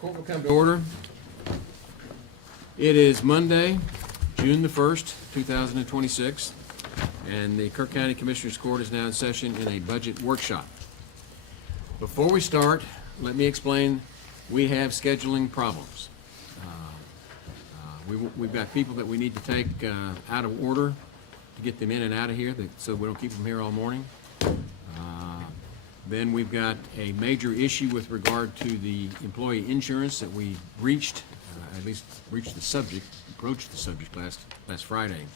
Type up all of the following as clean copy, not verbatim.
Court will come to order. It is Monday, June the 1st, 2026, and the Kerr County Commissioners Court is now in session in a budget workshop. Before we start, let me explain, we have scheduling problems. We've got people that we need to take out of order to get them in and out of here, so we don't keep them here all morning. Then we've got a major issue with regard to the employee insurance that we reached, at least reached the subject, approached the subject last Friday,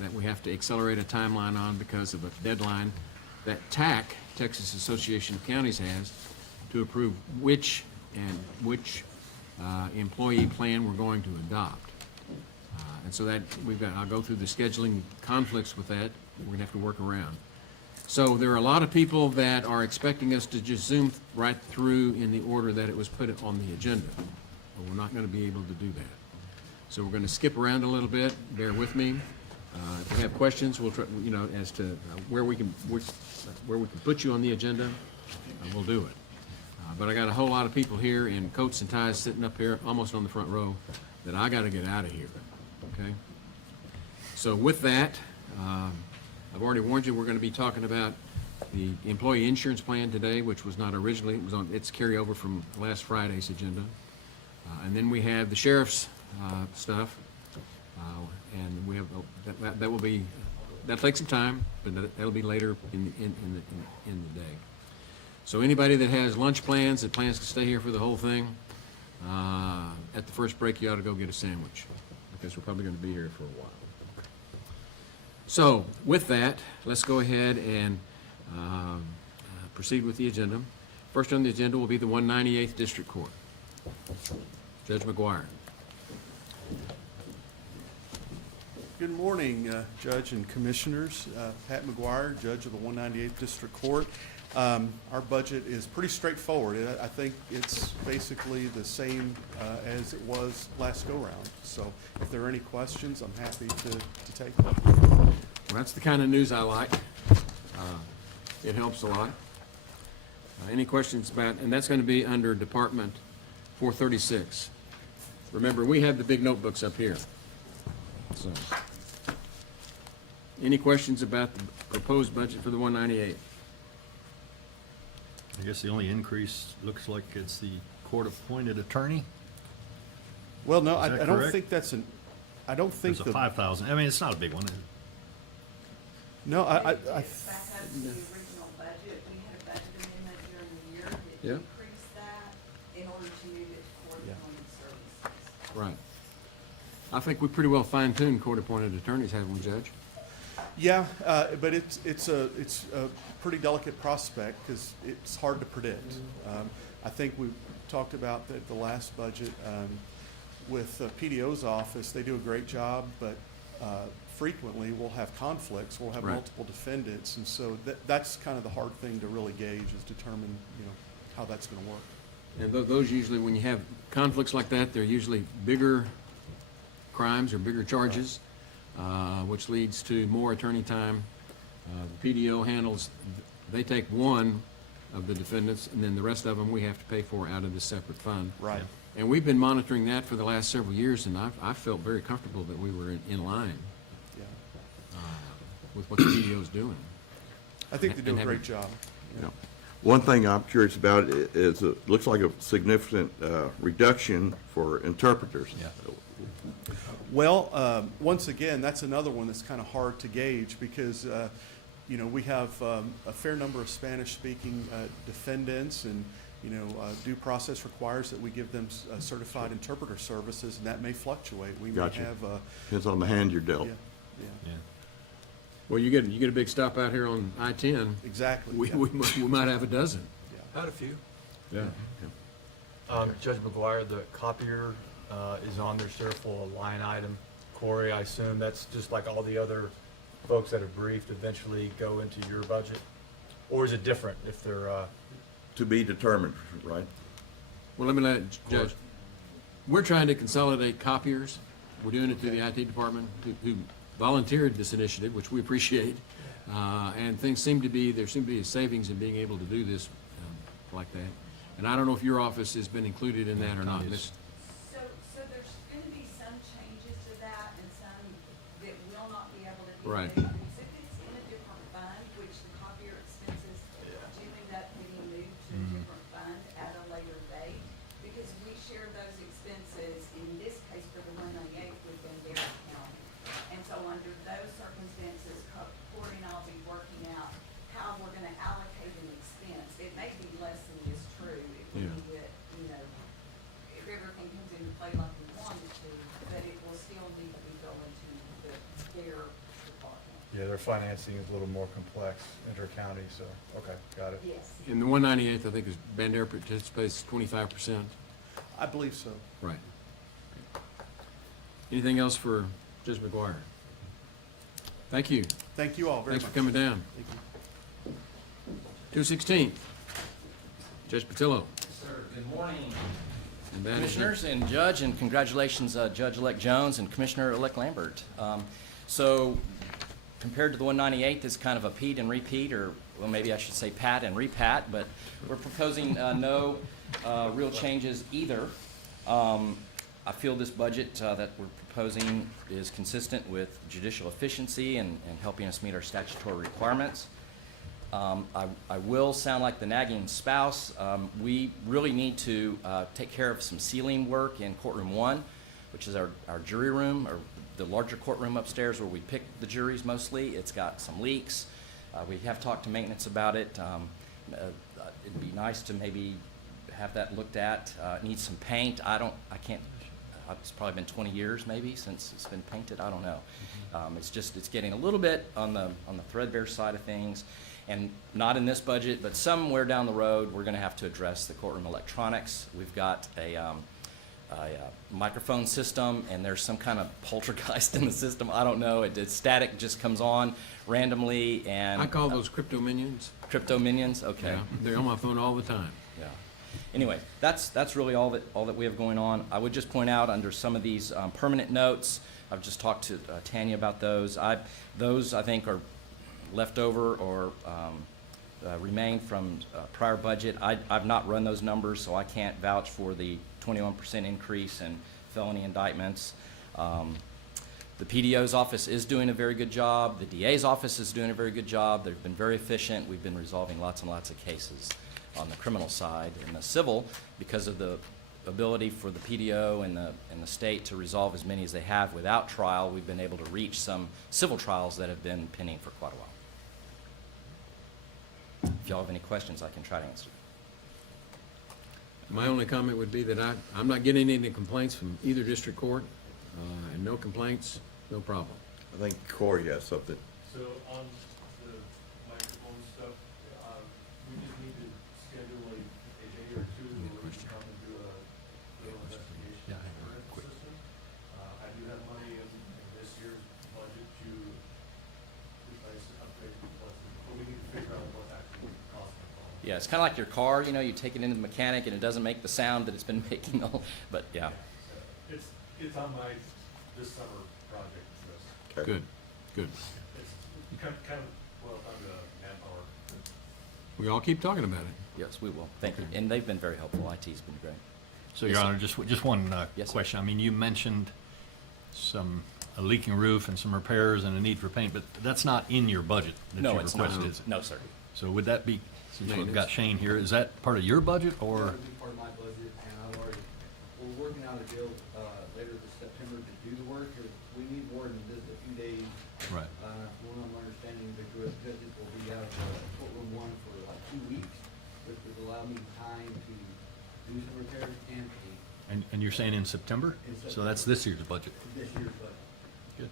that we have to accelerate a timeline on because of a deadline that TAC, Texas Association of Counties, has to approve which employee plan we're going to adopt. And so that I'll go through the scheduling conflicts with that. We're gonna have to work around. So there are a lot of people that are expecting us to just zoom right through in the order that it was put on the agenda. But we're not going to be able to do that. So we're going to skip around a little bit. Bear with me. If we have questions, we'll try, as to where we can put you on the agenda, we'll do it. But I got a whole lot of people here in coats and ties sitting up here almost on the front row that I got to get out of here. Okay? So with that, I've already warned you, we're going to be talking about the employee insurance plan today, which was not originally, it's carryover from last Friday's agenda. And then we have the sheriff's stuff, and we have that takes some time, but that'll be later in the day. So anybody that has lunch plans, that plans to stay here for the whole thing, at the first break you ought to go get a sandwich, because we're probably going to be here for a while. So, with that, let's go ahead and proceed with the agenda. First on the agenda will be the 198th District Court. Judge McGuire. Good morning, Judge and Commissioners. Pat McGuire, Judge of the 198th District Court. Our budget is pretty straightforward. I think it's basically the same as it was last go-round. So if there are any questions, I'm happy to take them. Well, that's the kind of news I like. It helps a lot. Any questions about, and that's going to be under Department 436. Remember, we have the big notebooks up here. So, any questions about the proposed budget for the 198? I guess the only increase looks like it's the court-appointed attorney. Well, no, Is that I don't correct? think that's I don't think There's a 5,000. I mean, it's not a big one. No, Back up to the original budget, we had a budget amendment during the year that Yeah. increased that in order to move it to court-appointed services. Right. I think we pretty well fine-tuned court-appointed attorneys, haven't we, Judge? Yeah, but it's a pretty delicate prospect because it's hard to predict. I think we talked about the last budget with PDO's office. They do a great job, but frequently we'll have conflicts. We'll have Right. multiple defendants, and so that's kind of the hard thing to really gauge is determine how that's going to work. And those usually, when you have conflicts like that, they're usually bigger crimes or bigger charges, which leads to more attorney time. The PDO handles, they take one of the defendants, and then the rest of them we have to pay for out of this separate fund. Right. And we've been monitoring that for the last several years, and I felt very comfortable that we were in line Yeah. with what the PDO is doing. I think they do And a having- great job. Yeah. One thing I'm curious about is it looks like a significant reduction for interpreters. Yeah. Well, once again, that's another one that's kind of hard to gauge because, we have a fair number of Spanish-speaking defendants, and, due process requires that we give them certified interpreter services, and that may fluctuate. We may Gotcha. have, Depends on the hand you're dealt. yeah, Yeah. Well, you get a big stop out here on I-10. exactly. We yeah, might have a dozen. yeah. Had a few. Yeah. Judge McGuire, the copier is on there, sir, for a line item. Corey, I assume that's just like all the other folks that have briefed eventually go into your budget? Or is it different if they're, To be determined, right? Well, let me Judge, we're trying to consolidate copiers. We're doing it through the IT department who volunteered this initiative, which we appreciate. And there seem to be a savings in being able to do this like that. And I don't know if your office has been included in that or not, Connie's. Miss. So there's gonna be some changes to that and some that will not be able to be Right. moved. Except it's in a different fund, which the copier expenses do end up getting moved to a different fund at a later date. Because we share those expenses, in this case for the 198 with Bandera County. And so under those circumstances, Cory and I'll be working out how we're gonna allocate an expense. It may be less than is true. It Yeah. will be that, you know, if everything comes into play like we want it to, but it will still need to be going to their department. Yeah, their financing is a little more complex inter-county, so, okay, got it. Yes. In the 198th, I think is Bandera participates 25%. I believe so. Right. Anything else for Judge McGuire? Thank you. Thank you all very much. Thanks for coming down. Thank you. 216, Judge Patillo. Sir, good morning, And that is your- Commissioners and Judge, and congratulations, Judge-elect Jones and Commissioner-elect Lambert. So compared to the 198th, it's kind of a peat and repeat, or, well, maybe I should say pat and repat, but we're proposing no real changes either. I feel this budget that we're proposing is consistent with judicial efficiency and helping us meet our statutory requirements. I will sound like the nagging spouse. We really need to take care of some ceiling work in courtroom 1, which is our jury room, or the larger courtroom upstairs where we pick the juries mostly. It's got some leaks. We have talked to maintenance about it. It'd be nice to maybe have that looked at. It needs some paint. It's probably been 20 years maybe since it's been painted. I don't know. It's getting a little bit on the threadbare side of things. And not in this budget, but somewhere down the road, we're gonna have to address the courtroom electronics. We've got a microphone system, and there's some kind of poltergeist in the system. I don't know. It's static, just comes on randomly, and I call those crypto minions. crypto minions. Okay. Yeah, they're on my phone all the time. Yeah. Anyway, that's really all that we have going on. I would just point out under some of these permanent notes, I've just talked to Tanya about those. Those I think are left over or remain from prior budget. I've not run those numbers, so I can't vouch for the 21% increase in felony indictments. The PDO's office is doing a very good job. The DA's office is doing a very good job. They've been very efficient. We've been resolving lots and lots of cases on the criminal side. In the civil, because of the ability for the PDO and the state to resolve as many as they have without trial, we've been able to reach some civil trials that have been pending for quite a while. If y'all have any questions, I can try to answer. My only comment would be that I'm not getting any complaints from either district court, and no complaints, no problem. I think Corey has something. So on the microphone stuff, we just need to schedule a day or two Any where we question? can come and do a little investigation Yeah, I of have a the quick- system. I do have money in this year's budget to replace, upgrade, but we need to figure out what actually costs the phone. Yeah, it's kind of like your car, you know, you take it into the mechanic and it doesn't make the sound that it's been making, but yeah. It's on my, this summer project list. Okay. Good, good. It's kind of, well, on the manpower. We all keep talking about it. Yes, we will. Thank you. And they've been very helpful. IT's been great. So, Yes, Your sir. Honor, just one Yes, sir. question. I mean, you mentioned a leaking roof and some repairs and a need for paint, but that's not in your budget that No, you it's not. requested, is it? No, sir. So would that be, since we've got Maintenance. Shane here, is that part of your budget, or? That would be part of my budget, and I've already, we're working out a deal, later this September to do the work, or we need more than just a few days. Right. One of my understanding, the judge will be out of courtroom 1 for like 2 weeks, which would allow me time to do some repairs and paint And you're saying in September? In So that's September. this year's budget? this year's budget. Good.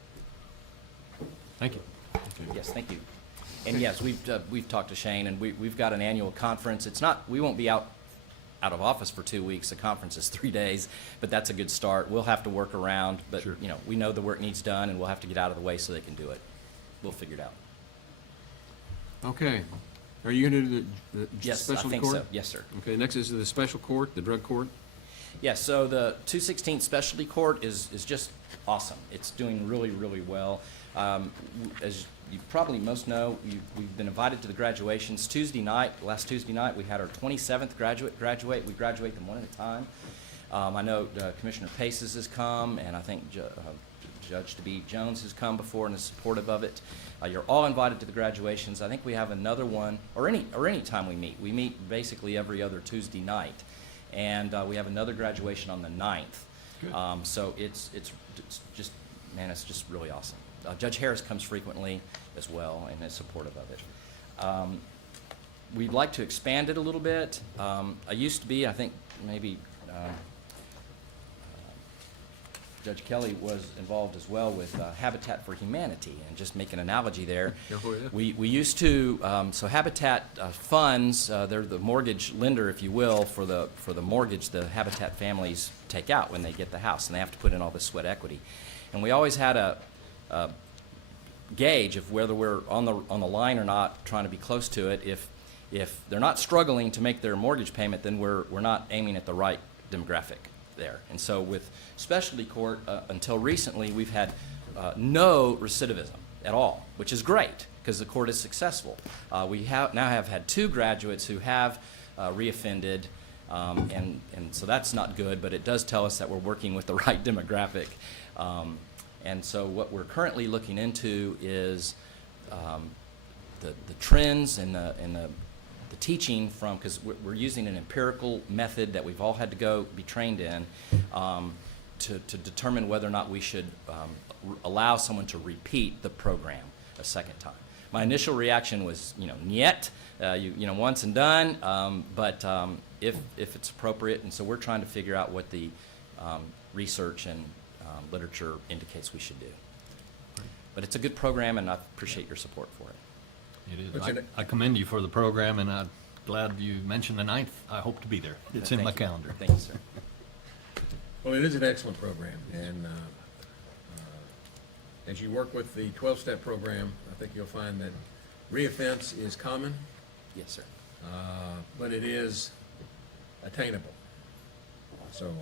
Thank you. Yes, thank you. And yes, we've talked to Shane, and we've got an annual conference. It's not, we won't be out of office for 2 weeks. The conference is 3 days, but that's a good start. We'll have to work around, but, Sure. you know, we know the work needs done, and we'll have to get out of the way so they can do it. We'll figure it out. Okay. Are you gonna do the Yes, I specialty think court? so. Yes, sir. Okay, next is the special court, the drug court. Yes, so the 216th Specialty Court is just awesome. It's doing really, really well. As you probably most know, we've been invited to the graduations. Last Tuesday night, we had our 27th graduate. We graduate them one at a time. I know Commissioner Paces has come, and I think Judge DeBee Jones has come before and is supportive of it. You're all invited to the graduations. I think we have another one, or any time we meet. We meet basically every other Tuesday night, and we have another graduation on the 9th. Good. So it's just, man, it's just really awesome. Judge Harris comes frequently as well and is supportive of it. We'd like to expand it a little bit. I used to be, I think maybe Judge Kelly was involved as well with Habitat for Humanity, and just make an analogy there. Oh, yeah. We used to, so Habitat funds, they're the mortgage lender, if you will, for the mortgage the Habitat families take out when they get the house, and they have to put in all this sweat equity. And we always had a gauge of whether we're on the line or not, trying to be close to it. If they're not struggling to make their mortgage payment, then we're not aiming at the right demographic there. And so with specialty court, until recently, we've had no recidivism at all, which is great because the court is successful. We now have had 2 graduates who have reoffended, and so that's not good, but it does tell us that we're working with the right demographic. And so what we're currently looking into is the trends and the teaching from, because we're using an empirical method that we've all had to go be trained in, to determine whether or not we should allow someone to repeat the program a second time. My initial reaction was, niet, once and done, but if it's appropriate, and so we're trying to figure out what the research and literature indicates we should do. But it's a good program, and I appreciate your support for it. It is. What's it- I commend you for the program, and I'm glad you mentioned the 9th. I hope to be there. It's in my Thank you. calendar. Thank you, sir. Well, it is an excellent program, and as you work with the 12-step program, I think you'll find that reoffense is common, Yes, sir. but it is attainable. So,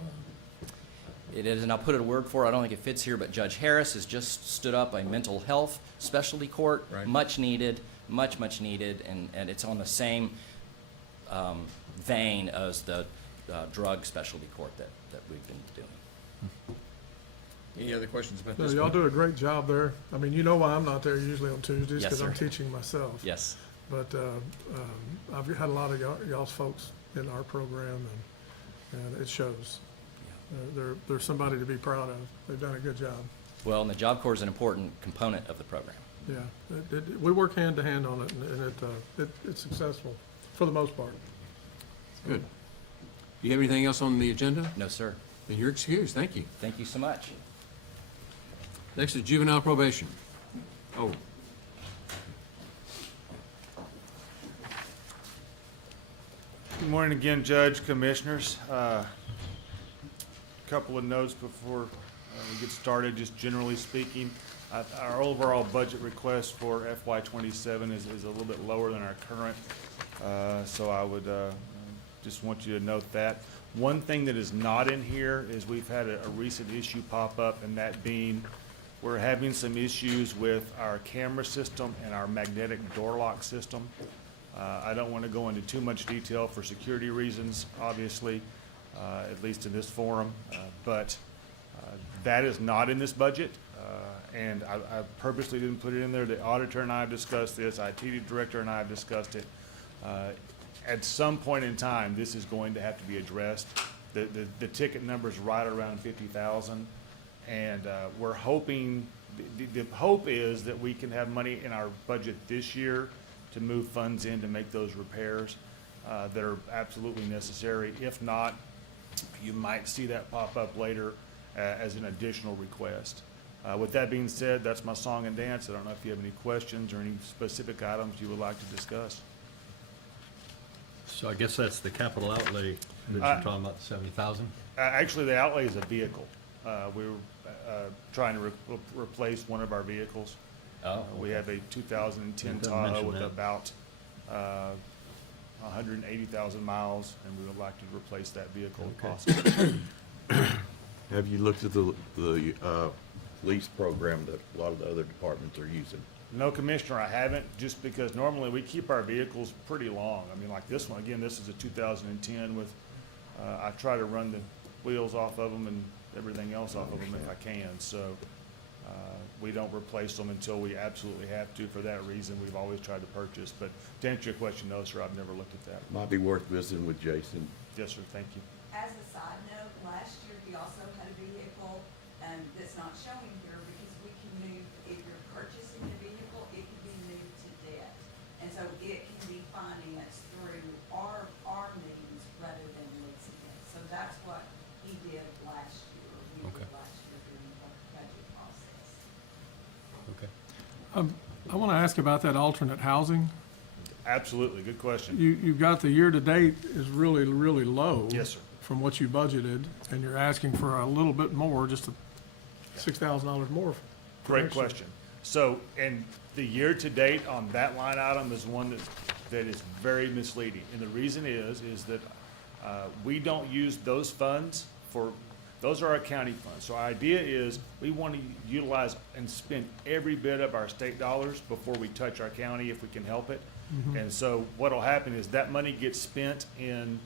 It is, and I'll put a word for it. I don't think it fits here, but Judge Harris has just stood up a mental health specialty court, Right. much needed, much needed, and it's on the same vein as the drug specialty court that we've been doing. any other questions about No, this y'all one? do a great job there. I mean, you know why I'm not there usually on Tuesdays, Yes, because I'm sir. teaching myself. Yes. But I've had a lot of y'all's folks in our program, and it shows. They're somebody to be proud of. They've done a good job. Well, and the Job Corps is an important component of the program. Yeah, we work hand to hand on it, and it's successful for the most part. Good. Do you have anything else on the agenda? No, sir. Then you're excused. Thank you. Thank you so much. Next is juvenile probation. Oh, Good morning again, Judge, Commissioners. Couple of notes before we get started, just generally speaking. Our overall budget request for FY '27 is a little bit lower than our current, so I would just want you to note that. One thing that is not in here is we've had a recent issue pop up, and that being we're having some issues with our camera system and our magnetic door lock system. I don't want to go into too much detail for security reasons, obviously, at least in this forum, but that is not in this budget, and I purposely didn't put it in there. The auditor and I have discussed this, IT director and I have discussed it. At some point in time, this is going to have to be addressed. The ticket number is right around 50,000, and we're hoping, the hope is that we can have money in our budget this year to move funds in to make those repairs that are absolutely necessary. If not, you might see that pop up later as an additional request. With that being said, that's my song and dance. I don't know if you have any questions or any specific items you would like to discuss. So I guess that's the capital outlay that you're talking about, 70,000? Actually, the outlay is a vehicle. We were trying to replace one of our vehicles. Oh, We have a 2010 It doesn't Tahoe mention with that. about 180,000 miles, and we would like to replace that vehicle if Okay. possible. Have you looked at the lease program that a lot of the other departments are using? No, Commissioner, I haven't, just because normally we keep our vehicles pretty long. I mean, like this one, again, this is a 2010 with, I try to run the wheels off of them and everything else off of them if I can. So we don't replace them until we absolutely have to. For that reason, we've always tried to purchase. But to answer your question, no, sir, I've never looked at that. Might be worth visiting with Jason. Yes, sir, thank you. As a side note, last year we also had a vehicle, that's not showing here because we can move, if you're purchasing a vehicle, it can be moved to debt. And so it can be financed through our means rather than leasing it. So that's what he did last year, or we Okay. did last year during the budget process. Okay. I want to ask about that alternate housing. Absolutely, good question. You've got the year-to-date is really, really low. Yes, sir. From what you budgeted, and you're asking for a little bit more, just $6,000 more. for Great next year. question. So, and the year-to-date on that line item is one that is very misleading. And the reason is that we don't use those funds those are our county funds. So our idea is we want to utilize and spend every bit of our state dollars before we touch our county if we can help it. And so what'll happen is that money gets spent in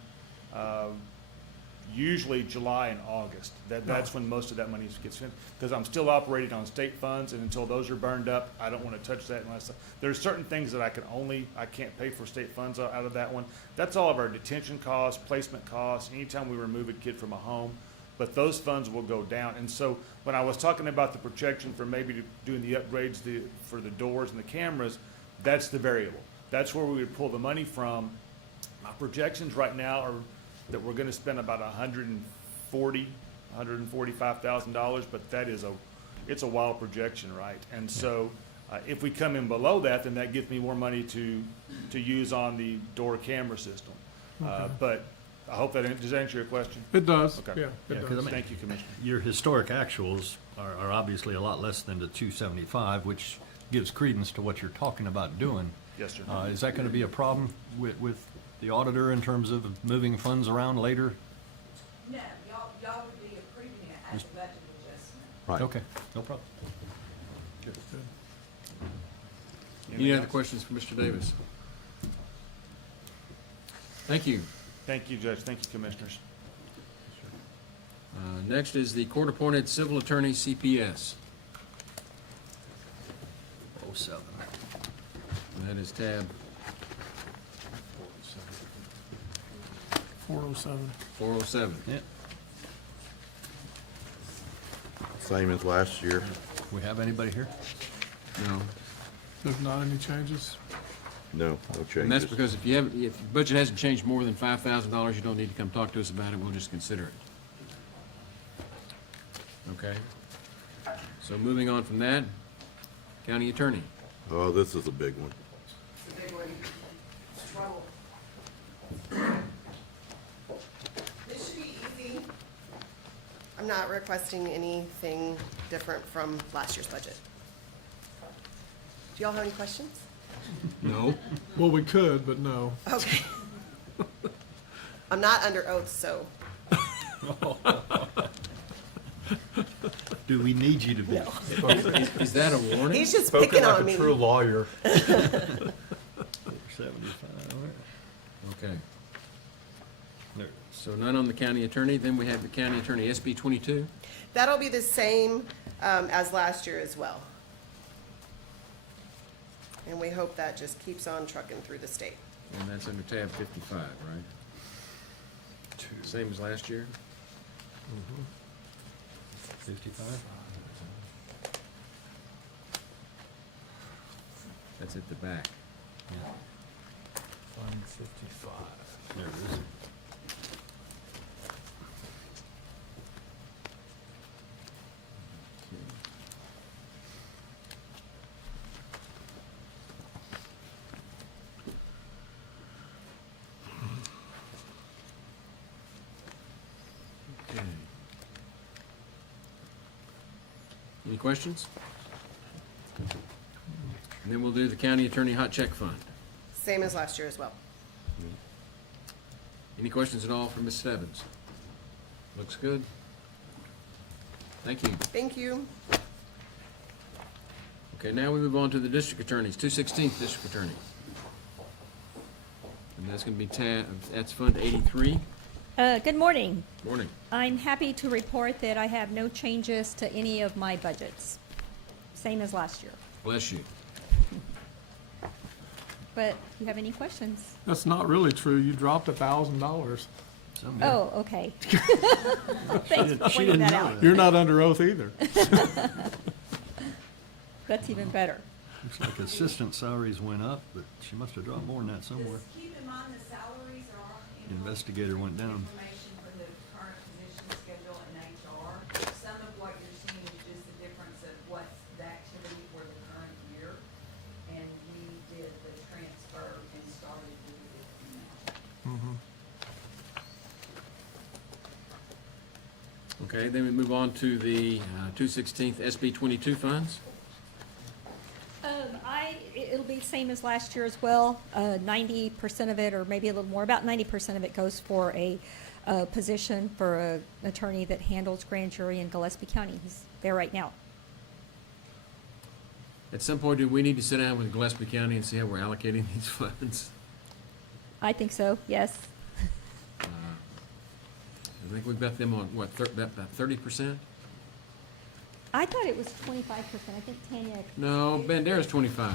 usually July and August. That's when most of that money gets spent. Because I'm still operating on state funds, and until those are burned up, I don't want to touch that unless, there's certain things that I can't pay for state funds out of that one. That's all of our detention costs, placement costs, anytime we remove a kid from a home. But those funds will go down. And so when I was talking about the projection for maybe doing the upgrades for the doors and the cameras, that's the variable. That's where we would pull the money from. My projections right now are that we're gonna spend about $145,000, but it's a wild projection, right? And so, if we come in below that, then that gives me more money to use on the door camera system. But I hope does that answer your question? It does, Okay. yeah, Yeah, it 'cause I does. mean- Thank you, Commissioner. Your historic actuals are obviously a lot less than the 275, which gives credence to what you're talking about doing. Yes, sir. Is that gonna be a problem with the auditor in terms of moving funds around later? No, y'all would be approving it as a budget adjustment. Right. Okay, no problem. Any other questions for Mr. Davis? Thank you. Thank you, Judge. Thank you, Commissioners. Next is the court-appointed civil attorney, CPS. 07. And that is tab 407. 407. Yeah. Same as last year. We have anybody here? No. There's not any changes? No, no changes. And that's because if your budget hasn't changed more than $5,000, you don't need to come talk to us about it, we'll just consider it. Okay? So moving on from that, county attorney. Oh, this is a big one. The big one, trouble. This should be easy. I'm not requesting anything different from last year's budget. Do y'all have any questions? No. Well, we could, but no. Okay. I'm not under oath, so Do we need you to be? Is that a warning? he's just Spoken picking like on a me. true lawyer. 75. Okay. There. So none on the county attorney, then we have the county attorney, SB 22. That'll be the same as last year as well. And we hope that just keeps on trucking through the state. And that's under tab 55, right? Same as last year? 55? That's at the back. Yeah, Fund 55. there it is. Okay. Any questions? And then we'll do the county attorney hot check fund. Same as last year as well. Any questions at all for Ms. Stebbins? Looks good. Thank you. Thank you. Okay, now we move on to the district attorneys, 216th district attorney. And that's gonna be that's Fund 83. Good morning. Morning. I'm happy to report that I have no changes to any of my budgets, same as last year. Bless you. But do you have any questions? That's not really true. You dropped $1,000. Some- Oh, okay. Thanks for She pointing didn't that know out. that. You're not under oath either. That's even better. Looks like assistant salaries went up, but she must have dropped more than that somewhere. Just keep in mind the salaries are in Investigator went down. information for the current position schedule in HR. Some of what you're seeing is just the difference of what's the activity for the current year. And we did the transfer and started with it now. Okay, then we move on to the 216th SB 22 funds. It'll be the same as last year as well. 90% of it, or maybe a little more, about 90% of it goes for a position for an attorney that handles grand jury in Gillespie County. He's there right now. At some point, do we need to sit down with Gillespie County and see how we're allocating these funds? I think so, yes. I think we've got them on, what, about 30%? I thought it was 25%. I think Tanya. No, Bandera's 25.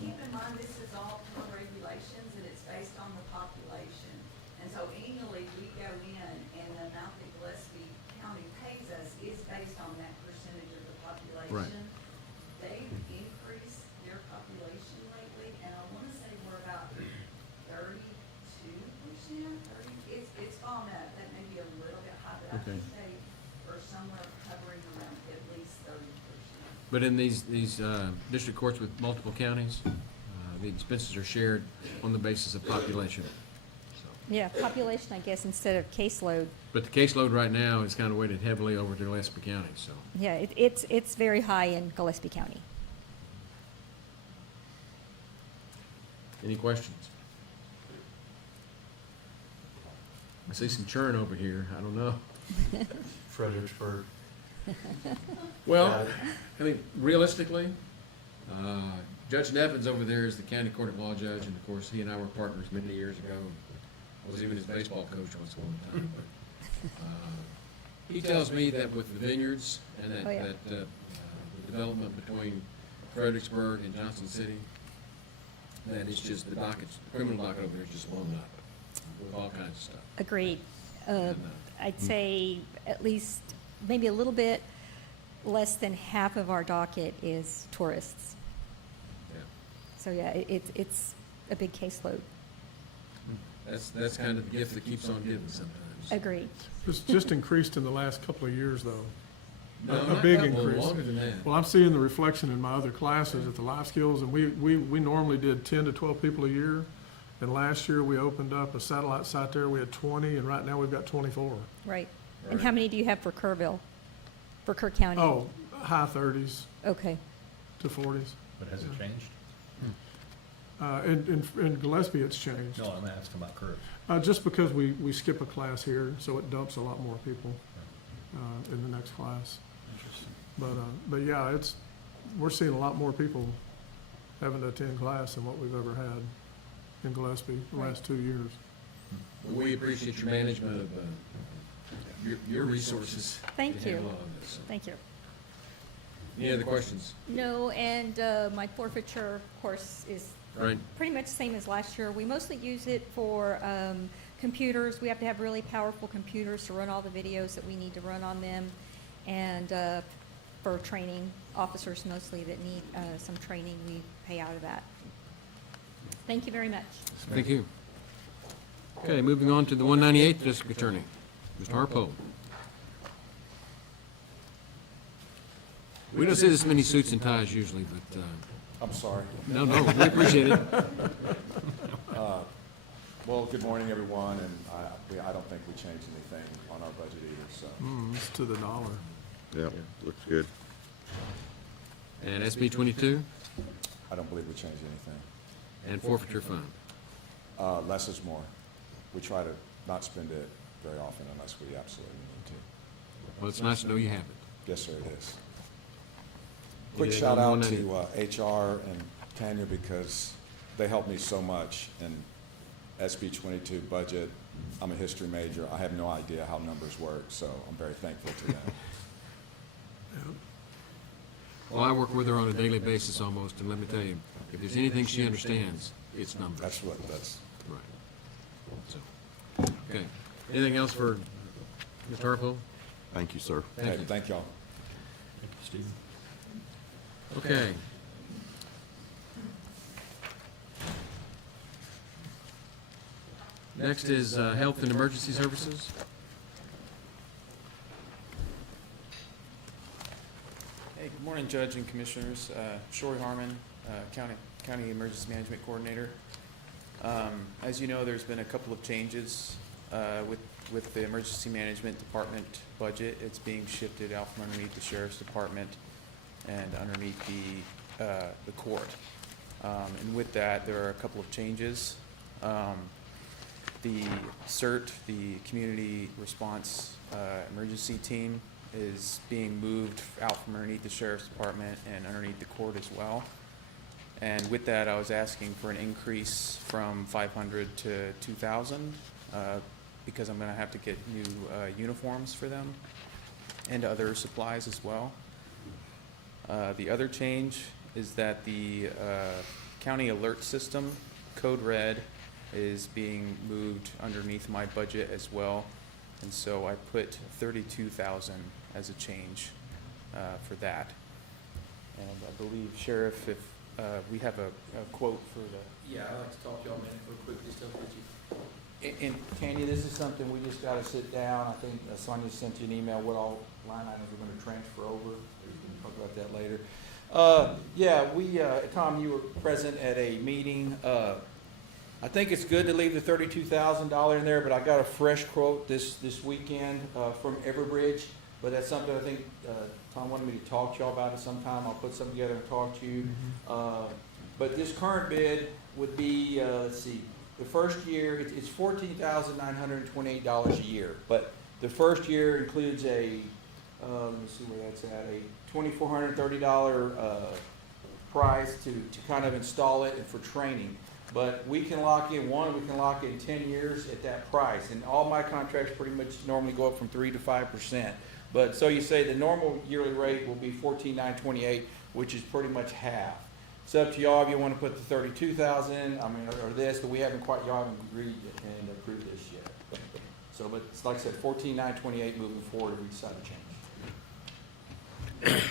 Keep in mind, this is all per regulations, and it's based on the population. And so annually, we go in, and the amount that Gillespie County pays us is based on that percentage of the population. They've increased their population lately, and I wanna say we're about 32%, it's gone up. That may be a little bit high, but I Okay. think they are somewhere hovering around at least 30%. But in these district courts with multiple counties, the expenses are shared on the basis of population. So, Yeah, population, I guess, instead of caseload. but the caseload right now is kind of weighted heavily over to Gillespie County, so. Yeah, it's very high in Gillespie County. Any questions? I see some churn over here, I don't know. Fredericksburg. Well, I mean, realistically, Judge Nevins over there is the county court of law judge, and of course, he and I were partners many years ago. I was even his baseball coach once upon a time. He tells me that with the vineyards and Oh, yeah. the development between Fredericksburg and Johnson City, that it's just the dockets, the criminal docket over there is just blown up with all kinds of stuff. Agreed. And, I'd say at least, maybe a little bit less than half of our docket is tourists. yeah. So, yeah, it's a big caseload. That's kind of the gift that keeps on giving sometimes. Agreed. It's just increased in the last couple of years, though. No, A not big couple, increase. longer than that. Well, I'm seeing the reflection in my other classes at the life skills, and we normally did 10 to 12 people a year. And last year, we opened up a satellite site there, we had 20, and right now we've got 24. Right. And how many do you have for Kerrville? For Kerr County? Oh, high 30s Okay. to 40s. But has it changed? In Gillespie, it's changed. No, I'm asking about Kerr. Just because we skip a class here, so it dumps a lot more people in the next class. But yeah, we're seeing a lot more people having to attend class than what we've ever had in Gillespie the last 2 years. We appreciate your management of your resources. Thank to you. handle all of this. Thank you. Any other questions? No, and my forfeiture, of course, is Right. pretty much the same as last year. We mostly use it for computers. We have to have really powerful computers to run all the videos that we need to run on them. And for training, officers mostly that need some training, we pay out of that. Thank you very much. Thank you. Okay, moving on to the 198th District Attorney, Mr. Harpo. We don't see this many suits and ties usually, but, I'm sorry. no, we appreciate it. Well, good morning, everyone, and I don't think we changed anything on our budget either, so. It's to the dollar. Yeah, looks good. And SB 22 I don't believe we changed anything. and forfeiture fund. Less is more. We try to not spend it very often unless we absolutely need to. Well, it's nice to know you have it. Yes, sir, it is. You Quick did shout on out the to HR and Tanya because they helped me so much in SB 22 budget. I'm a history major. I have no idea how numbers work, so I'm very thankful to them. Well, I work with her on a daily basis almost, and let me tell you, if there's anything she understands, it's numbers. That's Right. So, okay. Anything else for Ms. Harpo? Thank you, sir. Thank you. Thank y'all. Thank you, Stephen. Okay. Next is Health and Emergency Services. Hey, good morning, Judge and Commissioners. Shory Harmon, County Emergency Management Coordinator. As you know, there's been a couple of changes with the Emergency Management Department budget. It's being shifted out from underneath the Sheriff's Department and underneath the court. And with that, there are a couple of changes. The CERT, the Community Response Emergency Team, is being moved out from underneath the Sheriff's Department and underneath the court as well. And with that, I was asking for an increase from 500 to 2,000 because I'm going to have to get new uniforms for them and other supplies as well. The other change is that the county alert system, Code Red, is being moved underneath my budget as well. And so I put 32,000 as a change for that. And I believe, Sheriff, if we have a quote for the. Yeah, I'd like to talk to y'all a minute real quick, just up with you. And Tanya, this is something we just gotta sit down. I think Sonia sent you an email, what all line items we're gonna transfer over. We can talk about that later. Tom, you were present at a meeting. I think it's good to leave the $32,000 in there, but I got a fresh quote this weekend from Everbridge. But that's something I think Tom wanted me to talk to y'all about it sometime. I'll put something together and talk to you. But this current bid would be, let's see, the first year, it's $14,928 a year. But the first year includes a, let me see where that's at, a $2,430 price to kind of install it and for training. But we can lock in we can lock in 10 years at that price. And all my contracts pretty much normally go up from 3 to 5%. But so you say the normal yearly rate will be $14,928, which is pretty much half. It's up to y'all if you want to put the 32,000, or this, but y'all haven't agreed and approved this yet. So, but it's like I said, $14,928 moving forward if we decide to change.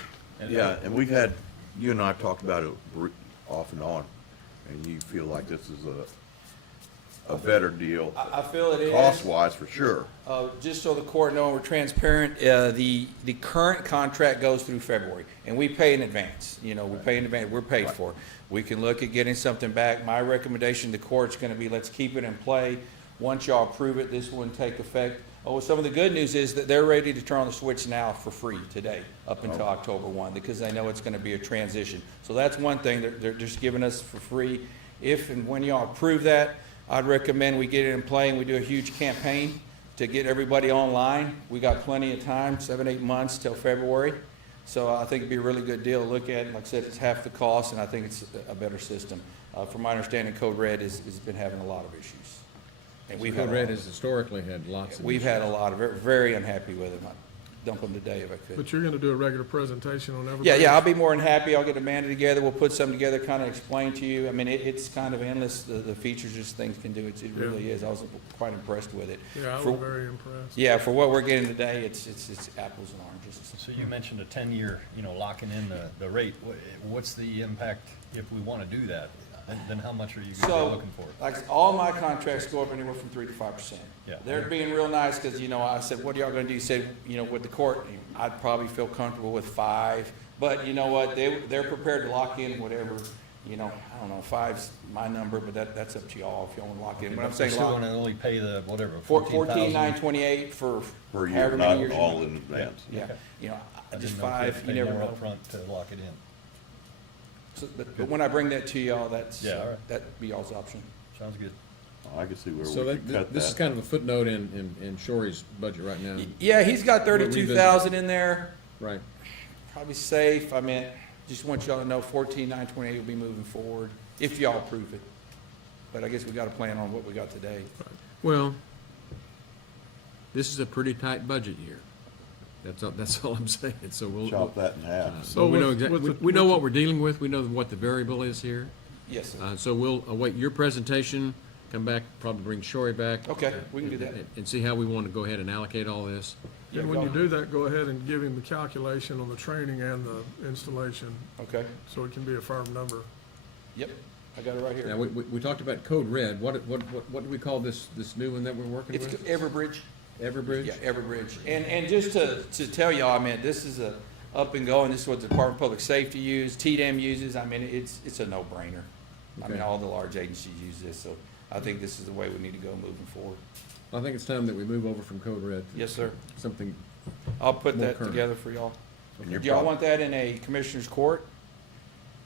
Yeah, and we've had, you and I have talked about it off and on, and you feel like this is a better deal, I feel it is. cost-wise for sure. Just so the court knows, we're transparent, the current contract goes through February, and we pay in advance. We pay in advance, we're paid for. We can look at getting something back. My recommendation to the court's gonna be, let's keep it in play. Once y'all approve it, this wouldn't take effect. Oh, some of the good news is that they're ready to turn on the switch now for free today, up until October 1, because they know it's gonna be a transition. So that's one thing, they're just giving us for free. If and when y'all approve that, I'd recommend we get it in play and we do a huge campaign to get everybody online. We got plenty of time, 7-8 months till February. So I think it'd be a really good deal to look at. Like I said, it's half the cost, and I think it's a better system. From my understanding, Code Red has been having a lot of issues. And Code Red has historically had lots of. We've had a lot of, very unhappy with them. I'd dump them today if I could. But you're gonna do a regular presentation on everything? Yeah, I'll be more than happy. I'll get Amanda together. We'll put something together, kind of explain to you. I mean, it's kind of endless, the features this thing can do. It really is. I was quite impressed with it. Yeah, I For- was very impressed. Yeah, for what we're getting today, it's apples and oranges. So you mentioned a 10-year, locking in the rate. What's the impact if we want to do that? Then how much are you gonna be So, looking for? like, all my contracts go up anywhere from 3 to 5%. Yeah. They're being real nice, because, I said, what are y'all gonna do? You said, with the court, I'd probably feel comfortable with 5, but you know what? They're prepared to lock in whatever, I don't know, 5's my number, but that's up to y'all if y'all wanna lock in. But I'm saying Still lock, gonna only pay the, whatever, 14,928 for Per year, however many not years. you all want. in advance. Yeah, I just didn't know if 5, they'd you pay never more know. upfront to lock it in. So, but when I bring that to y'all, Yeah, all right. that'd be y'all's option. Sounds good. I can see where So we could cut this is that. kind of a footnote in Shory's budget right now. Yeah, he's got We'll 32,000 in there. Right. Probably safe. I mean, just want y'all to know 14,928 will be moving forward, if y'all approve it. But I guess we got to plan on what we got today. Well, this is a pretty tight budget year. That's all I'm saying, so we'll. Chop that in half. So we know with exactly, the- we know with what the- we're dealing with, we know what the variable is here. Yes, sir. So we'll await your presentation, come back, probably bring Shorey back. Okay, we can do that. And see how we want to go ahead and allocate all this. And when you do that, go ahead and give him the calculation on the training and the installation, Okay. so it can be a firm number. Yep, I got it right here. Now, we talked about Code Red, what do we call this new one that we're working It's with? Everbridge. Everbridge? Yeah, Everbridge. And just to tell y'all, I mean, this is a up and going, this is what the Department of Public Safety uses, TDM uses, I mean, it's a no-brainer. I mean, Okay. all the large agencies use this, so I think this is the way we need to go moving forward. I think it's time that we move over from Code Red to Yes, sir. something, I'll put More that current. together for y'all. And you're Do y'all prob- want that in a Commissioner's Court?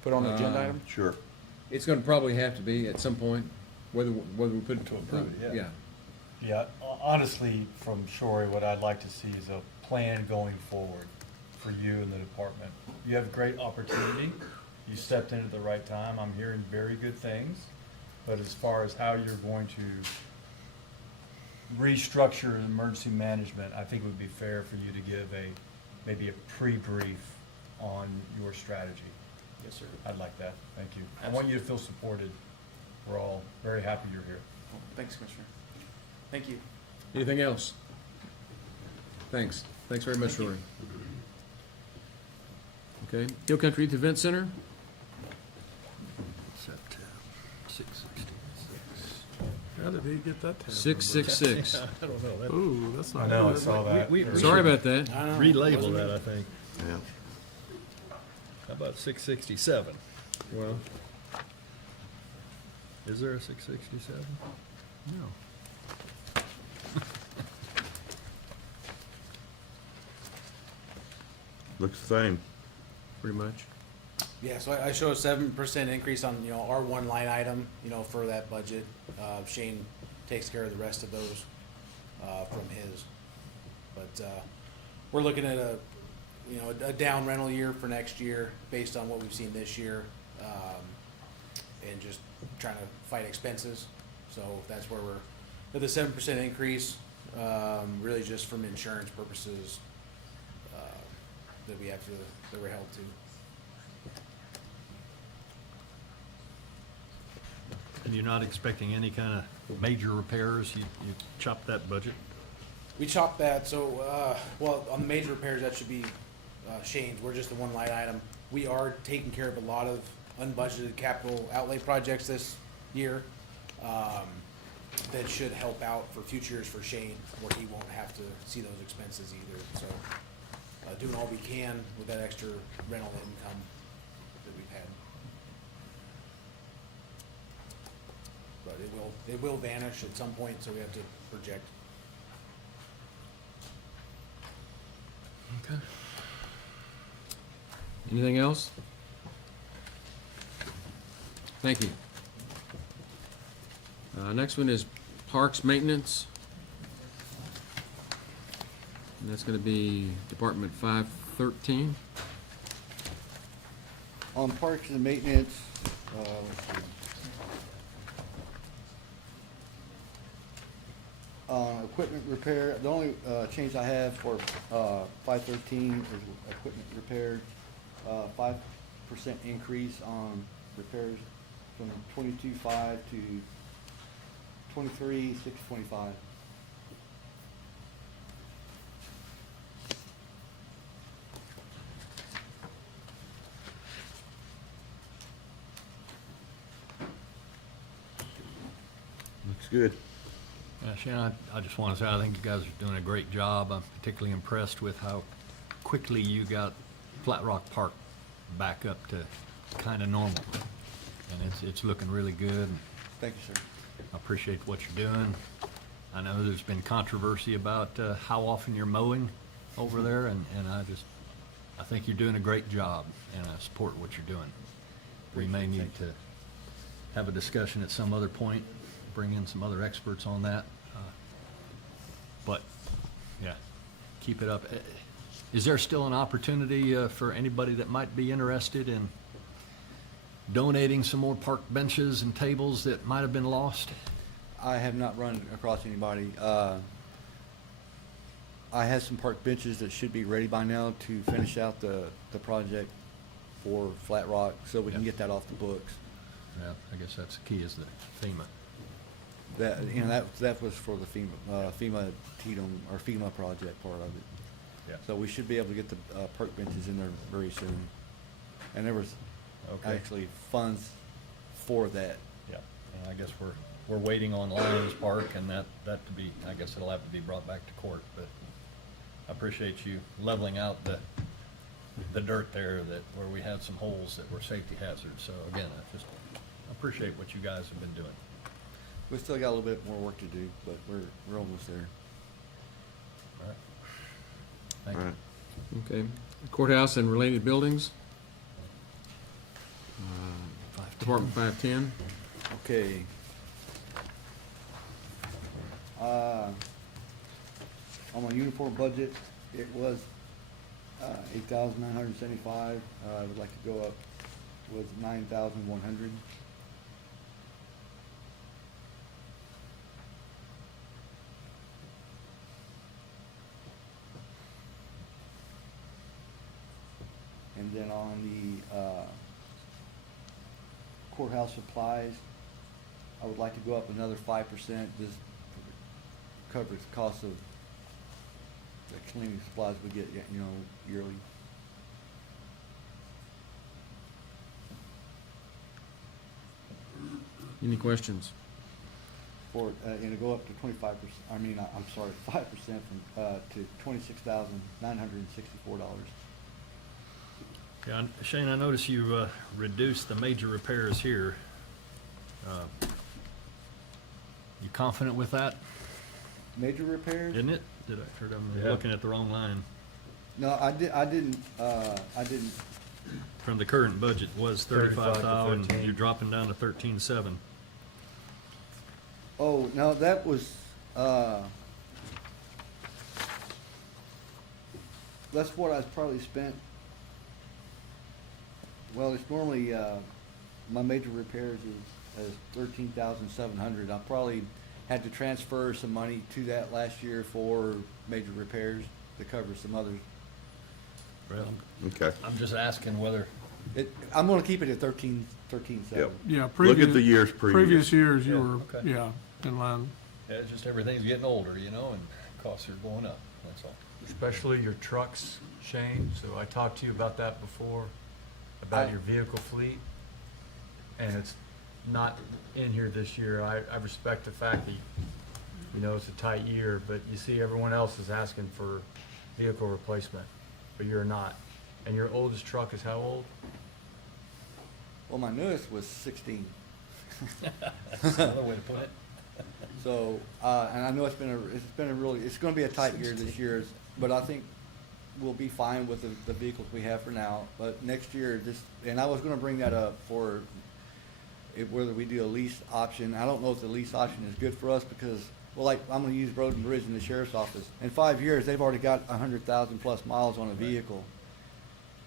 Put on the agenda item? Sure. it's gonna probably have to be at some point, whether we put it To approve it, yeah. Yeah, Yeah, honestly, from Shorey, what I'd like to see is a plan going forward for you and the department. You have a great opportunity. You stepped in at the right time. I'm hearing very good things. But as far as how you're going to restructure emergency management, I think it would be fair for you to give maybe a pre-brief on your strategy. Yes, sir. I'd like that. Thank you. I want you to feel supported. We're all very happy you're here. Thanks, Commissioner. Thank you. anything else? Thanks very much, Rory. Okay, Hill Country Youth Event Center? How did he get that tab number? 666. I don't know, that, Ooh, that's not. I know, I good. saw that. Sorry about that. relabel that, I think. Yeah. How about 667? Well, Is there a 667? no. Looks the same. Pretty much. Yeah, so I show a 7% increase on, our one line item, for that budget. Shane takes care of the rest of those, from his. But, we're looking at a down rental year for next year based on what we've seen this year. And just trying to fight expenses. So that's where we're, with the 7% increase, really just from insurance purposes, that we're held to. And you're not expecting any kind of major repairs? You chopped that budget? We chopped that, so, on the major repairs, that should be Shane's. We're just the one line item. We are taking care of a lot of unbudgeted capital outlay projects this year. That should help out for future years for Shane, where he won't have to see those expenses either. So, doing all we can with that extra rental income that we've had. But it will vanish at some point, so we have to project. Okay. Anything else? Thank you. Next one is Parks Maintenance. And that's gonna be Department 513. On parks and maintenance, let's see. Equipment repair, the only change I have for 513 is equipment repair, 5% increase on repairs from 22.5 to 23,625. Looks good. Shannon, I just want to say, I think you guys are doing a great job. I'm particularly impressed with how quickly you got Flat Rock Park back up to kind of normal. And it's looking really good. Thank you, sir. I appreciate what you're doing. I know there's been controversy about how often you're mowing over there, and I think you're doing a great job, and I support what you're doing. We may need to have a discussion at some other point, bring in some other experts on that. But, yeah, keep it up. Is there still an opportunity for anybody that might be interested in donating some more park benches and tables that might have been lost? I have not run across anybody. I have some park benches that should be ready by now to finish out the project for Flat Rock, so we can get that off the books. Yeah, I guess that's the key, is the FEMA. That, that was for the FEMA Tatum, or FEMA project part of it. Yeah. So we should be able to get the park benches in there very soon. And there was Okay. actually funds for that. Yeah, and I guess we're waiting on Lions Park, and that to be, I guess it'll have to be brought back to court, but I appreciate you leveling out the dirt there where we had some holes that were safety hazards. So again, I appreciate what you guys have been doing. We still got a little bit more work to do, but we're almost there. All right. Thank All you. right. Okay. Courthouse and related buildings. Department 510. Okay. On my uniform budget, it was 8,975. I would like to go up with 9,100. And then on the courthouse supplies, I would like to go up another 5%, just covers the cost of the cleaning supplies we get, yearly. Any questions? For, and to go up to 25%, I'm sorry, 5% from, to $26,964. Yeah, Shane, I notice you reduced the major repairs here. You confident with that? Major repairs? Isn't it? Did I heard I'm Yeah. looking at the wrong line? No, I didn't, From the current budget was 35,000, 13. you're dropping down to 13,700. oh, no, that was, that's what I probably spent. Well, it's normally, my major repairs is 13,700. I probably had to transfer some money to that last year for major repairs to cover some others. Well, Okay. I'm just asking whether, I'm gonna keep it at 13,700. Yep. Yeah, Look at the years previous years, you Yeah, were, okay. yeah, in line. yeah, it's just everything's getting older, and costs are going up, that's all. Especially your trucks, Shane, so I talked to you about that before, about your vehicle fleet, and it's not in here this year. I respect the fact that, it's a tight year, but you see everyone else is asking for vehicle replacement, but you're not. And your oldest truck is how old? Well, my newest was 16. That's another way to put it. So, and I know it's gonna be a tight year this year, but I think we'll be fine with the vehicles we have for now. But next year, and I was gonna bring that up for whether we do a lease option. I don't know if the lease option is good for us because, well, like, I'm gonna use Road and Bridge in the sheriff's office. In 5 years, they've already got 100,000 plus miles on a vehicle.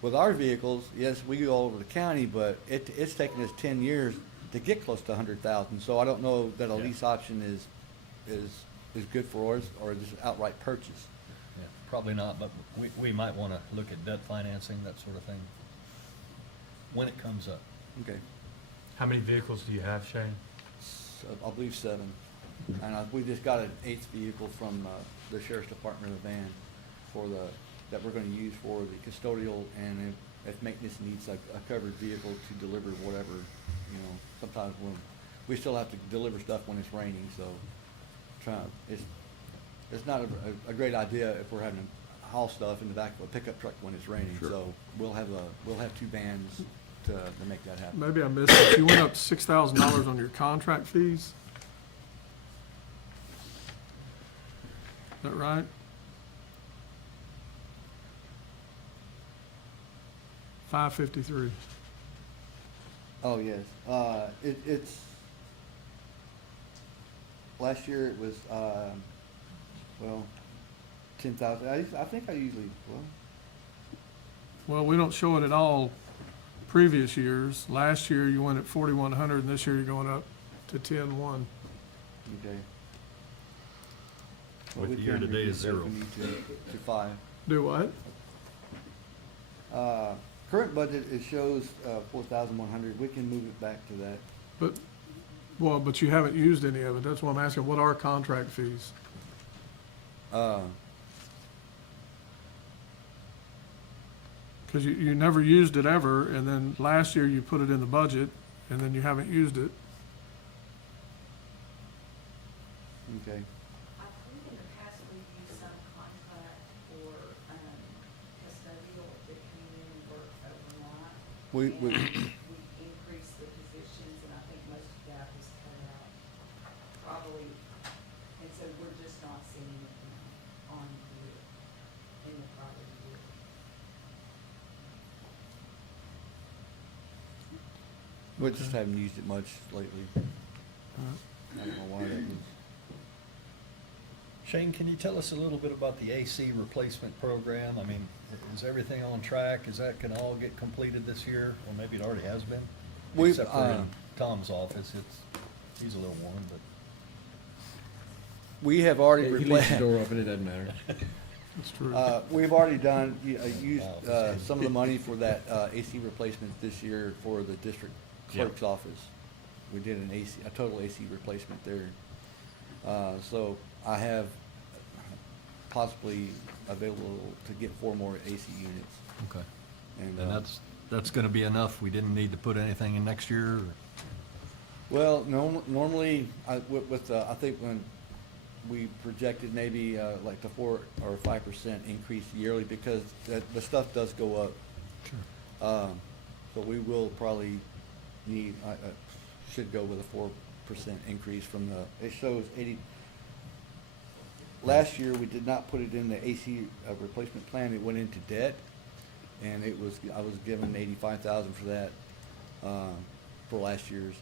With our vehicles, yes, we go all over the county, but it's taken us 10 years to get close to 100,000. So I don't know that a Yeah. lease option is good for us, or just outright purchase. Yeah, probably not, but we might want to look at debt financing, that sort of thing, when it comes up. Okay, How many vehicles do you have, Shane? so I believe 7. And we just got an 8th vehicle from the sheriff's department, a van, that we're gonna use for the custodial, and if maintenance needs a covered vehicle to deliver whatever, sometimes we still have to deliver stuff when it's raining, so it's not a great idea if we're having to haul stuff in the back of a pickup truck when it's raining. Sure. So we'll have 2 vans to make that happen. Maybe I missed it. You went up $6,000 on your contract fees? Is that right? $553. Oh, yes. It's, last year it was, 10,000. I think I usually, Well, we don't show it at all previous years. Last year you went at 4,100 and this year you're going up to 10,1. Okay. With we the can year-to-date reduce is zero. that if we need to 5. Do what? Current budget, it shows 4,100. We can move it back to that. But, well, but you haven't used any of it. That's why I'm asking, what are contract fees? Because you never used it ever, and then last year you put it in the budget, and then you haven't used it. Okay. I think in the past we've used some contract for, custodial that came in and worked overnight. We- And we increased the positions, and I think most of that was cut out, probably, and so we're just not seeing it now on here in the prior year. We just haven't used it much lately. I don't know why that is. Shane, can you tell us a little bit about the AC replacement program? I mean, is everything on track? Is that can all get completed this year? Or maybe it already has been? We've, Except for in Tom's office, he's a little warm, but. We have already He leaves replaced. the door open, it doesn't matter. It's true. We've already done, used Oh. some of the money for that AC replacement this year for the district clerk's office. We did a total AC replacement there. So I have possibly available to get 4 more AC units. Okay. And, And that's gonna be enough? We didn't need to put anything in next year? Or? Well, normally, I think when we projected maybe like the 4 or 5% increase yearly, because the stuff does go up. Sure. So we will probably need, should go with a 4% increase from it shows 80. Last year, we did not put it in the AC replacement plan. It went into debt, and I was given 85,000 for that, for last year's.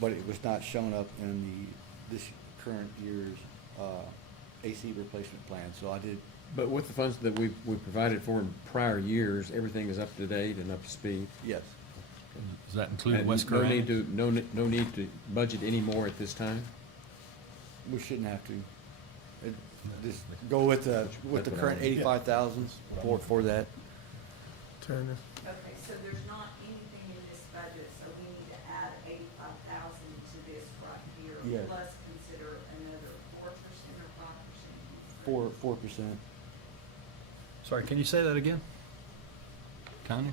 But it was not shown up in this current year's, AC replacement plan, so I did. But with the funds that we provided for in prior years, everything is up to date and up to speed. Yes. Does that include And West no need Carolina? no need to budget any more at this time? We shouldn't have to. Just go with the current 85,000 for that. Tanya? Okay, so there's not anything in this budget, so we need to add 85,000 to this right here. Yes. Plus consider another 4% or 5%? 4%. Sorry, can you say that again? Tanya?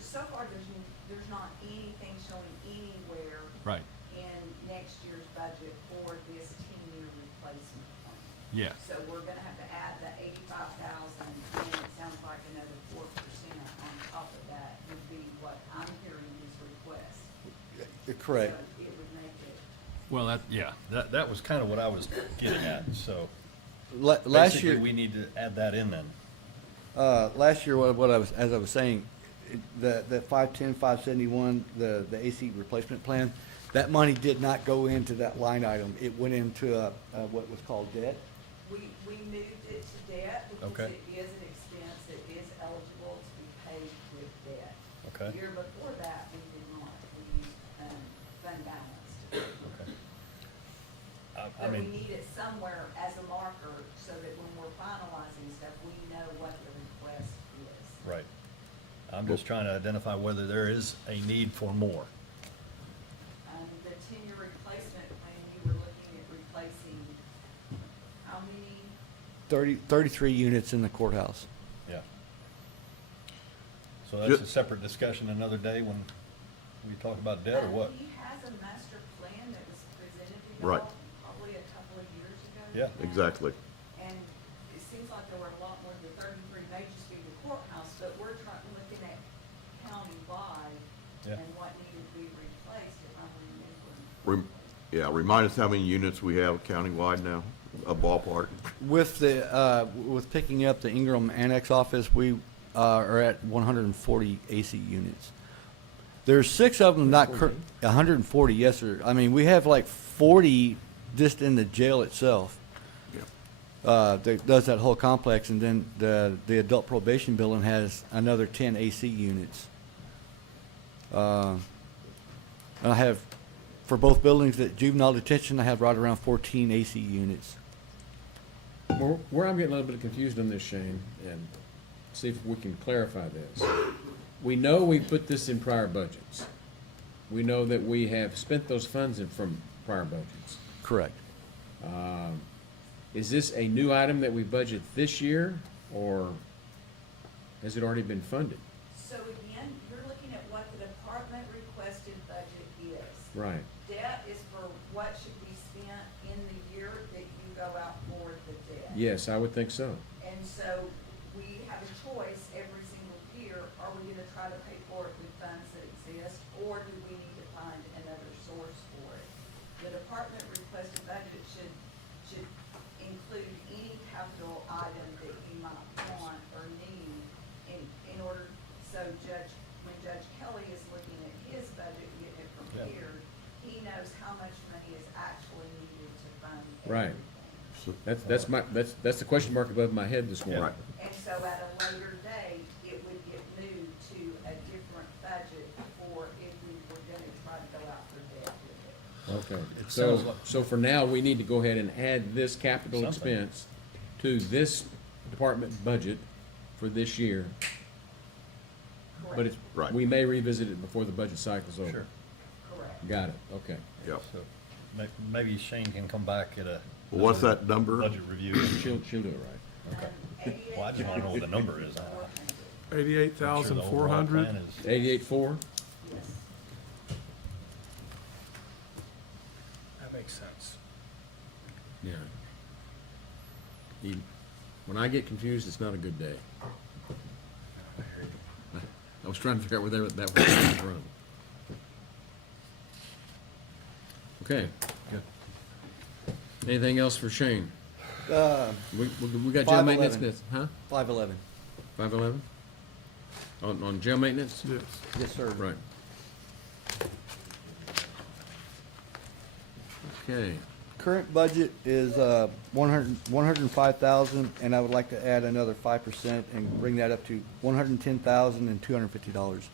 So far, there's not anything showing anywhere Right. in next year's budget for this 10-year replacement plan. Yeah. So we're gonna have to add the 85,000, and it sounds like another 4% on top of that would be what I'm hearing his request. Correct. So it would make it, Well, that was kind of what I was getting at, so. Last Basically, year, we need to add that in then. last year, as I was saying, the 510, 571, the AC replacement plan, that money did not go into that line item. It went into what was called debt. we moved it to debt because Okay. it is an expense that is eligible to be paid with debt. Okay. The year before that, we did not, we used, fund balance to do it. Okay. I But we mean, need it somewhere as a marker so that when we're finalizing stuff, we know what the request is. right. I'm just trying to identify whether there is a need for more. The 10-year replacement plan, you were looking at replacing how many? 33 units in the courthouse. Yeah. So that's a separate discussion another day when we talk about debt or what? He has a master plan that was presented to Right. y'all probably a couple of years ago. Yeah. now. Exactly. And it seems like there were a lot more than 33 may just be the courthouse, but we're looking at county-wide Yeah. and what needed to be replaced, if I'm remembering. Yeah, remind us how many units we have countywide now, a ballpark. With with picking up the Ingram Annex office, we are at 140 AC units. There's 6 of them not 140, yes, sir. I mean, we have like 40 just in the jail itself. Yeah. that does that whole complex, and then the adult probation building has another 10 AC units. And I have, for both buildings, at juvenile detention, I have right around 14 AC units. Where I'm getting a little bit confused on this, Shane, and see if we can clarify this. We know we put this in prior budgets. We know that we have spent those funds from prior budgets. Correct. Is this a new item that we budget this year, or has it already been funded? So again, you're looking at what the department requested budget is. Right. Debt is for what should be spent in the year that you go out for the debt. Yes, I would think so. And so we have a choice every single year, are we gonna try to pay for it with funds that exist, or do we need to find another source for it? The department requested budget should include any capital item that you might want or need in order, so when Judge Kelly is looking at his budget, getting it prepared, he knows how much money is actually needed to fund Right. everything. That's the question mark above my head this morning. And so at a later date, it would get moved to a different budget for if we were gonna try to go out for debt with it. Okay, It sounds like- so for now, we need to go ahead and add this capital Something. expense to this department budget for this year. But it's, Right. we may revisit it before the budget cycle's over. Sure. Correct. Got it, okay. Yep. So maybe Shane can come back at a. Well, what's that number? Budget review. She'll do it right. Okay. Well, I just want to know what the number is. I'm sure the overall 88,400. plan is- 88.4? Yes. That makes sense. Yeah. When I get confused, it's not a good day. I was trying to figure out where that was from. Okay. Good. Anything else for Shane? We got jail 511. maintenance, huh? 511. 511? On jail maintenance? Yes. Yes, sir. Right. Okay. Current budget is 105,000, and I would like to add another 5% and bring that up to $110,250.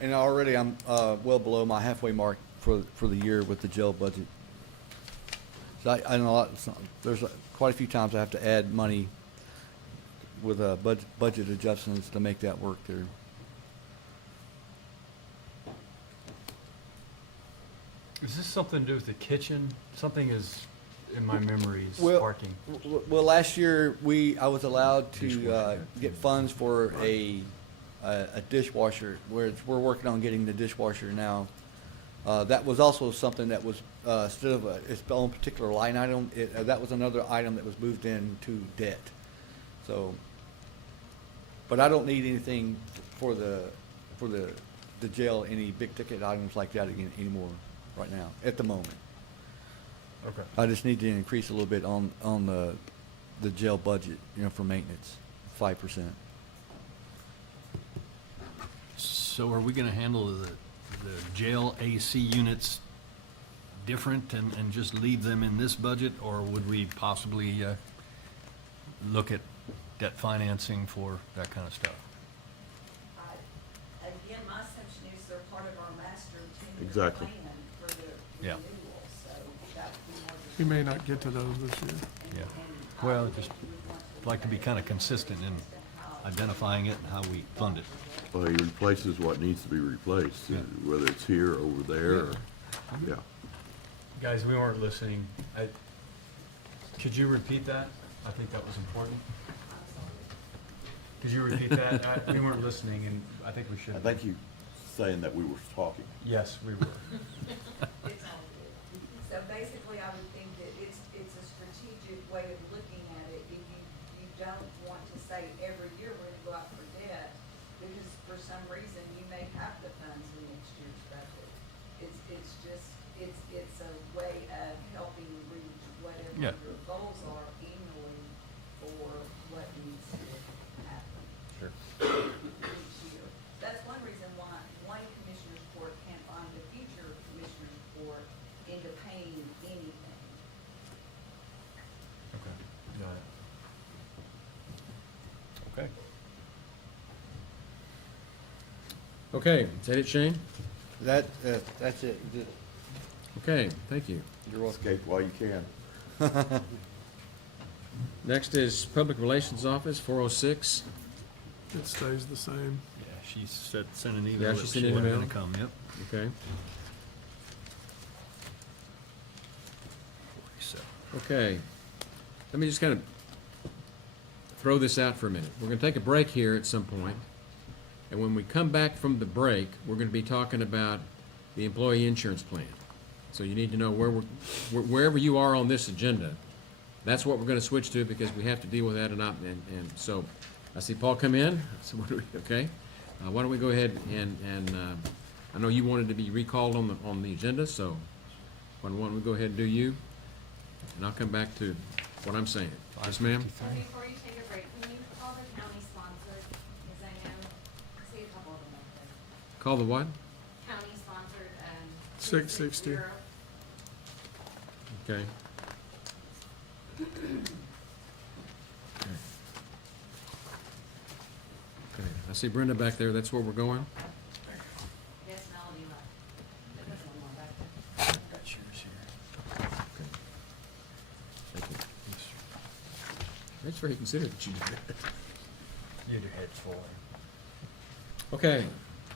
And already I'm well below my halfway mark for the year with the jail budget. So I know there's quite a few times I have to add money with budget adjustments to make that work there. Is this something to do with the kitchen? Something is, in my memory, Well- sparking. Well, last year, I was allowed to get funds for a dishwasher, we're working on getting the dishwasher now. That was also something that was, instead of its own particular line item, that was another item that was moved into debt. So, but I don't need anything for the jail, any big ticket items like that anymore right now, at the moment. Okay. I just need to increase a little bit on the jail budget, for maintenance, 5%. So are we gonna handle the jail AC units different and just leave them in this budget? Or would we possibly look at debt financing for that kind of stuff? Again, my assumption is they're part of our master ten-year Exactly. plan for the Yeah. renewal, so that would be more. We may not get to those this year. Yeah. Well, just like to be kind of consistent in identifying it and how we fund it. Well, he replaces what needs to be replaced, whether it's here, over there, or, yeah. Guys, we weren't listening. Could you repeat that? I think that was important. Could you repeat that? We weren't listening, and I think we should. I think you saying that we were talking. Yes, we were. It's all good. So basically, I would think that it's a strategic way of looking at it. If you don't want to say every year we're gonna go out for debt, because for some reason you may have the funds in next year's budget. It's a way of helping reach whatever Yeah. your goals are annually for what needs to happen Sure. each year. That's one reason why one commissioner's court can't fund the future commissioner's court into paying anything. Okay. Okay, is that it, Shane? That's it. Okay, thank you. You're welcome. Escape while you can. Next is Public Relations Office, 406. It stays the same. Yeah, she said, sent an Yeah, email she that sent she an wasn't email. gonna come, yep. Okay. 47. Okay. Let me just kind of throw this out for a minute. We're going to take a break here at some point, and when we come back from the break, we're going to be talking about the employee insurance plan. So you need to know wherever you are on this agenda, that's what we're going to switch to because we have to deal with that and so I see Paul come in. So okay. Why don't we go ahead and I know you wanted to be recalled on the agenda, so why don't we go ahead and do you, and I'll come back to what I'm saying. Yes, ma'am? So before you take a break, can you call the county sponsored, because I know, I see a couple of them up there. Call the what? County sponsored, 660. Okay. Okay, I see Brenda back there, that's where we're going? Yes, Melody left. But there's one more back there. Got yours here. Okay. Thank you. That's very considerate that you did that. You had your heads full. Okay,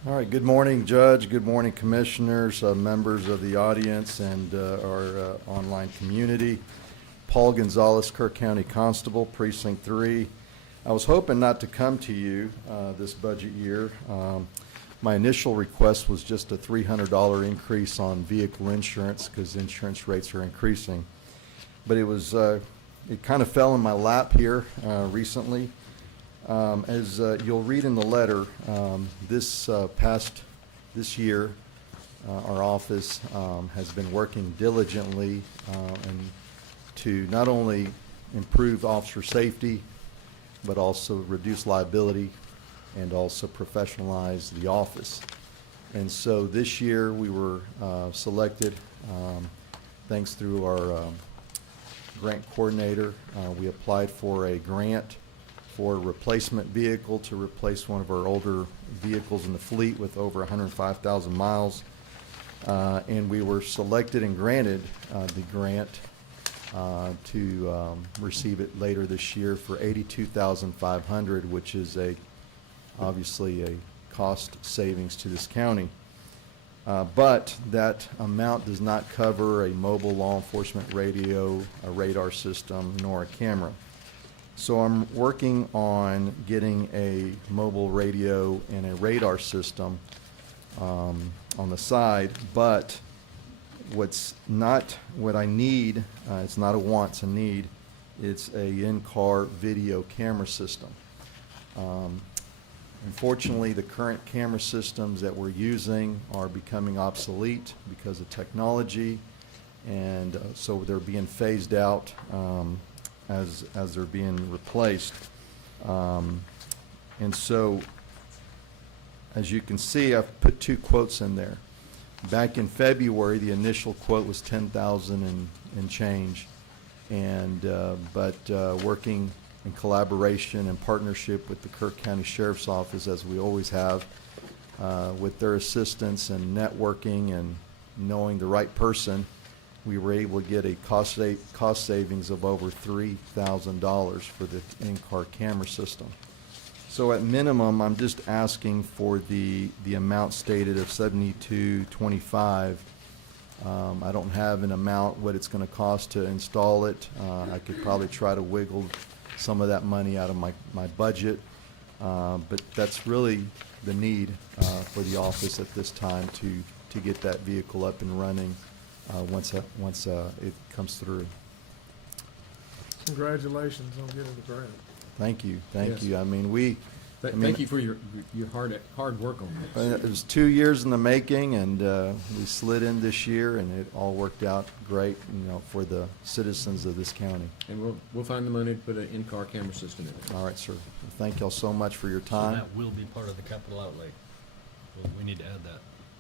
All right, good morning, Judge. Good morning, Commissioners, members of the audience, and our online community. Paul Gonzalez, Kerr County Constable, Precinct 3. I was hoping not to come to you this budget year. My initial request was just a $300 increase on vehicle insurance because insurance rates are increasing. But it kind of fell in my lap here recently. As you'll read in the letter, this year, our office has been working diligently and to not only improve officer safety, but also reduce liability and also professionalize the office. And so this year we were selected, thanks through our grant coordinator. We applied for a grant for a replacement vehicle to replace one of our older vehicles in the fleet with over 105,000 miles. And we were selected and granted the grant to receive it later this year for $82,500, which is obviously a cost savings to this county. But that amount does not cover a mobile law enforcement radio, a radar system, nor a camera. So I'm working on getting a mobile radio and a radar system on the side, but what I need, it's not a want, it's a need, it's a in-car video camera system. Unfortunately, the current camera systems that we're using are becoming obsolete because of technology, and so they're being phased out as they're being replaced. And so, as you can see, I've put two quotes in there. Back in February, the initial quote was $10,000 and change, but working in collaboration and partnership with the Kerr County Sheriff's Office, as we always have, with their assistance and networking and knowing the right person, we were able to get a cost savings of over $3,000 for the in-car camera system. So at minimum, I'm just asking for the amount stated of $72.25. I don't have an amount what it's going to cost to install it. I could probably try to wiggle some of that money out of my budget, but that's really the need for the office at this time to get that vehicle up and running once it comes through. Congratulations on getting the grant. Thank you, Yes. thank you. I mean, thank you for your hard work on this. it was 2 years in the making, and we slid in this year, and it all worked out great, for the citizens of this county. And we'll find the money to put an in-car camera system in it. All right, sir. Well, thank y'all so much for your So time. that will be part of the capital outlay. We need to add that,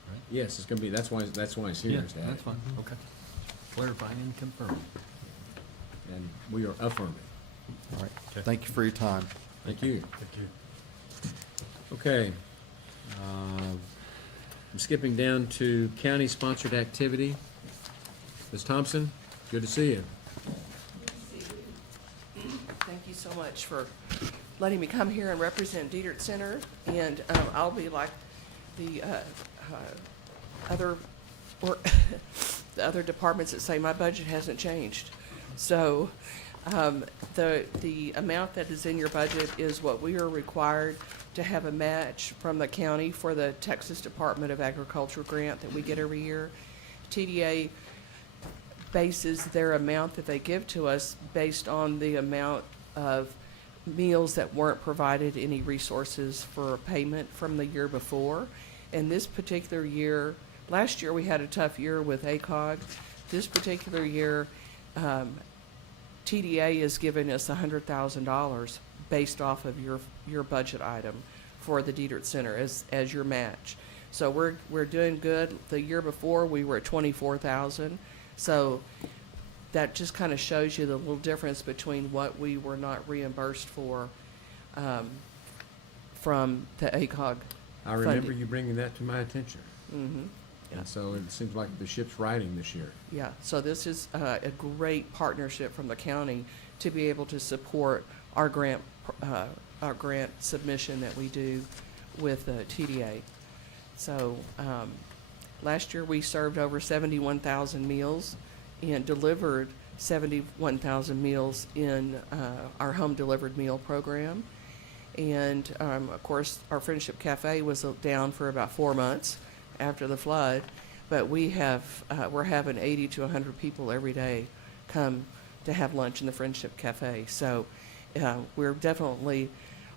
right? Yes, it's gonna be, that's why it's here. Yeah, is to add that's it. fine, okay. Clarifying and confirming. And we are affirming. All right, Okay. thank you for your time. Thank you. Thank you. Okay. I'm skipping down to county-sponsored activity. Ms. Thompson, good to see you. Thank you so much for letting me come here and represent Diedert Center. And I'll be like the other, or the other departments that say my budget hasn't changed. So the amount that is in your budget is what we are required to have a match from the county for the Texas Department of Agriculture grant that we get every year. TDA bases their amount that they give to us based on the amount of meals that weren't provided any resources for payment from the year before. And this particular year, last year we had a tough year with ACOG. This particular year, TDA is giving us $100,000 based off of your budget item for the Diedert Center as your match. So we're doing good. The year before we were at 24,000. So that just kind of shows you the little difference between what we were not reimbursed for from the ACOG. I remember funding. you bringing that to my attention. Mm-hmm. Yeah. And so it seems like the ship's riding this year. Yeah, so this is a great partnership from the county to be able to support our grant submission that we do with TDA. So last year we served over 71,000 meals and delivered 71,000 meals in our home delivered meal program. And of course, our Friendship Cafe was down for about 4 months after the flood, but we're having 80 to 100 people every day come to have lunch in the Friendship Cafe. So we're definitely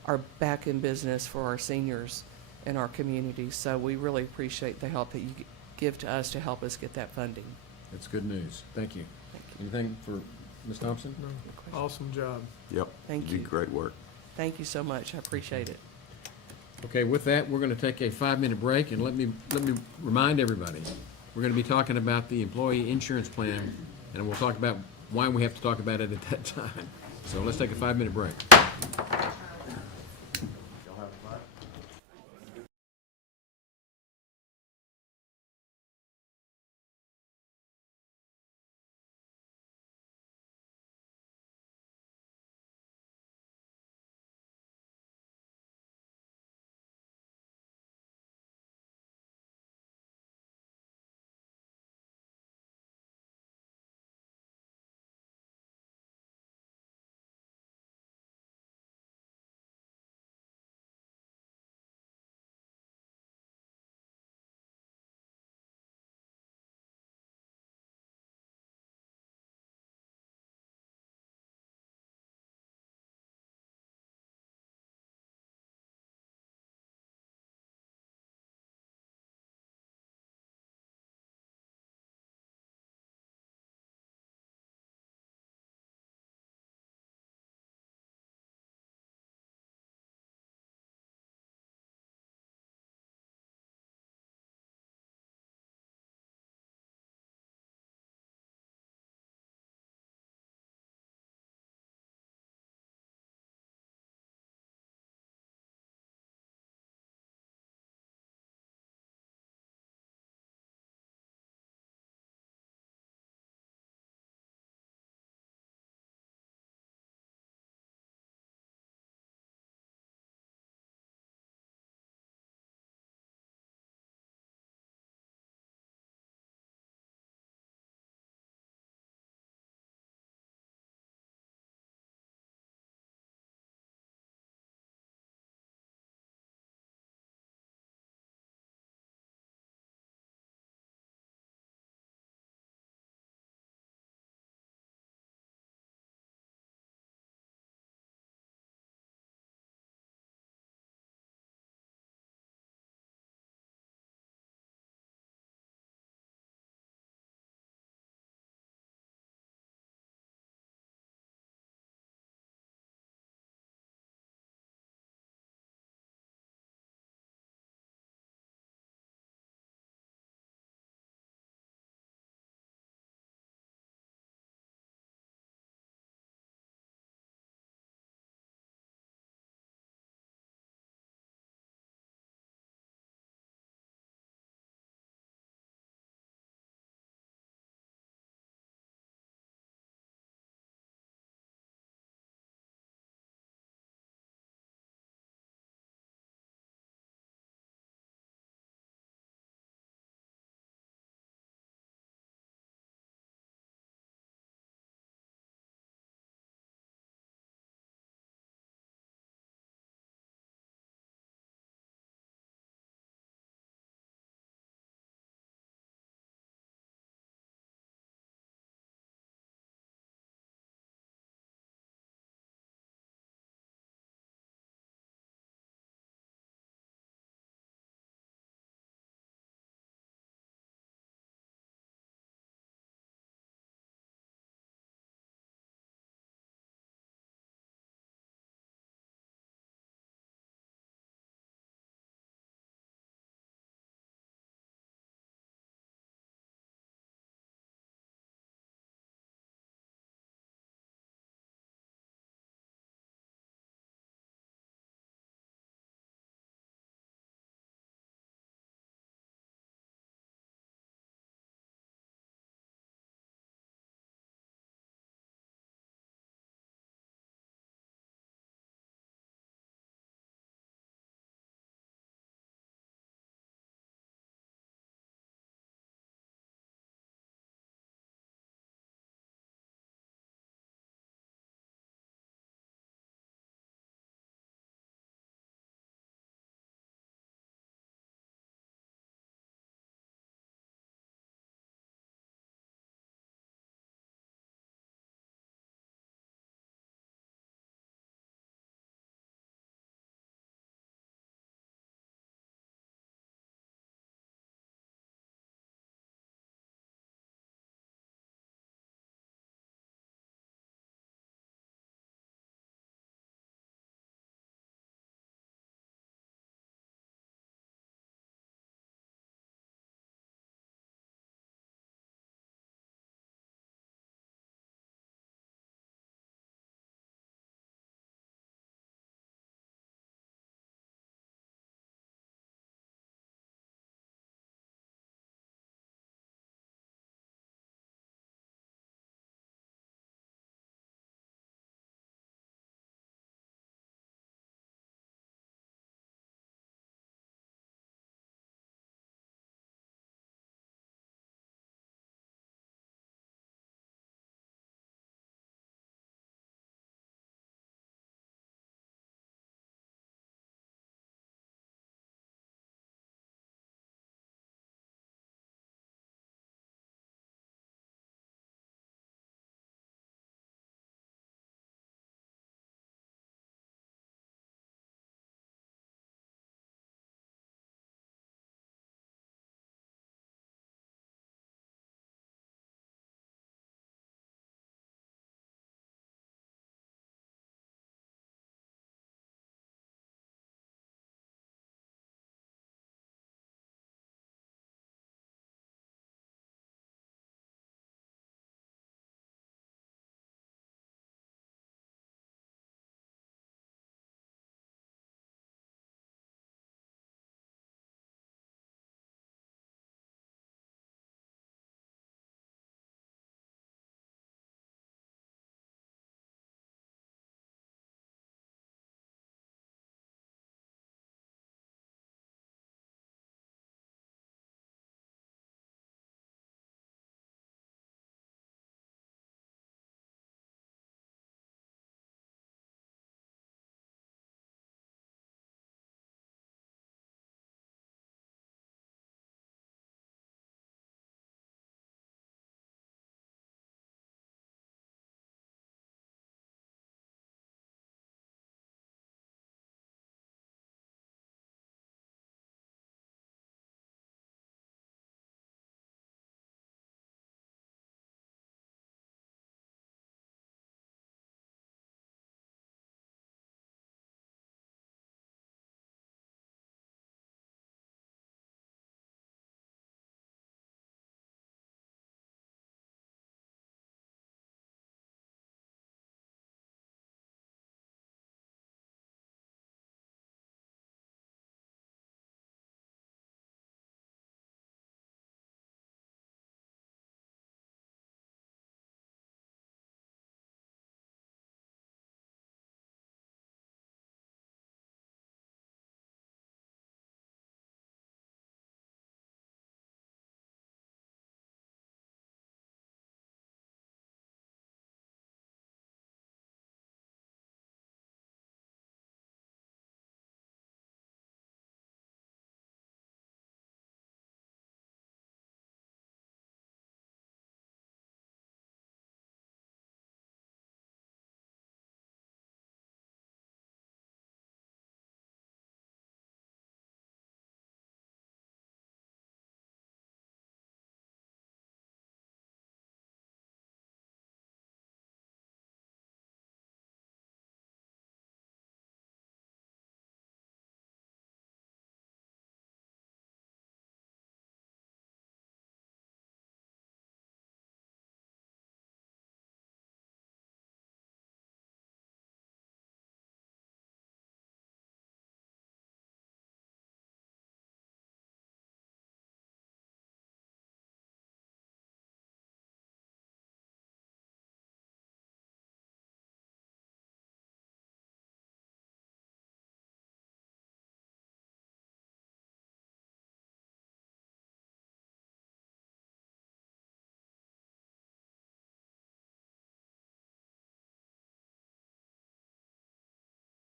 are back in business for our seniors in our community. So we really appreciate the help that you give to us to help us get that funding. That's good news. Thank you. Thank you. Anything for Ms. Thompson? No, awesome job. Yep. Thank You you. do great work. Thank you so much. I appreciate it. Okay, with that, we're going to take a 5-minute break, and let me remind everybody, we're going to be talking about the employee insurance plan, and we'll talk about why we have to talk about it at that time. So let's take a 5-minute break.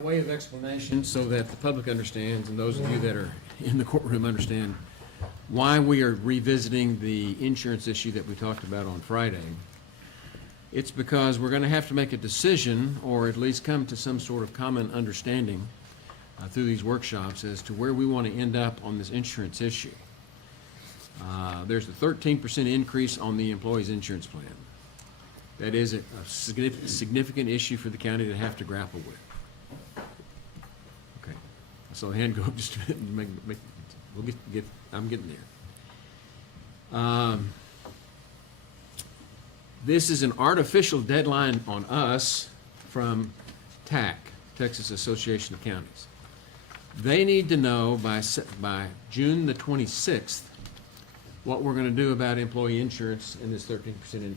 Way of explanation so that the public understands, and those of you that are in the courtroom understand, why we are revisiting the insurance issue that we talked about on Friday. It's because we're going to have to make a decision, or at least come to some sort of common understanding through these workshops as to where we want to end up on this insurance issue. There's a 13% increase on the employee's insurance plan. That is a significant issue for the county to have to grapple with. Okay, so hand go up just a minute. We'll get. I'm getting there. This is an artificial deadline on us from TAC, Texas Association of Counties. They need to know by June the 26th what we're going to do about employee insurance and this 13% increase.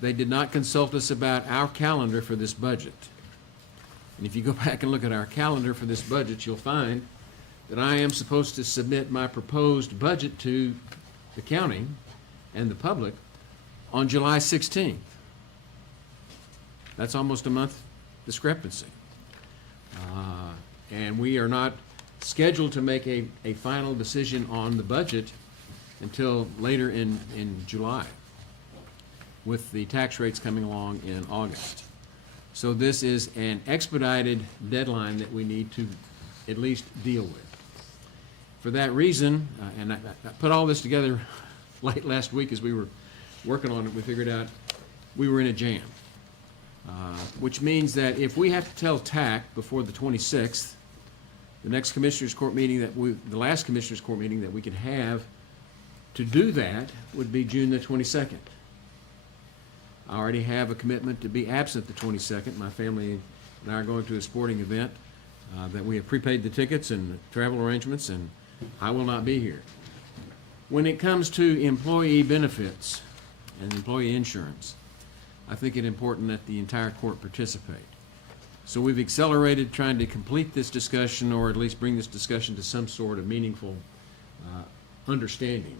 They did not consult us about our calendar for this budget. And if you go back and look at our calendar for this budget, you'll find that I am supposed to submit my proposed budget to the county and the public on July 16th. That's almost a month discrepancy. And we are not scheduled to make a final decision on the budget until later in July, with the tax rates coming along in August. So this is an expedited deadline that we need to at least deal with. For that reason, and I put all this together late last week as we were working on it, we figured out we were in a jam. Which means that if we have to tell TAC before the 26th, the next Commissioners Court meeting the last Commissioners Court meeting that we could have to do that would be June the 22nd. I already have a commitment to be absent the 22nd. My family and I are going to a sporting event that we have prepaid the tickets and travel arrangements, and I will not be here. When it comes to employee benefits and employee insurance, I think it's important that the entire court participate. So we've accelerated trying to complete this discussion, or at least bring this discussion to some sort of meaningful understanding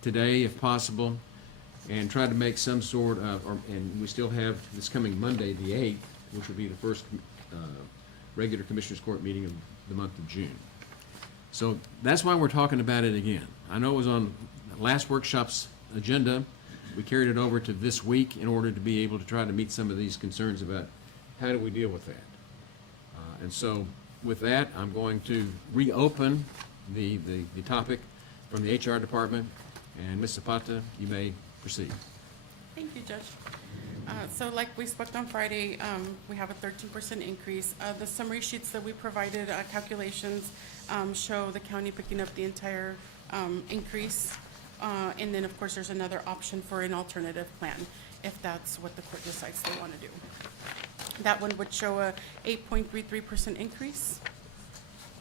today, if possible, and try to make some sort of, and we still have this coming Monday, the 8th, which will be the first regular Commissioners Court meeting of the month of June. So that's why we're talking about it again. I know it was on last workshop's agenda. We carried it over to this week in order to be able to try to meet some of these concerns about how do we deal with that. And so with that, I'm going to reopen the topic from the HR department. And Ms. Zapata, you may proceed. Thank you, Judge. So like we spoke on Friday, we have a 13% increase. The summary sheets that we provided, calculations, show the county picking up the entire increase. And then, of course, there's another option for an alternative plan, if that's what the court decides they want to do. That one would show a 8.33% increase,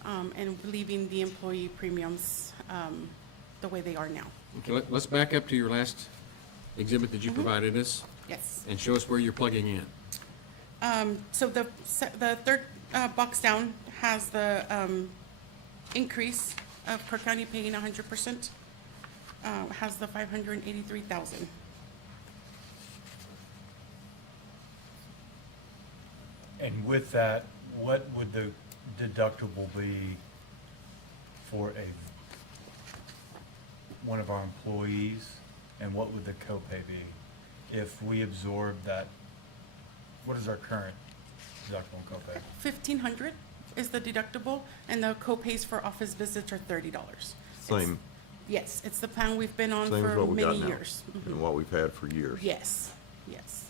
and leaving the employee premiums the way they are now. Okay, let's back up to your last exhibit that you provided us. Yes. And show us where you're plugging in. So the third box down has the increase of Kerr County paying 100%. Has the 583,000. And with that, what would the deductible be for one of our employees, and what would the copay be if we absorb that? What is our current deductible and copay? $1,500 is the deductible, and the copays for office visits are $30. Same, Yes, it's the plan we've been on same as for what we got many now, years. Mhm. and what we've had for years. Yes, yes.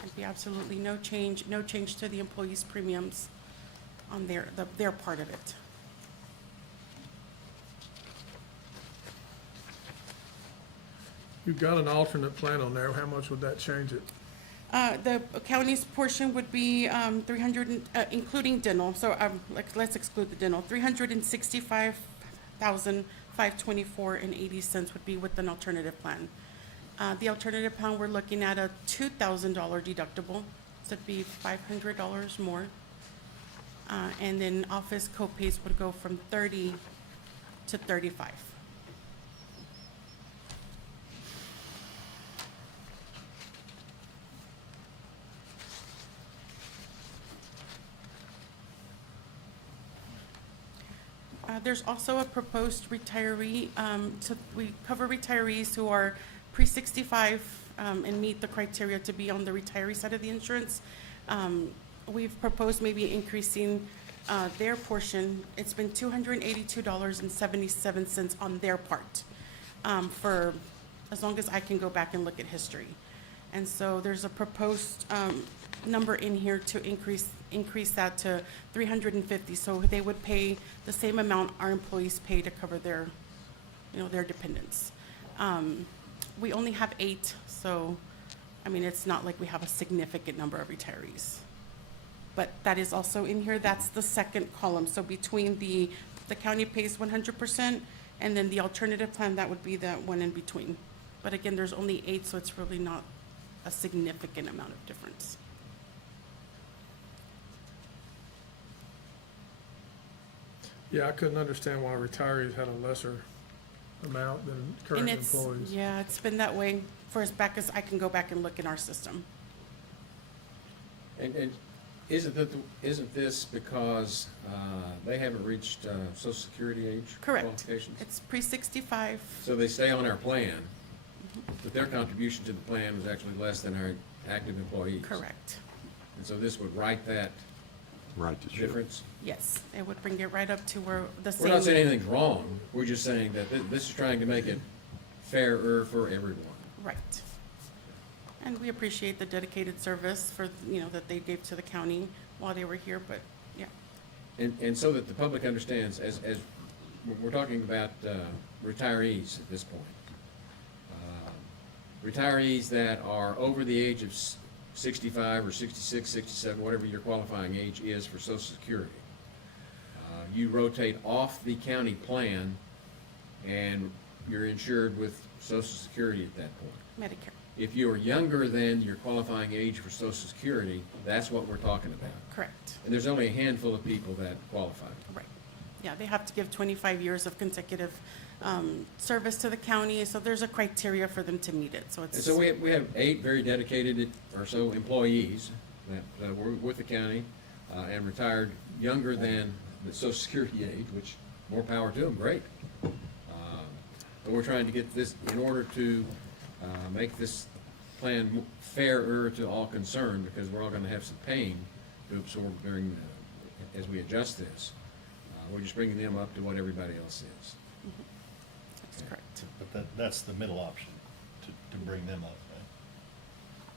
There'd be absolutely no change to the employees' premiums on their part of it. You've got an alternate plan on there. How much would that change it? The county's portion would be 300, including dental, so let's exclude the dental. 365,524.80 would be with an alternative plan. The alternative plan, we're looking at a $2,000 deductible, so it'd be $500 more. And then office copays would go from 30 to 35. There's also a proposed retiree, we cover retirees who are pre-65 and meet the criteria to be on the retiree side of the insurance. We've proposed maybe increasing their portion. It's been $282.77 on their part for as long as I can go back and look at history. And so there's a proposed number in here to increase that to $350. So they would pay the same amount our employees pay to cover their, their dependents. We only have 8, so, I mean, it's not like we have a significant number of retirees. But that is also in here, that's the second column. So between the county pays 100%, and then the alternative plan, that would be that one in between. But again, there's only 8, so it's really not a significant amount of difference. Yeah, I couldn't understand why retirees had a lesser amount than current And it's, employees. yeah, it's been that way for as back as I can go back and look in our system. And isn't this because they haven't reached Social Security age Correct. qualifications? It's pre-65. So they stay on our plan, but their contribution to the plan was actually less than our active employees. Correct. And so this would right that difference? Yes, it would bring it right up to where the same. We're not saying anything's wrong, we're just saying that this is trying to make it fairer for everyone. Right. And we appreciate the dedicated service for, that they gave to the county while they were here, but, yeah. And so that the public understands, as we're talking about retirees at this point. Retirees that are over the age of 65 or 66, 67, whatever your qualifying age is for Social Security. You rotate off the county plan and you're insured with Social Security at that point. Medicare. If you're younger than your qualifying age for Social Security, that's what we're talking about. Correct. And there's only a handful of people that qualify. Right. Yeah, they have to give 25 years of consecutive service to the county, so there's a criteria for them to meet it, so it's. And so we have 8 very dedicated or so employees that were with the county and retired younger than the Social Security age, which more power to them, great. But we're trying to get this, in order to make this plan fairer to all concerned, because we're all gonna have some pain to absorb during, as we adjust this. We're just bringing them up to what everybody else is. That's correct. But that's the middle option, to bring them up,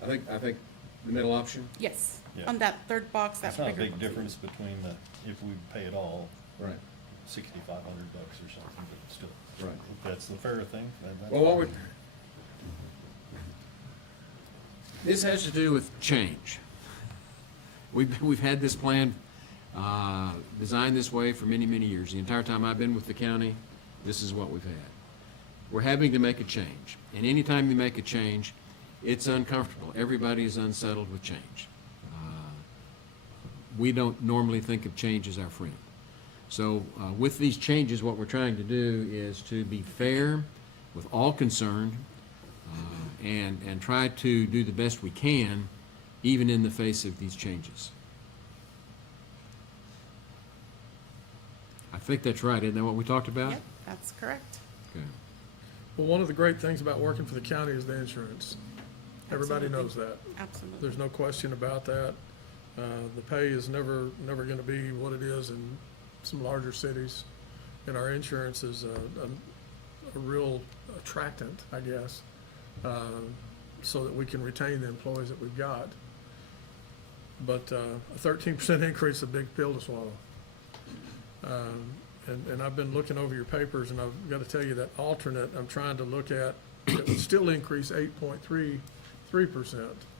right? I think the middle option? Yes, Yeah. on that third box, that It's not a bigger big box. difference between if we pay it all, Right. $6,500 or something, but still. Right. If that's the fair thing, then that's. Well, what fine. would, this has to do with change. We've had this plan designed this way for many, many years. The entire time I've been with the county, this is what we've had. We're having to make a change. And anytime you make a change, it's uncomfortable. Everybody is unsettled with change. We don't normally think of change as our friend. So with these changes, what we're trying to do is to be fair with all concerned and try to do the best we can, even in the face of these changes. I think that's right. Isn't that what we talked about? Yep, that's correct. Okay. Well, one of the great things about working for the county is the insurance. Everybody knows that. Absolutely. There's no question about that. The pay is never gonna be what it is in some larger cities. And our insurance is a real attractant, I guess, so that we can retain the employees that we've got. But a 13% increase is a big pill to swallow. And I've been looking over your papers, and I've got to tell you that alternate I'm trying to look at, it would still increase 8.33%.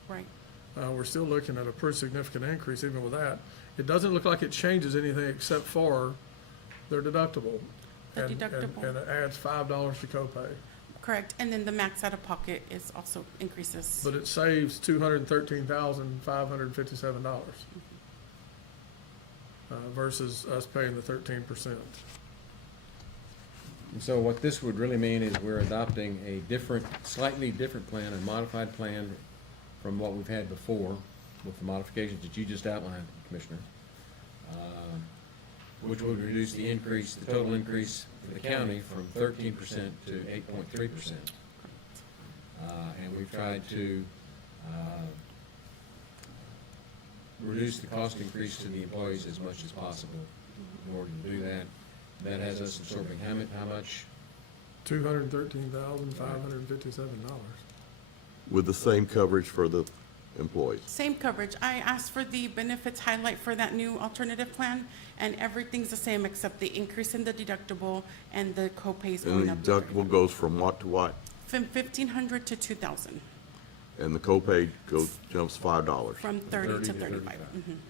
Right. We're still looking at a pretty significant increase even with that. It doesn't look like it changes anything except for their deductible. The And deductible. it adds $5 to copay. Correct, and then the max out-of-pocket is also increases. But it saves $213,557 versus us paying the 13%. And so what this would really mean is we're adopting a different, slightly different plan, a modified plan from what we've had before with the modifications that you just outlined, Commissioner. which would reduce the increase, the total increase for the county from 13% to 8.3%. And we've tried to reduce the cost increase to the employees as much as possible. In order to do that, that has us absorbing how much? $213,557. With the same coverage for the employees. Same coverage. I asked for the benefits highlight for that new alternative plan, and everything's the same except the increase in the deductible and the co-pays And going the up. deductible goes from what to what? From 1,500 to 2,000, And the copay jumps $5. from 30 to 35.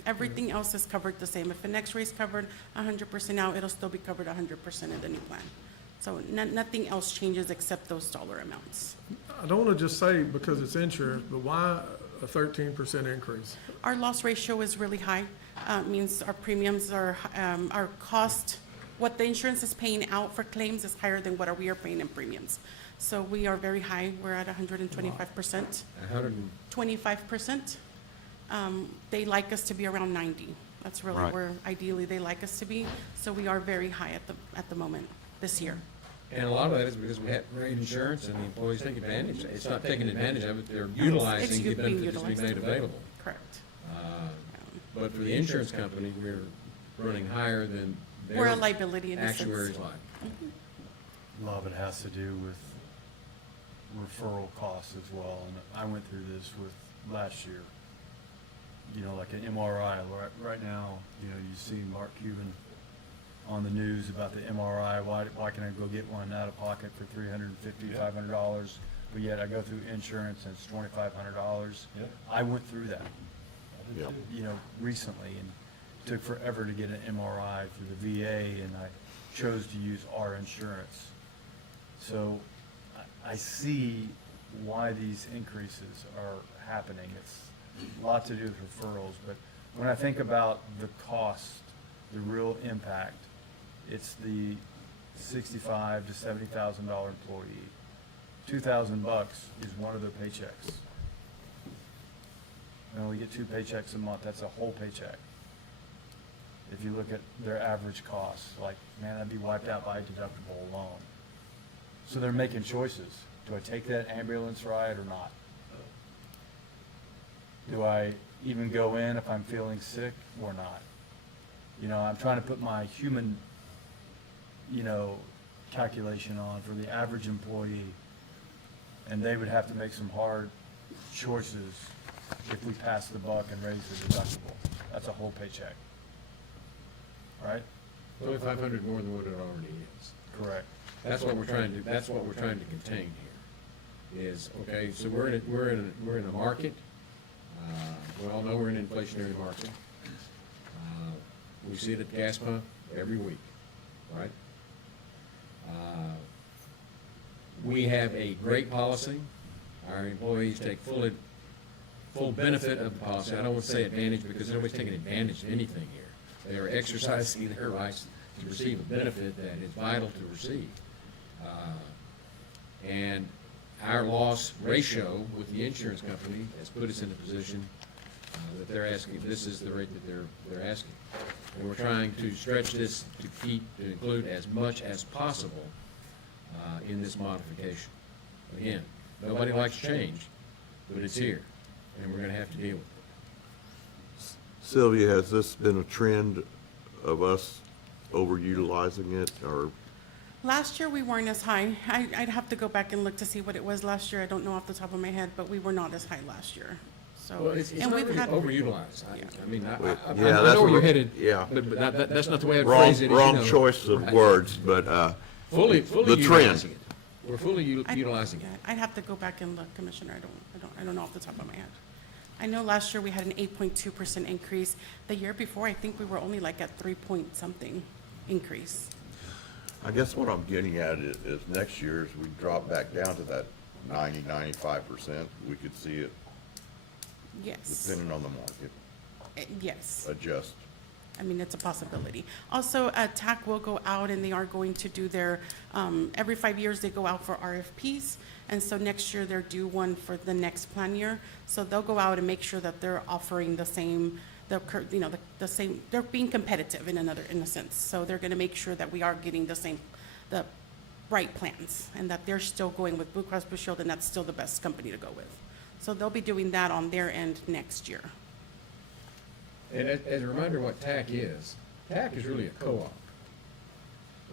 Everything else is covered the same. If an X-ray is covered 100% now, it'll still be covered 100% in the new plan. So nothing else changes except those dollar amounts. I don't want to just say because it's insurance, but why a 13% increase? Our loss ratio is really high. Means our premiums are, our cost, what the insurance is paying out for claims is higher than what we are paying in premiums. So we are very high. We're at 125%. 25%. They like us to be around 90. That's really Right. where ideally they like us to be. So we are very high at the moment this year. And a lot of that is because we have great insurance and the employees take advantage. It's not taking advantage of it, they're utilizing the being benefit that's being made utilized. available. Correct. But for the insurance company, we're running higher than We're a their liability in a sense. actuaries like. A lot of it has to do with referral costs as well, and I went through this with last year. You know, like an MRI, right now, you know, you see Mark Cuban on the news about the MRI, why can I go get one out of pocket for $350, $500, but yet I go through insurance and it's $2,500. I went through that, Yeah. you know, recently, and took forever to get an MRI through the VA, and I chose to use our insurance. So I see why these increases are happening. It's a lot to do with referrals, but when I think about the cost, the real impact, it's the $65,000 to $70,000 employee. $2,000 is one of their paychecks. They only get 2 paychecks a month. That's a whole paycheck. If you look at their average costs, like, man, I'd be wiped out by deductible alone. So they're making choices. Do I take that ambulance ride or not? Do I even go in if I'm feeling sick or not? You know, I'm trying to put my human, you know, calculation on for the average employee, and they would have to make some hard choices if we pass the buck and raise the deductible. That's a whole paycheck. Right? $2,500 more than what it already is. Correct. That's what we're trying to contain here. Is, okay, so we're in a market. We all know we're in an inflationary market. We see it at the gas pump every week, right? We have a great policy. Our employees take full benefit of the policy. I don't want to say advantage because nobody's taking advantage of anything here. They are exercising their rights to receive a benefit that is vital to receive. And our loss ratio with the insurance company has put us in a position that they're asking, this is the rate that they're asking. And we're trying to stretch this to include as much as possible in this modification. Again, nobody likes change, but it's here, and we're gonna have to deal with it. Sylvia, has this been a trend of us overutilizing it, or? Last year, we weren't as high. I'd have to go back and look to see what it was last year. I don't know off the top of my head, but we were not as high last year. So, Well, it's and not we've really had overutilized. Yeah. I mean, I Yeah, know that's where you're what- headed. yeah. But that's not the way I'd Wrong, phrase it. as you wrong know. choice of Right. words, but, Fully the trend. utilizing it. We're fully I'd- utilizing it. yeah, I'd have to go back and look, Commissioner. I don't know off the top of my head. I know last year we had an 8.2% increase. The year before, I think we were only like at 3 point something increase. I guess what I'm getting at is next year, as we drop back down to that 95%, we could see it, Yes. depending on the market, Yes. adjust. I mean, it's a possibility. Also, TAC will go out and they are going to do their, every 5 years, they go out for RFPs. And so next year, they're due one for the next plan year. So they'll go out and make sure that they're offering the same the same, they're being competitive in a sense. So they're gonna make sure that we are getting the right plans, and that they're still going with Blue Cross Blue Shield, and that's still the best company to go with. So they'll be doing that on their end next year. And as a reminder what TAC is really a co-op.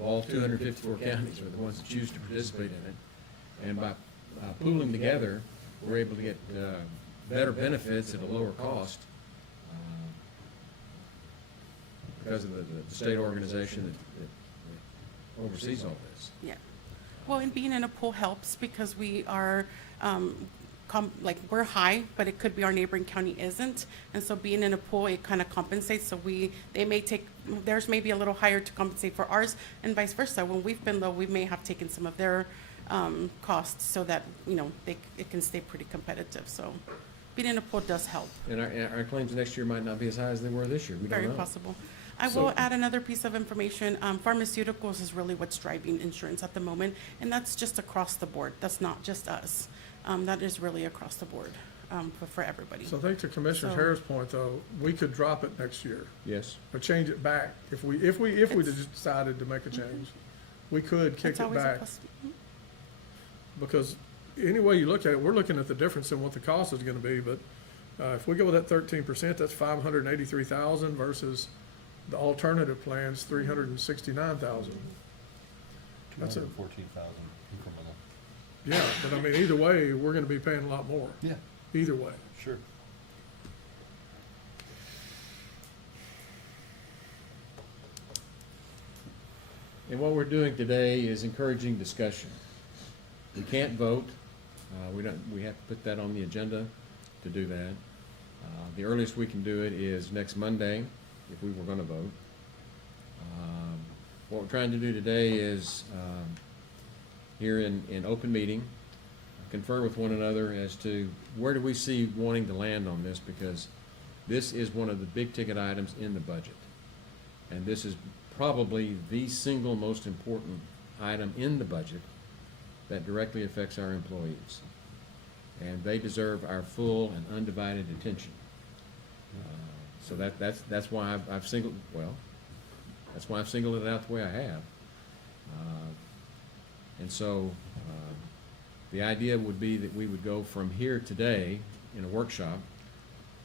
All 254 counties are the ones that choose to participate in it. And by pooling together, we're able to get better benefits at a lower cost because of the state organization that oversees all this. Yeah. Well, and being in a pool helps because we are, we're high, but it could be our neighboring county isn't. And so being in a pool, it kind of compensates. So they may take, theirs may be a little higher to compensate for ours, and vice versa. When we've been low, we may have taken some of their costs so that, it can stay pretty competitive. So being in a pool does help. And our claims next year might not be as high as they were this year. We don't know. Very possible. I So- will add another piece of information. Pharmaceuticals is really what's driving insurance at the moment, and that's just across the board. That's not just us. That is really across the board for everybody. So I think to Commissioner So- Harris' point, though, we could drop it next year Yes. or change it back. If we decided to make a change, we could kick It's it always a back. plus. Because any way you look at it, we're looking at the difference in what the cost is gonna be, but, if we go with that 13%, that's 583,000 versus the alternative plan's 369,000. That's a, 214,000 incremental. yeah, but I mean, either way, we're gonna be paying a lot more. Yeah. Either way. Sure. And what we're doing today is encouraging discussion. We can't vote. We have to put that on the agenda to do that. The earliest we can do it is next Monday, if we were gonna vote. What we're trying to do today is, here in open meeting, confer with one another as to where do we see wanting to land on this, because this is one of the big ticket items in the budget. And this is probably the single most important item in the budget that directly affects our employees. And they deserve our full and undivided attention. So that's why I've singled it out the way I have. And so, the idea would be that we would go from here today in a workshop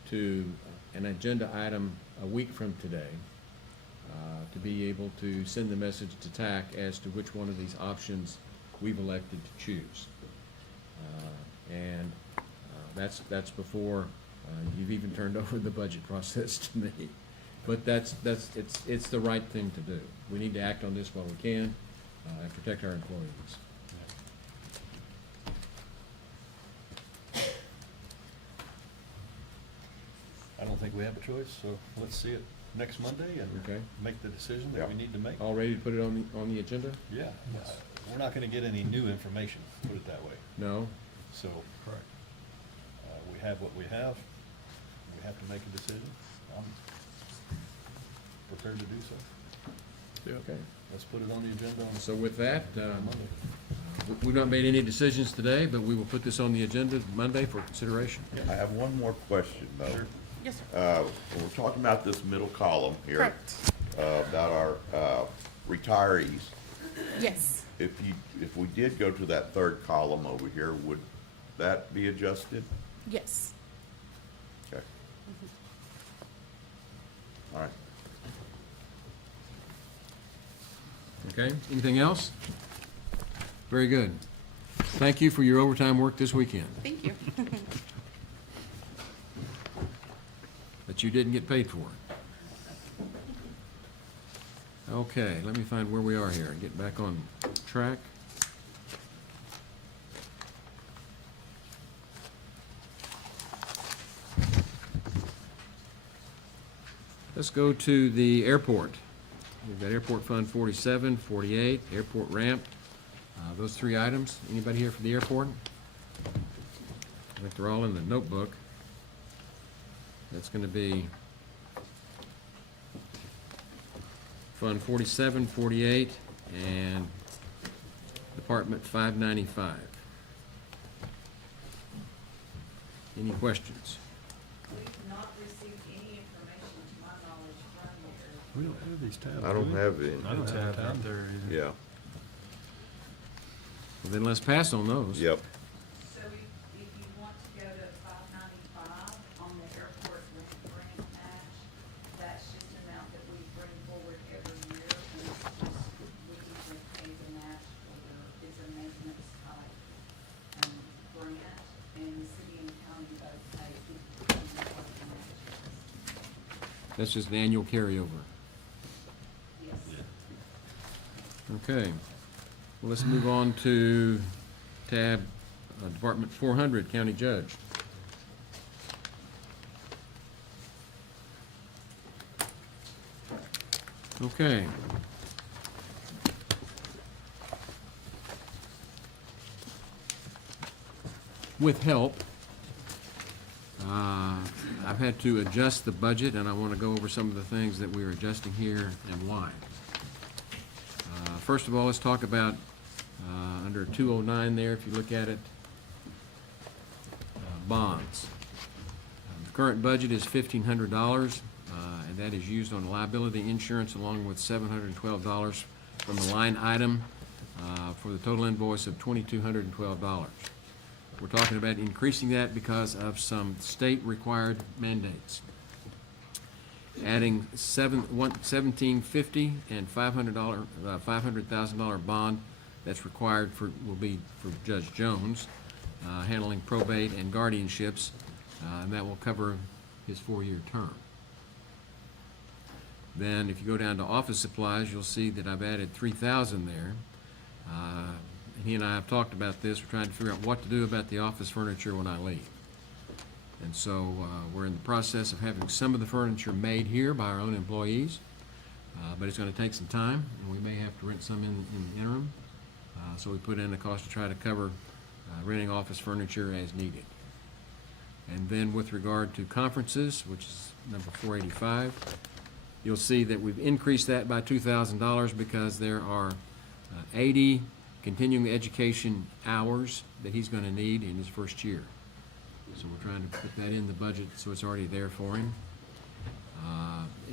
to an agenda item a week from today, to be able to send the message to TAC as to which one of these options we've elected to choose. And that's before you've even turned over the budget process to me. But it's the right thing to do. We need to act on this while we can, and protect our employees. I don't think we have a choice, so let's see it next Monday and Okay. make the decision that we need to make. All ready to put it on the agenda? Yeah, we're not gonna get any new information, put it that way. No? So, correct. We have what we have. We have to make a decision. I'm prepared to do so. Yeah. Okay. Let's put it on the agenda on So with that, Monday. we've not made any decisions today, but we will put this on the agenda Monday for consideration. I have one more question, though. Sure. Yes, sir. We're talking about this middle column here. Correct. About our retirees. Yes. If we did go to that third column over here, would that be adjusted? Yes. Okay. All right. Okay, anything else? Very good. Thank you for your overtime work this weekend, Thank you. that you didn't get paid for. Okay, let me find where we are here and get back on track. Let's go to the airport. We've got Airport Fund 47, 48, airport ramp. Those three items. Anybody here for the airport? I think they're all in the notebook. That's going to be Fund 47, 48, and Department 595. Any questions? We've not received any information to my knowledge from there. We don't have these tabs. I don't do we? have it. I don't have a tab. there either. Yeah, Well, then let's pass on those. yep. So if you want to go to 595 on the airport grant match, that's just an amount that we bring forward every year. And it's just, we usually pay the match for, it's a maintenance type, grant. And the city and county both pay 50% of the match. That's just an annual carryover. Yes. Okay. Well, let's move on to tab Department 400, County Judge. Okay. With help, I've had to adjust the budget, and I want to go over some of the things that we're adjusting here and why. First of all, let's talk about under 209 there, if you look at it, bonds. The current budget is $1,500, and that is used on liability insurance along with $712 from the line item for the total invoice of $2,212. We're talking about increasing that because of some state-required mandates. Adding $1,750 and $500,000 bond that's required will be for Judge Jones, handling probate and guardianships, and that will cover his 4-year term. Then if you go down to office supplies, you'll see that I've added $3,000 there. And he and I have talked about this. We're trying to figure out what to do about the office furniture when I leave. And so we're in the process of having some of the furniture made here by our own employees, but it's going to take some time, and we may have to rent some in the interim. So we put in a cost to try to cover renting office furniture as needed. And then with regard to conferences, which is number 485, you'll see that we've increased that by $2,000 because there are 80 continuing education hours that he's going to need in his first year. So we're trying to put that in the budget so it's already there for him.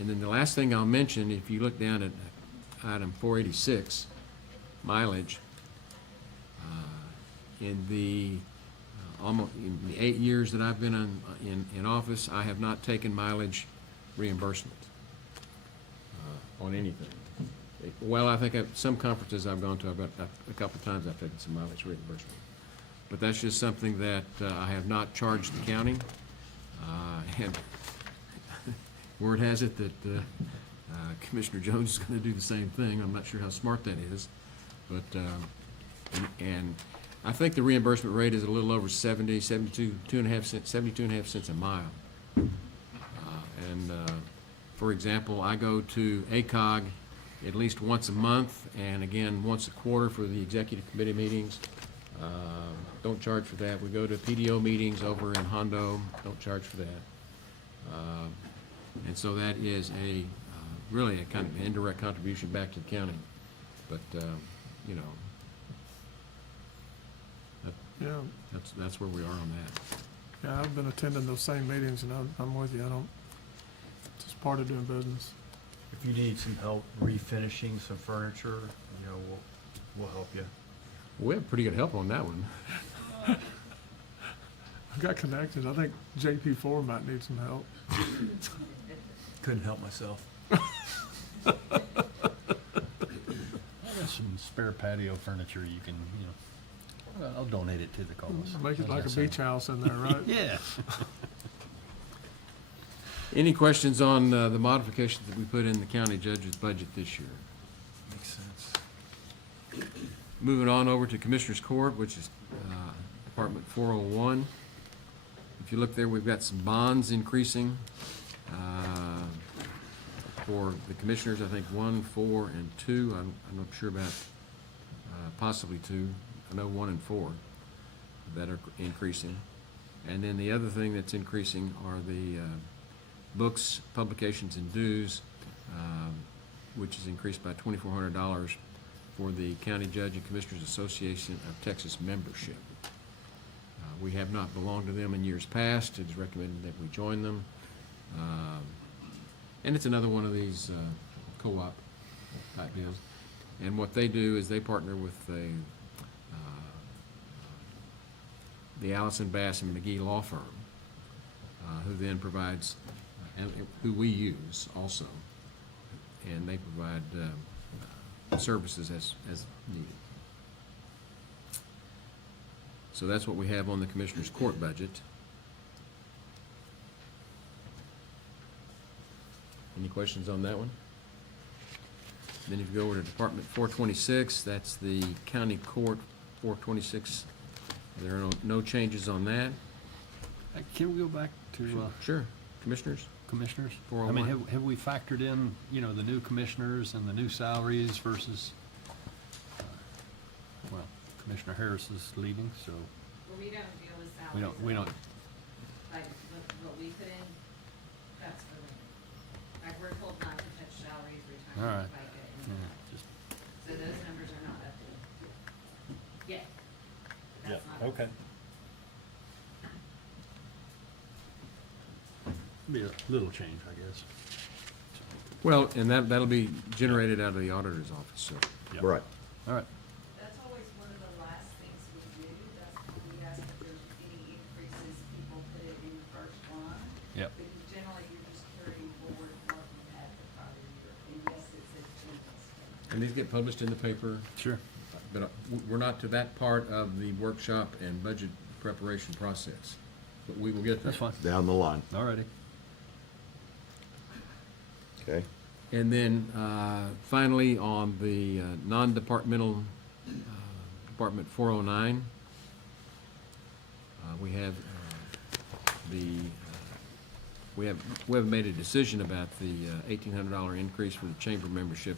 And then the last thing I'll mention, if you look down at item 486, mileage, in the 8 years that I've been in office, I have not taken mileage reimbursement on anything. Well, I think at some conferences I've gone to, a couple of times I've taken some mileage reimbursement. But that's just something that I have not charged the county. And word has it that Commissioner Jones is going to do the same thing. I'm not sure how smart that is. But, and I think the reimbursement rate is a little over 72.5 cents a mile. For example, I go to ACOG at least once a month and again once a quarter for the executive committee meetings. Don't charge for that. We go to PDO meetings over in Hondo, don't charge for that. And so that is really a kind of indirect contribution back to the county. But, you know, Yeah, that's where we are on that. yeah, I've been attending those same meetings, and I'm with you. It's just part of doing business. If you need some help refinishing some furniture, you know, we'll help you. We have pretty good help on that one. I've got connections. I think JP4 might need some help. Couldn't help myself. I got some spare patio furniture you can, you know, I'll donate it to the cause. Make it How's like a that beach sound? house in there, right? Yeah. Any questions on the modifications that we put in the county judge's budget this year? Makes sense. Moving on over to Commissioners Court, which is Department 401. If you look there, we've got some bonds increasing for the commissioners, I think 1, 4, and 2. I'm not sure about possibly 2. I know 1 and 4 that are increasing. And then the other thing that's increasing are the books, publications, and dues, which is increased by $2,400 for the County Judge and Commissioners Association of Texas membership. We have not belonged to them in years past. It is recommended that we join them. And it's another one of these co-op type deals. And what they do is they partner with the Allison Bass and McGee law firm, who then provides, and who we use also, and they provide services as needed. So that's what we have on the Commissioner's Court budget. Any questions on that one? Then if you go over to Department 426, that's the County Court 426. There are no changes on that. Can we go back to, Sure. Commissioners? commissioners? I 401. mean, have we factored in, you know, the new commissioners and the new salaries versus, well, Commissioner Harris is leaving, so Well, we don't deal with salaries. we don't, Like, what we put in, that's for them. Like, we're told not to touch salaries, all right. retirement, FICA, Yeah, and just, so those numbers are not updated. Yeah. But that's not okay. Be a little change, I guess. Well, and that'll be generated out of the auditor's office, so. Yep. Right. All right. That's always one of the last things we do. That's when we ask if there's any increases, people put it in the first line. Yep. Because generally you're just carrying forward what you had the prior year. And yes, it's a change. And these get published in the paper, Sure. but we're not to that part of the workshop and budget preparation process. But we will get there. That's fine. Down the line. All righty. Okay. And then finally, on the non-departmental Department 409, we have we haven't made a decision about the $1,800 increase for the chamber membership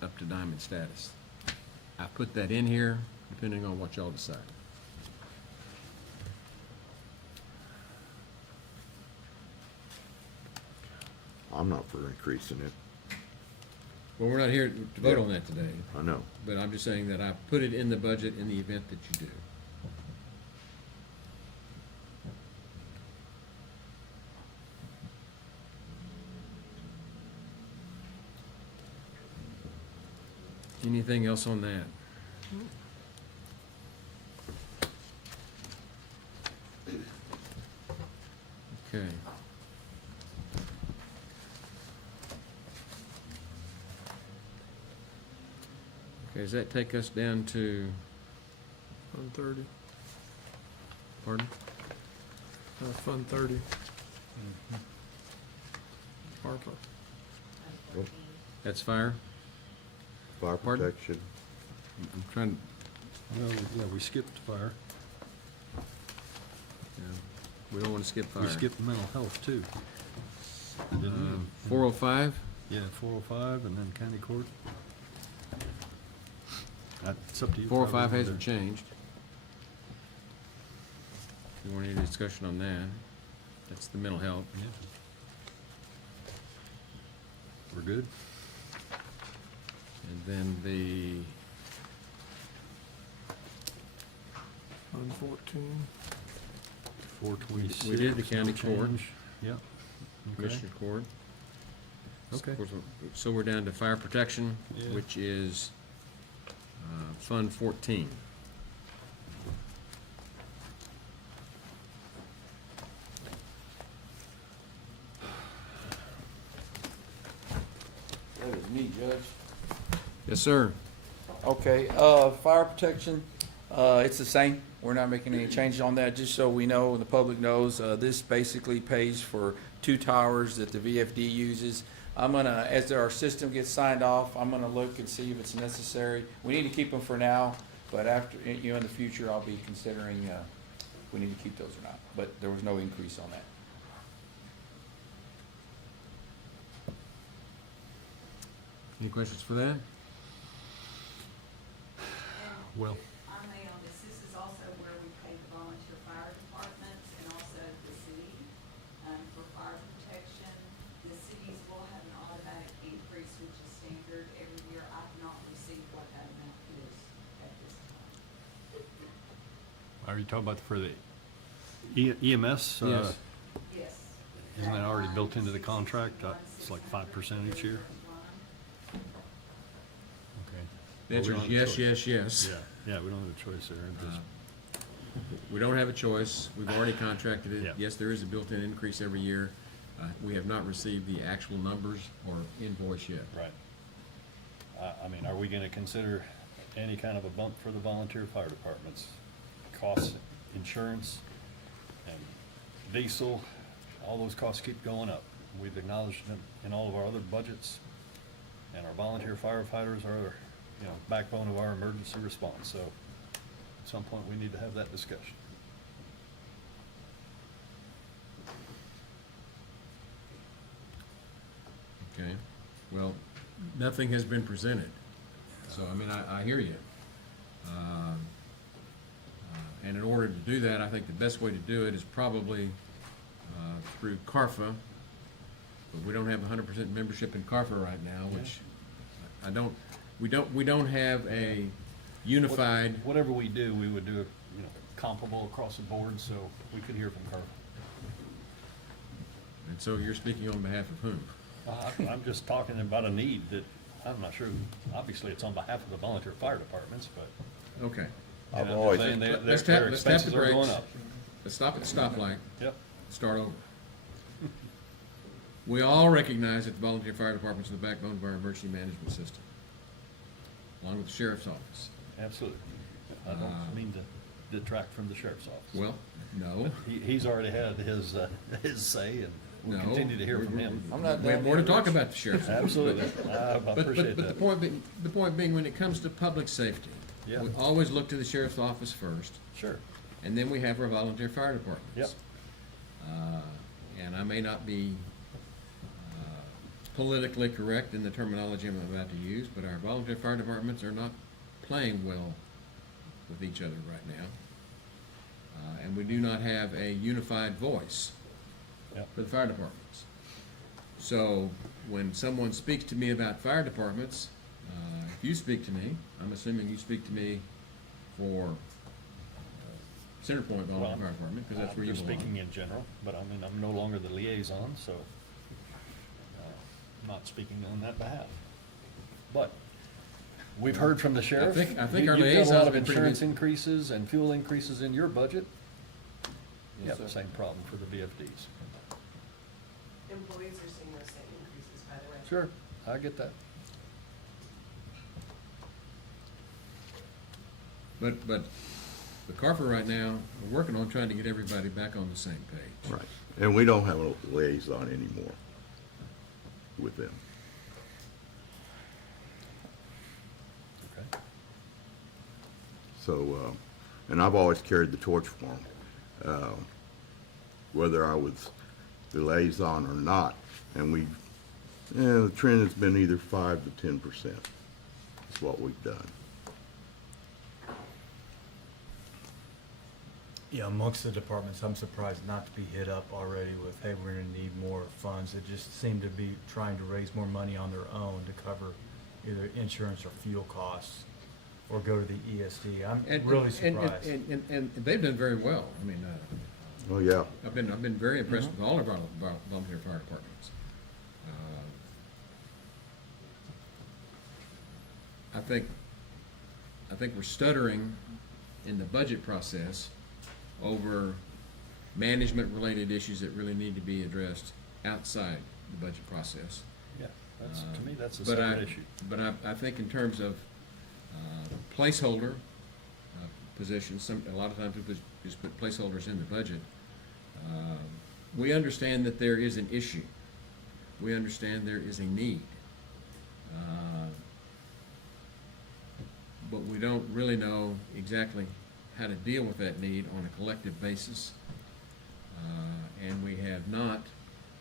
up to diamond status. I put that in here, depending on what y'all decide. I'm not for increasing it. Well, we're not here to vote on that today, I know. but I'm just saying that I put it in the budget in the event that you do. Anything else on that? Okay. Okay, does that take us down to, Fund 30, pardon? Fund 30. ARPA. That's fire? Fire Pardon? protection. I'm trying, Well, yeah, we skipped fire. yeah, we don't want to skip fire. We skipped mental health too. Didn't we? 405? Yeah, 405 and then county court. It's up to you. 405 probably. hasn't changed. If you want any discussion on that, that's the mental health. Yeah. We're good? And then the, Fund 14. 426. We did the county no court. change. Yep. Okay. Commissioner Court. Okay. So we're down to fire protection, Yeah. which is Fund 14. That is me, Judge. Yes, sir. Okay, fire protection, it's the same. We're not making any changes on that, just so we know and the public knows. This basically pays for 2 towers that the VFD uses. I'm gonna, as our system gets signed off, I'm gonna look and see if it's necessary. We need to keep them for now, but after, you know, in the future, I'll be considering, if we need to keep those or not. But there was no increase on that. Any questions for that? Well, I may on this, this is also where we pay the volunteer fire departments and also the city, for fire protection. The cities will have an automatic increase, which is standard every year. I've not received what that amount is at this time. our are you talking about for the EMS? Yes. Yes. Isn't that already built into the contract? It's like 5% each year? Okay. The answer Well, is we don't have a yes, choice. yes, yes. Yeah, we don't have a choice there. I'm just, We don't have a choice. We've already contracted it. Yeah. Yes, there is a built-in increase every year. We have not received the actual numbers or invoice yet. right. I mean, are we gonna consider any kind of a bump for the volunteer fire departments? Costs, insurance, and diesel, all those costs keep going up. We've acknowledged them in all of our other budgets, and our volunteer firefighters are, you know, backbone of our emergency response, so at some point, we need to have that discussion. Okay, well, nothing has been presented, so, I mean, I hear you. And in order to do that, I think the best way to do it is probably through CARFA, but we don't have 100% membership in CARFA right now, which we don't have a unified. Whatever we do, we would do it, you know, comparable across the board, so we could hear from Kerr. And so you're speaking on behalf of whom? I'm just talking about a need that, I'm not sure, obviously it's on behalf of the volunteer fire departments, but. Okay. I've I'm just always, saying Let's their tap the expenses are going brakes. up. Let's stop at the stoplight, Yep. start over. We all recognize that the volunteer fire departments are the backbone of our emergency management system, along with the sheriff's office. Absolutely. I don't mean to detract from the sheriff's office. Well, no. He's already had his say, and we'll No, continue to hear from him. I'm not We have done more to yet, talk Rich. about the sheriff's office. Absolutely. I But appreciate the that. point being, when it comes to public safety, Yeah. we always look to the sheriff's office first, Sure. and then we have our volunteer fire departments. Yep. And I may not be politically correct in the terminology I'm about to use, but our volunteer fire departments are not playing well with each other right now. And we do not have a unified voice Yep. for the fire departments. So when someone speaks to me about fire departments, if you speak to me, I'm assuming you speak to me for Center Point Well, Volunteer Fire Department, because that's where you I'm just belong. speaking in general, but I mean, I'm no longer the liaison, so I'm not speaking on that behalf. But we've heard from the sheriff. I think You- our You've got a liaison's lot of been pretty insurance good. increases and fuel increases in your budget. Yes, Yep, sir. same problem for the VFDs. Employees are seeing those same increases, by the way. Sure, I get that. But the CARFA right now, we're working on trying to get everybody back on the same page. right, and we don't have a liaison anymore with them. Okay. So, and I've always carried the torch for them, whether I was the liaison or not. And the trend has been either 5 to 10%. That's what we've done. Yeah, amongst the departments, I'm surprised not to be hit up already with, hey, we're gonna need more funds. It just seemed to be trying to raise more money on their own to cover either insurance or fuel costs, or go to the ESD. I'm really surprised. And they've done very well. I mean, Oh, yeah. I've been very impressed with all of our volunteer fire departments. I think we're stuttering in the budget process over management-related issues that really need to be addressed outside the budget process. Yeah, that's, to me, that's a But separate issue. But I think in terms of placeholder positions, a lot of times we just put placeholders in the budget. We understand that there is an issue. We understand there is a need. But we don't really know exactly how to deal with that need on a collective basis. And we have not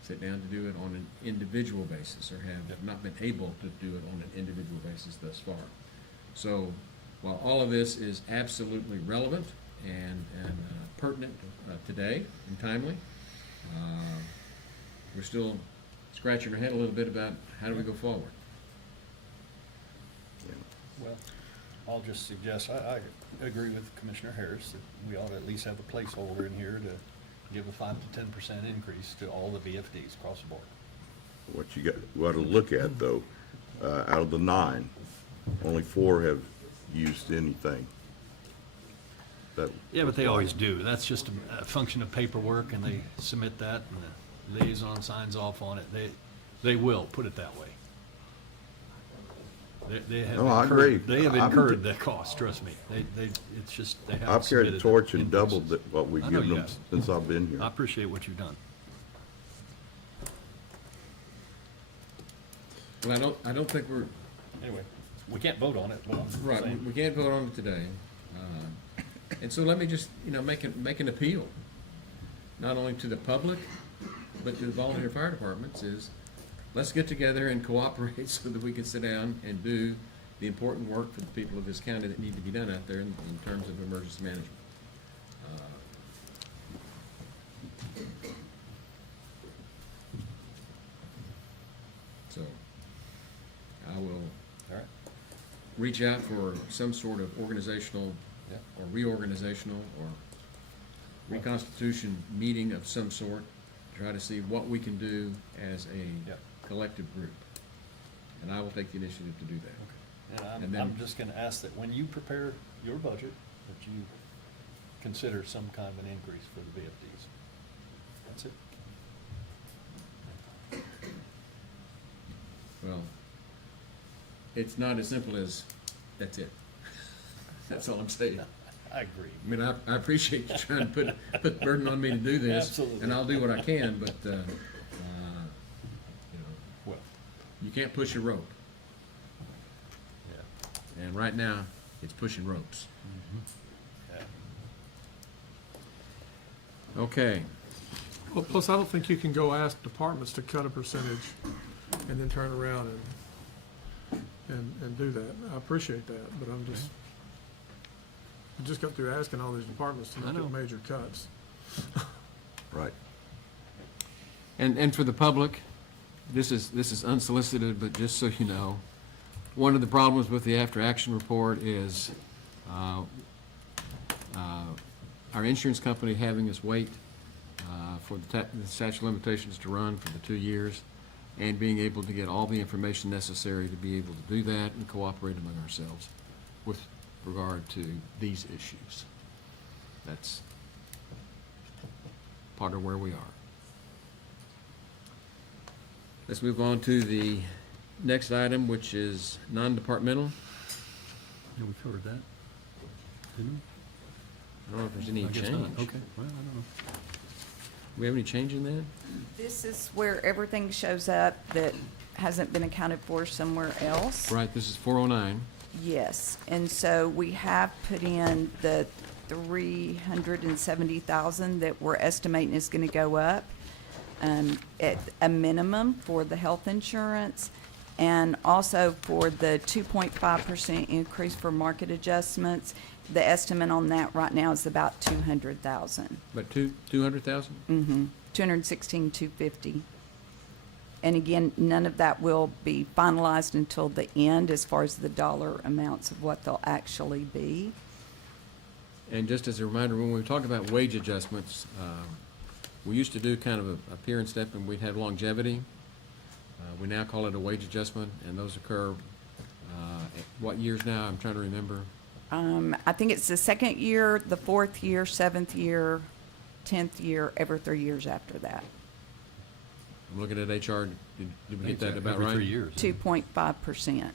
sat down to do it on an individual basis, or have not been able to do it on an individual basis thus far. So while all of this is absolutely relevant and pertinent today and timely, we're still scratching our head a little bit about how do we go forward. Well, I'll just suggest, I agree with Commissioner Harris that we ought to at least have a placeholder in here to give a 5 to 10% increase to all the VFDs across the board. What you got to look at, though, out of the 9, only 4 have used anything. That, Yeah, but they always do. That's just a function of paperwork, and they submit that, and the liaison signs off on it. They will, put it that way. They have No, I incurred, agree. they have I'm- incurred that cost, trust me. It's just, they haven't I've carried the submitted torch and invoices. doubled what we've I know given you them have. since I've been here. I appreciate what you've done. Well, I don't think we're, Anyway, we can't vote on it, but I'm right, saying. we can't vote on it today. And so let me just, make an appeal, not only to the public, but to the volunteer fire departments, is let's get together and cooperate so that we can sit down and do the important work for the people of this county that need to be done out there in terms of emergency management. So I will All right. reach out for some sort of organizational Yeah. or reorganizational or reconstitution meeting of some sort, to try to see what we can do as a Yep. collective group. And I will take the initiative to do that. And And then- I'm just gonna ask that when you prepare your budget, that you consider some kind of an increase for the VFDs. That's it. Well, it's not as simple as, that's it. That's all I'm saying. I agree. I mean, I appreciate you trying to put the burden on me to do this. Absolutely. And I'll do what I can, but, Well, you can't push a rope. yeah. And right now, it's pushing ropes. Yeah. Okay. Well, plus, I don't think you can go ask departments to cut a percentage and then turn around and do that. I appreciate that, but I'm just, I just got through asking all these departments to I look know. at major cuts. Right. And for the public, this is unsolicited, but just so you know, one of the problems with the after-action report is our insurance company having us wait for the statute of limitations to run for the 2 years, and being able to get all the information necessary to be able to do that and cooperate among ourselves with regard to these issues. That's part of where we are. Let's move on to the next item, which is non-departmental. Yeah, we covered that. Didn't I don't know if there's any we? I guess change. not. Okay, well, I don't know. Do we have any change in that? This is where everything shows up that hasn't been accounted for somewhere else. Right, this is 409. Yes, and so we have put in the 370,000 that we're estimating is gonna go up, at a minimum for the health insurance, and also for the 2.5% increase for market adjustments. The estimate on that right now is about 200,000. But 200,000? 216,250. And again, none of that will be finalized until the end as far as the dollar amounts of what they'll actually be. And just as a reminder, when we talk about wage adjustments, we used to do kind of a peer and step, and we'd have longevity. We now call it a wage adjustment, and those occur, at what years now? I'm trying to remember. I think it's the second year, the fourth year, seventh year, 10th year, every 3 years after that. I'm looking at HR. Did we get that about Every right? 3 years. 2.5%.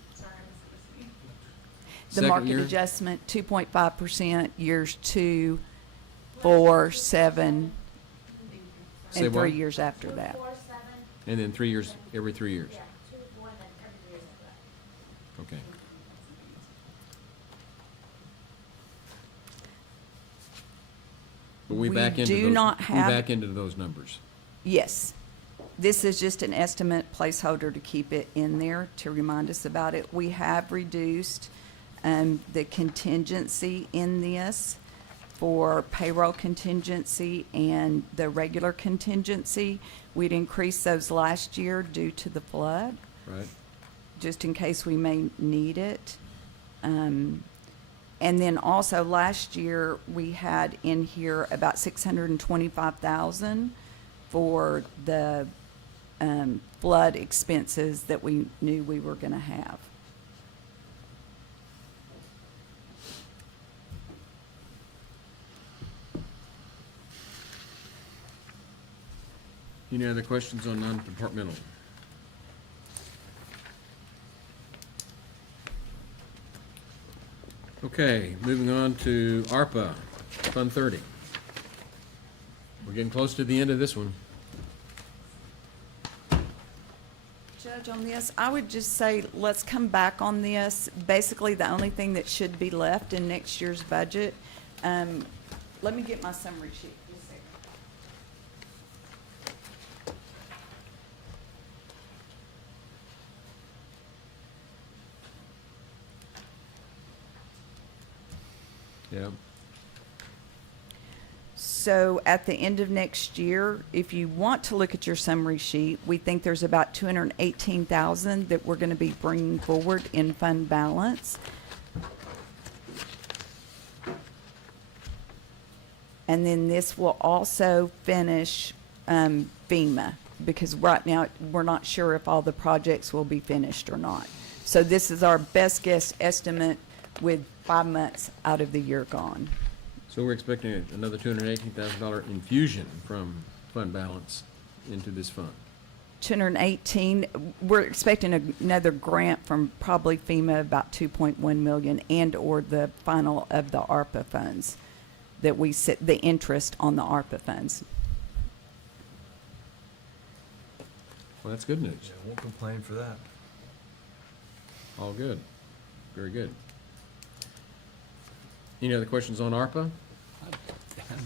The Second market year? adjustment, 2.5%, years 2, 4, 7, Say and what? 3 years after that. And then 3 years, every 3 years? Yeah, 2, 1, and every year after that. Okay. But we We back into do those, not we have- back into those numbers. Yes. This is just an estimate placeholder to keep it in there, to remind us about it. We have reduced the contingency in this for payroll contingency and the regular contingency. We'd increased those last year due to the flood, Right. just in case we may need it. And then also last year, we had in here about 625,000 for the flood expenses that we knew we were gonna have. Any other questions on non-departmental? Okay, moving on to ARPA, Fund 30. We're getting close to the end of this one. Judge, on this, I would just say, let's come back on this. Basically, the only thing that should be left in next year's budget, let me get my summary sheet. Just a second. Yeah. So at the end of next year, if you want to look at your summary sheet, we think there's about 218,000 that we're going to be bringing forward in fund balance. And then this will also finish FEMA, because right now we're not sure if all the projects will be finished or not. So this is our best guess estimate with 5 months out of the year gone. So we're expecting another $218,000 infusion from fund balance into this fund. 218, we're expecting another grant from probably FEMA, about 2.1 million, and or the final of the ARPA funds that we set, the interest on the ARPA funds. Well, that's good news. Yeah, won't complain for that. All good. Very good. Any other questions on ARPA?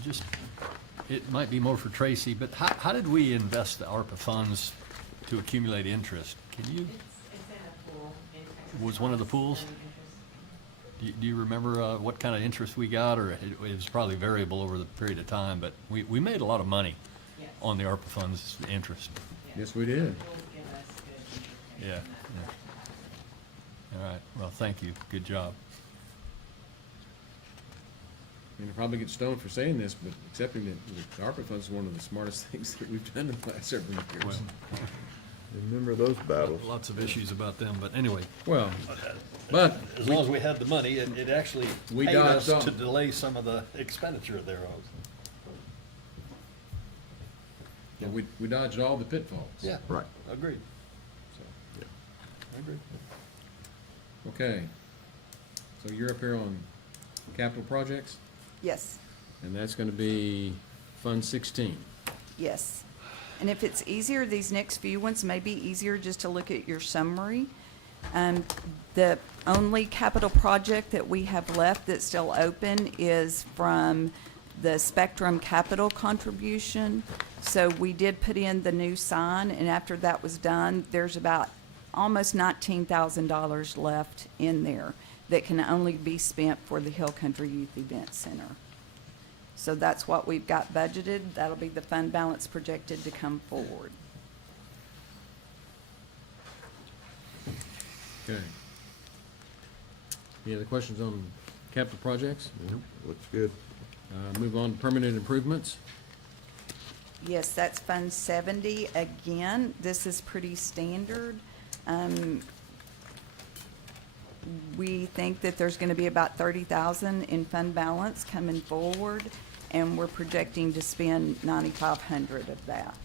Just, it might be more for Tracy, but how did we invest the ARPA funds to accumulate interest? Can you? It's in a pool. Was one of the pools? Do you remember what kind of interest we got, or it was probably variable over the period of time, but we made a lot of money on the ARPA funds interest. Yes, we did. Yeah. All right, well, thank you, good job. I mean, I probably get stoned for saying this, but accepting that the ARPA funds is one of the smartest things that we've done in the last several years. Well, Remember those battles? lots of issues about them, but anyway. Well, but As long as we had the money, it actually We paid us dodged to off. delay some of the expenditure thereof. yeah, we dodged all the pitfalls. Yeah. Right. Agreed. So, Yeah. I agree. okay. So you're up here on capital projects, Yes, and that's gonna be Fund 16. yes. And if it's easier, these next few ones may be easier just to look at your summary. The only capital project that we have left that's still open is from the Spectrum Capital contribution. So we did put in the new sign, and after that was done, there's about almost $19,000 left in there that can only be spent for the Hill Country Youth Event Center. So that's what we've got budgeted. That'll be the fund balance projected to come forward. Okay. Any other questions on capital projects? Looks good. Move on to permanent improvements. Yes, that's Fund 70. Again, this is pretty standard. We think that there's gonna be about 30,000 in fund balance coming forward, and we're projecting to spend 9,500 of that.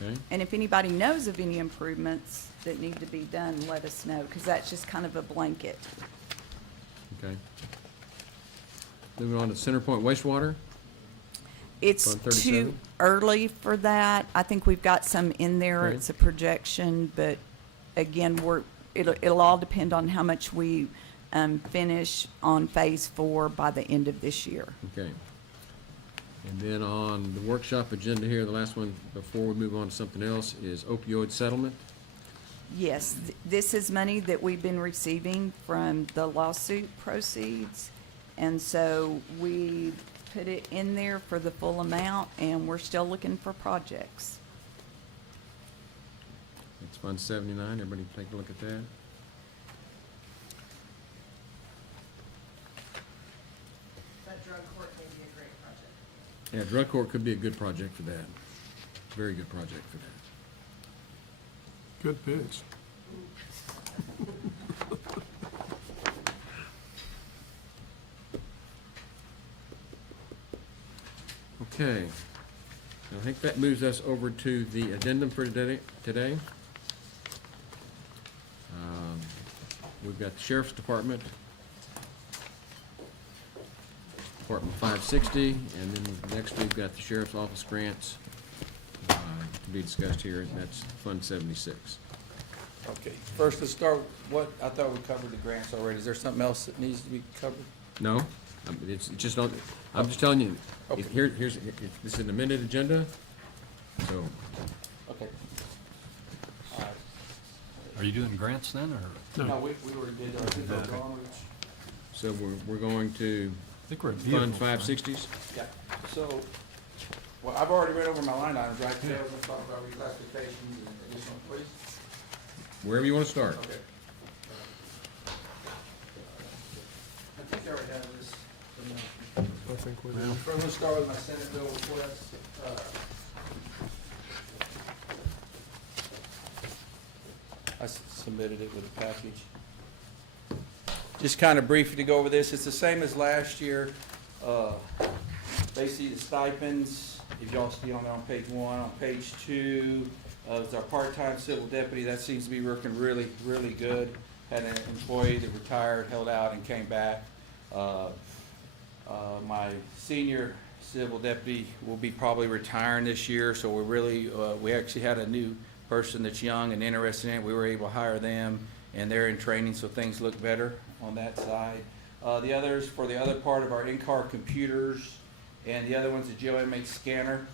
Okay. And if anybody knows of any improvements that need to be done, let us know, because that's just kind of a blanket. Okay. Moving on to Centerpoint wastewater. It's Fund too 37? early for that. I think we've got some in there. Okay. It's a projection, but again, it'll all depend on how much we finish on Phase 4 by the end of this year. Okay. And then on the workshop agenda here, the last one before we move on to something else is opioid settlement. Yes, this is money that we've been receiving from the lawsuit proceeds. And so we put it in there for the full amount, and we're still looking for projects. It's Fund 79. Everybody take a look at that. Yeah, drug court could be a good project for that. Very good project for that. Good pitch. Okay. I think that moves us over to the addendum for today. We've got the Sheriff's Department, Department 560, and then next we've got the Sheriff's Office grants to be discussed here, and that's Fund 76. Okay, first let's start, I thought we covered the grants already. Is there something else that needs to be covered? No, it's just on, I'm just telling you, Okay. this is an amended agenda, so. Okay. All right. Are you doing grants then, or? No, we already did, I think they're gone, Rich. So we're going to I think we're at Fund vehicles, right? 560s? Yeah, so, well, I've already read over my line items, right? Today, we're gonna talk about reclassifications and additional employees. Wherever you want to start. Okay. I think I already have this. I think we do. We're gonna start with my Senate bill request. I submitted it with a package. Just kind of briefly to go over this, it's the same as last year. Basically, the stipends, if y'all see on there on page 1, on page 2, it's our part-time civil deputy, that seems to be working really, really good. Had an employee that retired, held out, and came back. My senior civil deputy will be probably retiring this year, so we actually had a new person that's young and interested in it. We were able to hire them, and they're in training, so things look better on that side. The others, for the other part of our in-car computers, and the other one's a GeoMH scanner.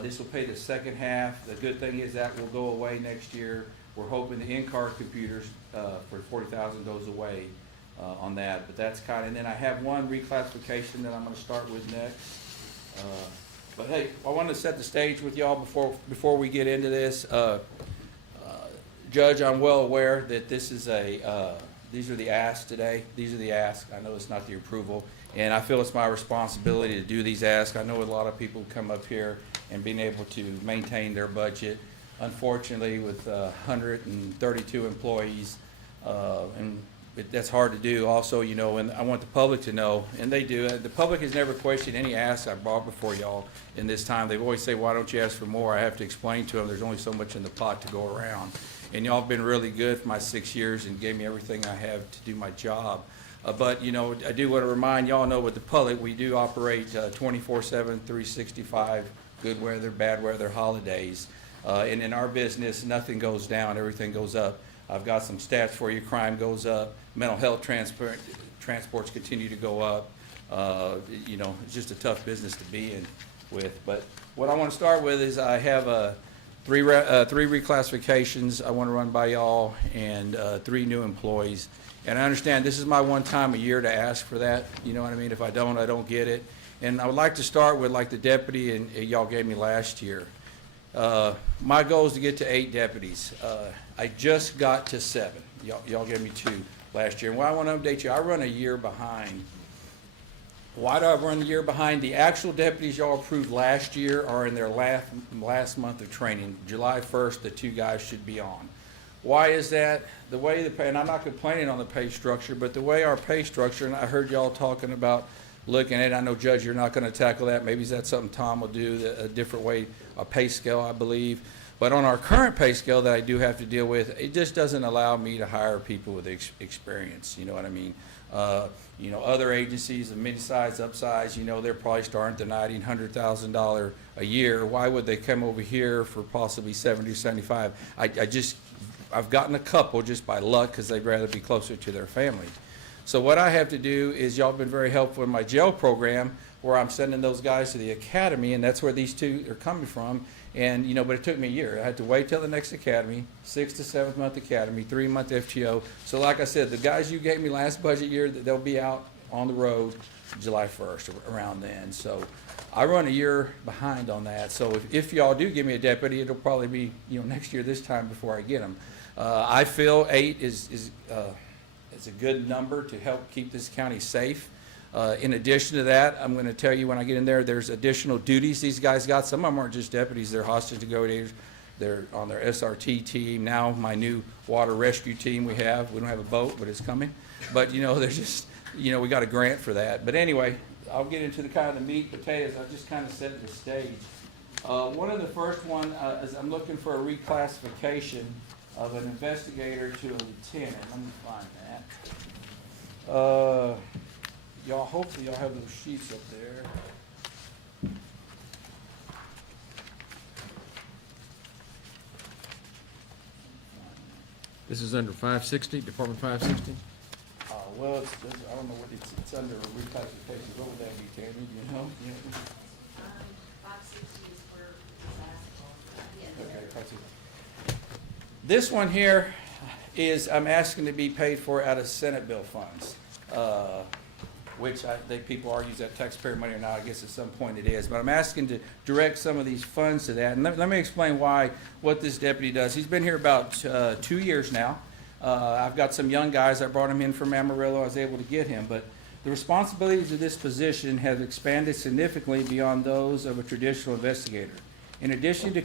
This will pay the second half. The good thing is that will go away next year. We're hoping the in-car computers for $40,000 goes away on that, but that's kind of, and then I have one reclassification that I'm going to start with next. But hey, I wanted to set the stage with y'all before we get into this. Judge, I'm well aware that this is these are the asks today. These are the asks. I know it's not the approval, and I feel it's my responsibility to do these asks. I know a lot of people come up here and being able to maintain their budget. Unfortunately, with 132 employees, and that's hard to do also, you know, and I want the public to know, and they do. The public has never questioned any asks I brought before y'all in this time. They've always say, why don't you ask for more? I have to explain to them there's only so much in the pot to go around. And y'all have been really good for my 6 years and gave me everything I have to do my job. But, you know, I do want to remind y'all know with the public, we do operate 24/7, 365, good weather, bad weather, holidays. And in our business, nothing goes down, everything goes up. I've got some stats for you. Crime goes up. Mental health transports continue to go up. You know, it's just a tough business to be in with. But what I want to start with is I have three reclassifications I want to run by y'all and 3 new employees. And I understand this is my one time a year to ask for that. You know what I mean? If I don't get it. And I would like to start with like the deputy and y'all gave me last year. My goal is to get to 8 deputies. I just got to 7. Y'all gave me 2 last year. And I want to update you, I run a year behind. Why do I run a year behind? The actual deputies y'all approved last year are in their last month of training. July 1st, the 2 guys should be on. Why is that? The way the pay, and I'm not complaining on the pay structure, but the way our pay structure, and I heard y'all talking about looking at it. I know, Judge, you're not going to tackle that. Maybe that's something Tom will do, a different way, a pay scale, I believe. But on our current pay scale that I do have to deal with, it just doesn't allow me to hire people with experience. You know what I mean? You know, other agencies, mid-size, upsize, you know, they're probably starting at the $90,000, $100,000 a year. Why would they come over here for possibly 70, 75? I've gotten a couple just by luck because they'd rather be closer to their family. So what I have to do is, y'all been very helpful in my jail program where I'm sending those guys to the academy, and that's where these 2 are coming from. And, you know, but it took me a year. I had to wait till the next academy, 6th to 7th month academy, 3-month FTO. So like I said, the guys you gave me last budget year, they'll be out on the road July 1st, around then. So I run a year behind on that. So if y'all do give me a deputy, it'll probably be, you know, next year this time before I get them. I feel 8 is a good number to help keep this county safe. In addition to that, I'm going to tell you when I get in there, there's additional duties these guys got. Some of them aren't just deputies, they're hostage negotiators. They're on their SRT team. Now my new water rescue team we have. We don't have a boat, but it's coming. But, you know, there's just, you know, we got a grant for that. But anyway, I'll get into the kind of the meat and potatoes. I'll just kind of set the stage. One of the first one is I'm looking for a reclassification of an investigator to a lieutenant. Let me find that. Y'all, hopefully y'all have those sheets up there. This is under 560, Department 560? Well, I don't know what it's under reclassification. What would that be, Tammy? Do you know? 560 is where it's at. Okay, 560. This one here is, I'm asking to be paid for out of Senate bill funds, which I think people argue is that taxpayer money or not. I guess at some point it is. But I'm asking to direct some of these funds to that. And let me explain what this deputy does. He's been here about 2 years now. I've got some young guys. I brought him in from Amarillo. I was able to get him. But the responsibilities of this position have expanded significantly beyond those of a traditional investigator. In addition to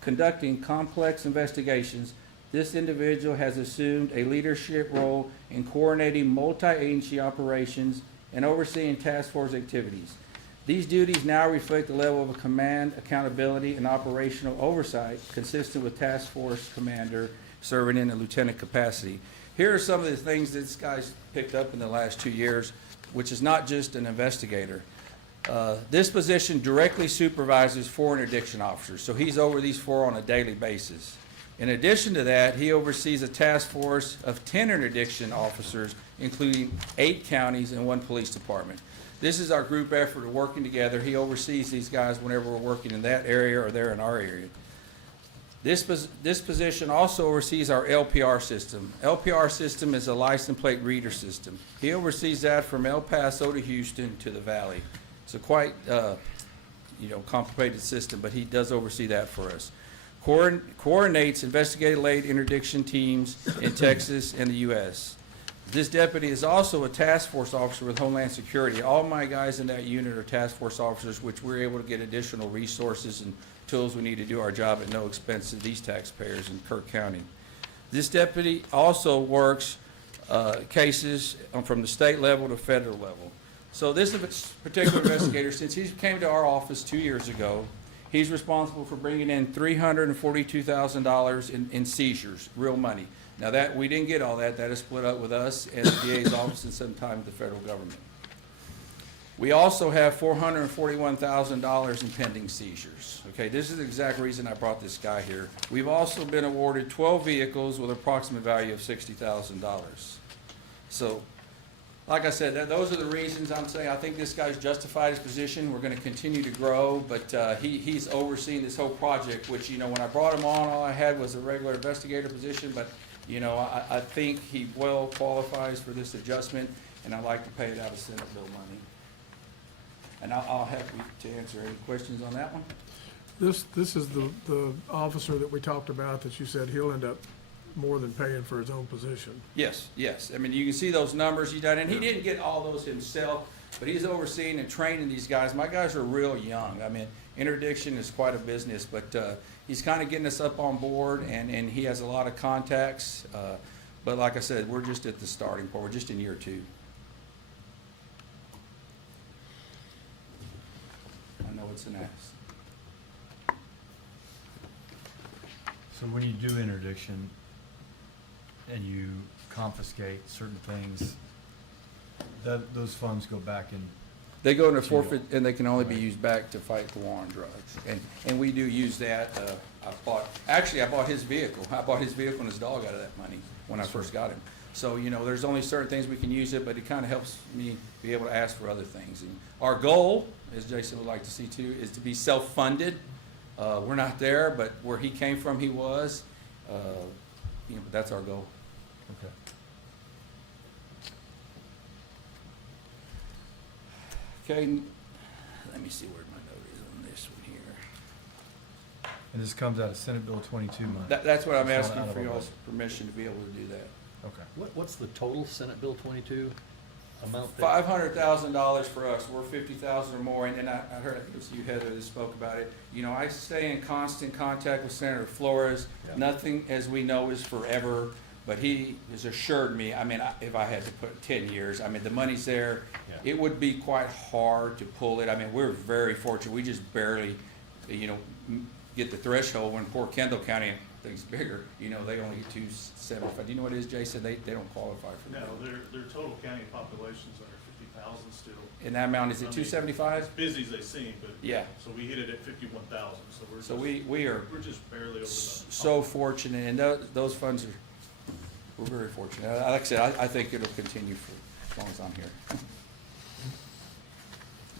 conducting complex investigations, this individual has assumed a leadership role in coordinating multi-agency operations and overseeing task force activities. These duties now reflect a level of command, accountability, and operational oversight consistent with task force commander serving in a lieutenant capacity. Here are some of the things that this guy's picked up in the last 2 years, which is not just an investigator. This position directly supervises 4 interdiction officers, so he's over these 4 on a daily basis. In addition to that, he oversees a task force of 10 interdiction officers, including 8 counties and 1 police department. This is our group effort of working together. He oversees these guys whenever we're working in that area or they're in our area. This position also oversees our LPR system. LPR system is a license plate reader system. He oversees that from El Paso to Houston to the Valley. It's a quite complicated system, but he does oversee that for us. Coordinates investigative-led interdiction teams in Texas and the U.S. This deputy is also a task force officer with Homeland Security. All my guys in that unit are task force officers, which we're able to get additional resources and tools we need to do our job at no expense to these taxpayers in Kerr County. This deputy also works cases from the state level to federal level. So this particular investigator, since he came to our office 2 years ago, he's responsible for bringing in $342,000 in seizures, real money. Now that, we didn't get all that. That is split up with us and the DA's office and sometimes the federal government. We also have $441,000 in pending seizures. Okay, this is the exact reason I brought this guy here. We've also been awarded 12 vehicles with approximate value of $60,000. So, like I said, those are the reasons I'm saying I think this guy's justified his position. We're going to continue to grow, but he's overseeing this whole project, which, you know, when I brought him on, all I had was a regular investigator position, but, you know, I think he well qualifies for this adjustment, and I'd like to pay it out of Senate bill money. And I'll have you to answer any questions on that one. This is the officer that we talked about that you said he'll end up more than paying for his own position. Yes, yes. I mean, you can see those numbers he's done, and he didn't get all those himself, but he's overseeing and training these guys. My guys are real young. I mean, interdiction is quite a business, but he's kind of getting us up on board, and he has a lot of contacts. But like I said, we're just at the starting point. We're just in year 2. I know it's an ask. So when you do interdiction and you confiscate certain things, those funds go back in? They go into forfeit, and they can only be used back to fight the war on drugs. And we do use that. I bought his vehicle. I bought his vehicle and his dog out of that money when I first got him. So, you know, there's only certain things we can use it, but it kind of helps me be able to ask for other things. And our goal, as Jason would like to see too, is to be self-funded. We're not there, but where he came from, he was. You know, but that's our goal. Okay. Okay, let me see where my note is on this one here. And this comes out of Senate Bill 22 money? That's what I'm It's not asking out of for our y'all's budget. permission to be able to do that. Okay. What's the total Senate Bill 22? amount that? $500,000 for us, we're 50,000 or more, and then I heard, I think it was you, Heather, that spoke about it. You know, I stay in constant contact with Senator Flores. Yeah. Nothing, as we know, is forever, but he has assured me, I mean, if I had to put 10 years, I mean, the money's there. Yeah. It would be quite hard to pull it. I mean, we're very fortunate. We just barely, you know, get the threshold when poor Kendall County, I think it's bigger, you know, they only get 275. Do you know what it is, Jason? They don't qualify for No, that. their total county population's under 50,000 still. And that amount, is I it mean, 275? As busy as they seem, but. Yeah. So we hit it at 51,000, so we're just. So we are We're just barely over the. so fortunate, and those funds are, we're very fortunate. Like I said, I think it'll continue for as long as I'm here.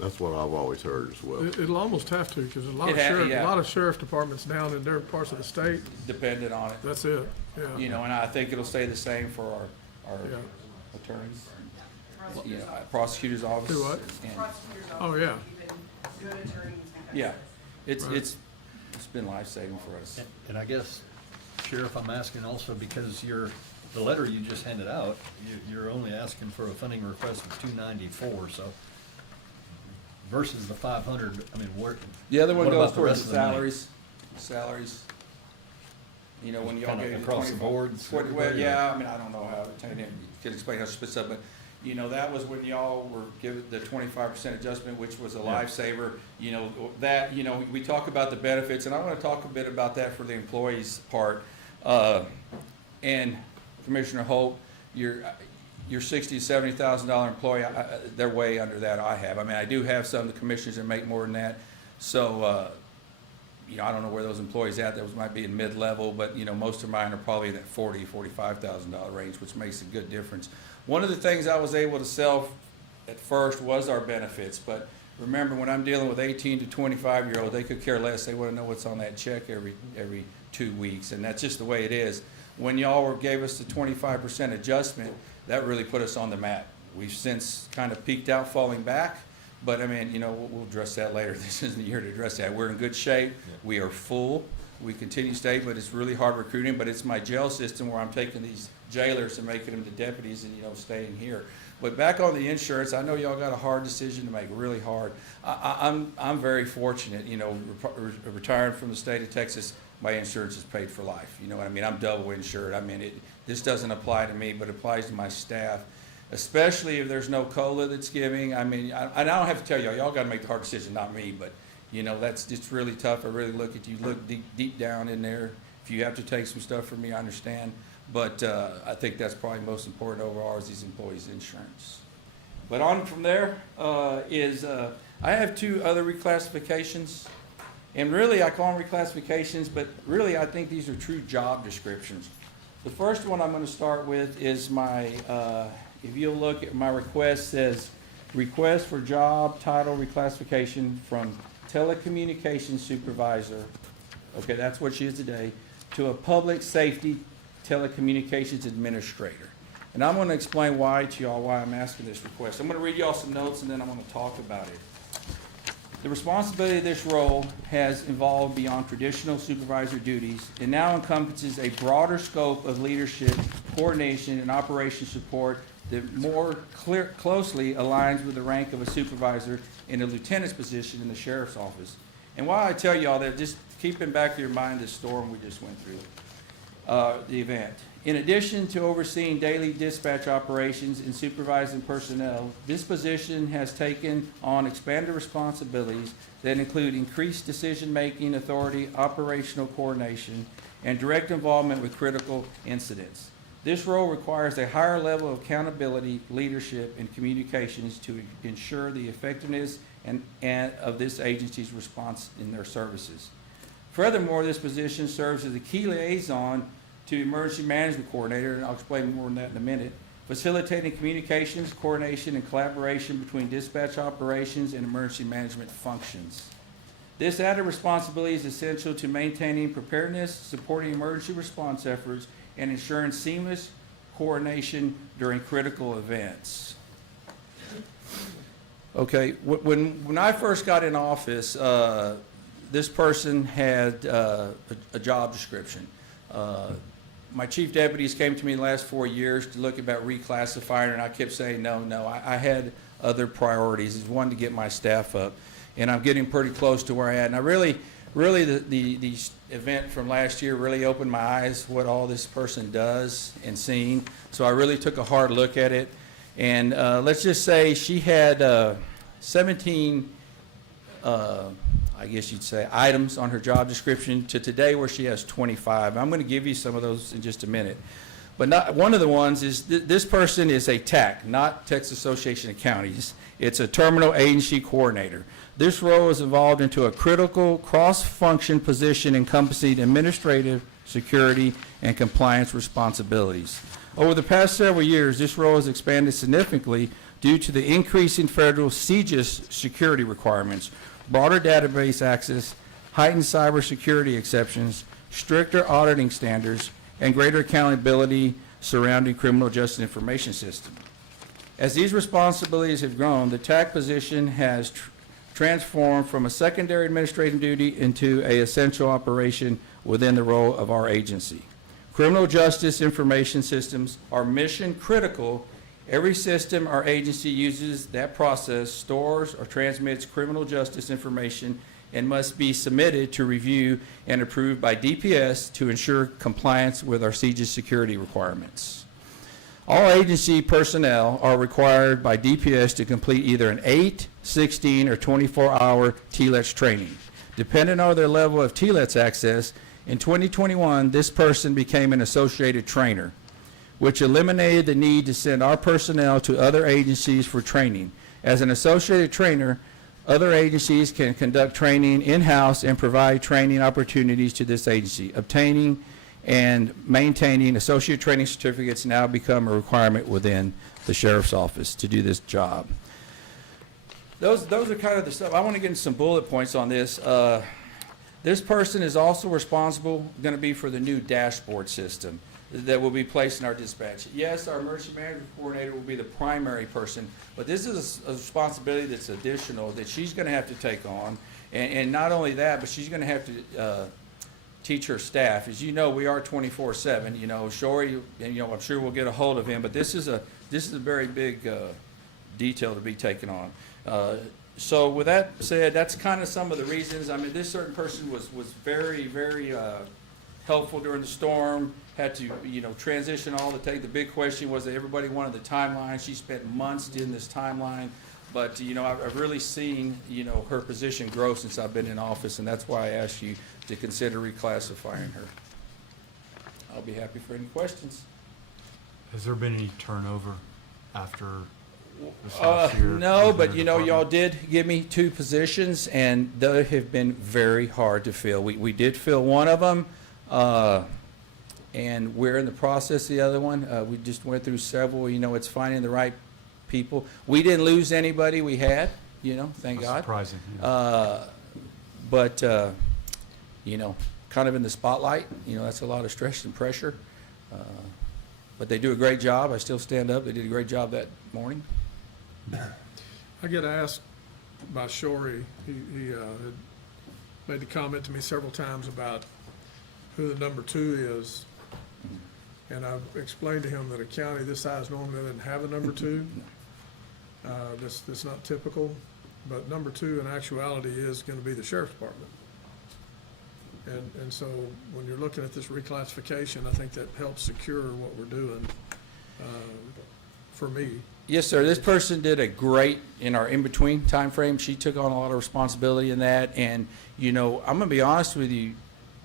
That's what I've always heard as well. It'll almost have to, because a lot It of ha- yeah. a lot of sheriff departments down in different parts of the state, Dependent on it. that's it, yeah. You know, and I think it'll stay the same for our Yeah. attorneys, you know, prosecutor's office. Do what? and- Prosecutors Oh, office, yeah. keeping good attorneys. Yeah, it's Right. it's been life-saving for us. And I guess, Sheriff, I'm asking also because the letter you just handed out, you're only asking for a funding request of 294, so versus the 500, I mean, where? The other one what goes about the rest towards of the the money? salaries. You know, when y'all Kinda gave. across the 25 board, Well, everybody, yeah, I mean, I don't know how, Tanya can explain how she splits up, but, you know, that was when y'all were given the 25% adjustment, which was a Yeah. lifesaver. You know, that, you know, we talk about the benefits, and I want to talk a bit about that for the employees part. And Commissioner Holt, your $60,000 to $70,000 employee, they're way under that I have. I mean, I do have some of the commissioners that make more than that. So, you know, I don't know where those employees at, those might be in mid-level, but, you know, most of mine are probably in that $40,000, $45,000 range, which makes a good difference. One of the things I was able to sell at first was our benefits, but remember, when I'm dealing with 18 to 25-year-olds, they could care less. They want to know what's on that check every 2 weeks, and that's just the way it is. When y'all gave us the 25% adjustment, that really put us on the map. We've since kind of peaked out, falling back, but I mean, you know, we'll address that later. This isn't the year to address that. We're in good shape. We are full. We continue to stay, but it's really hard recruiting, but it's my jail system where I'm taking these jailers and making them to deputies and, you know, staying here. But back on the insurance, I know y'all got a hard decision to make, really hard. I'm very fortunate, you know, retiring from the state of Texas, my insurance is paid for life. You know what I mean? I'm double insured. I mean, this doesn't apply to me, but it applies to my staff, especially if there's no COLA that's giving. I mean, I don't have to tell y'all got to make the hard decision, not me, but, you know, that's just really tough. I really look at you, look deep down in there. If you have to take some stuff from me, I understand. But I think that's probably most important overall is these employees' insurance. But on from there I have 2 other reclassifications. And really, I call them reclassifications, but really, I think these are true job descriptions. The first one I'm going to start with is my, if you'll look at my request, says request for job title reclassification from telecommunications supervisor, okay, that's what she is today, to a public safety telecommunications administrator. And I'm going to explain why to y'all, why I'm asking this request. I'm going to read y'all some notes and then I'm going to talk about it. The responsibility of this role has evolved beyond traditional supervisor duties and now encompasses a broader scope of leadership, coordination, and operation support that more closely aligns with the rank of a supervisor in a lieutenant's position in the sheriff's office. And why I tell y'all that, just keep in back of your mind the storm we just went through, the event. In addition to overseeing daily dispatch operations and supervising personnel, this position has taken on expanded responsibilities that include increased decision-making authority, operational coordination, and direct involvement with critical incidents. This role requires a higher level of accountability, leadership, and communications to ensure the effectiveness and of this agency's response in their services. Furthermore, this position serves as a key liaison to emergency management coordinator, and I'll explain more on that in a minute, facilitating communications, coordination, and collaboration between dispatch operations and emergency management functions. This added responsibility is essential to maintaining preparedness, supporting emergency response efforts, and ensuring seamless coordination during critical events. Okay, when I first got in office, this person had a job description. my chief deputies came to me the last 4 years to look about reclassifying, and I kept saying, no, I had other priorities. Is one, to get my staff up, and I'm getting pretty close to where I had. And I really, the event from last year really opened my eyes what all this person does and seen. So I really took a hard look at it, and let's just say she had 17, I guess you'd say, items on her job description to today where she has 25. I'm going to give you some of those in just a minute. But one of the ones is this person is a TAC, not Texas Association of Counties. It's a terminal agency coordinator. This role is evolved into a critical cross-function position encompassing administrative, security, and compliance responsibilities. Over the past several years, this role has expanded significantly due to the increasing federal CJIS security requirements, broader database access, heightened cybersecurity exceptions, stricter auditing standards, and greater accountability surrounding criminal justice information system. As these responsibilities have grown, the TAC position has transformed from a secondary administrative duty into an essential operation within the role of our agency. Criminal justice information systems are mission critical. Every system or agency uses that process, stores or transmits criminal justice information, and must be submitted to review and approved by DPS to ensure compliance with our CJIS security requirements. All agency personnel are required by DPS to complete either an 8, 16, or 24-hour TLETS training. Depending on their level of TLETS access, in 2021, this person became an associated trainer, which eliminated the need to send our personnel to other agencies for training. As an associated trainer, other agencies can conduct training in-house and provide training opportunities to this agency. Obtaining and maintaining associate training certificates now become a requirement within the sheriff's office to do this job. Those are kind of the stuff. I want to get into some bullet points on this. This person is also responsible, going to be for the new dashboard system that will be placed in our dispatch. Yes, our emergency management coordinator will be the primary person, but this is a responsibility that's additional that she's going to have to take on. And not only that, but she's going to have to teach her staff. As you know, we are 24/7. You know, Shorey, and I'm sure we'll get a hold of him, but this is a very big detail to be taken on. So with that said, that's kind of some of the reasons. I mean, this certain person was very, very helpful during the storm. Had to, transition all the take. The big question was that everybody wanted the timeline. She spent months doing this timeline. But, I've really seen, her position grow since I've been in office, and that's why I asked you to consider reclassifying her. I'll be happy for any questions. Has there been any turnover after this last year? No, within but the y'all department? did give me 2 positions, and they have been very hard to fill. We did fill one of them. And we're in the process of the other one. We just went through several. It's finding the right people. We didn't lose anybody we had, thank That's God. surprising. But kind of in the spotlight, that's a lot of stress and pressure. But they do a great job. I still stand up. They did a great job that morning. I get asked by Shorey, he had made the comment to me several times about who the number 2 is. And I've explained to him that a county this size normally doesn't have a number 2. That's not typical, but number 2 in actuality is going to be the sheriff's department. And so when you're looking at this reclassification, I think that helps secure what we're doing for me. Yes, sir. This person did a great in our in-between time frame. She took on a lot of responsibility in that. And, I'm going to be honest with you,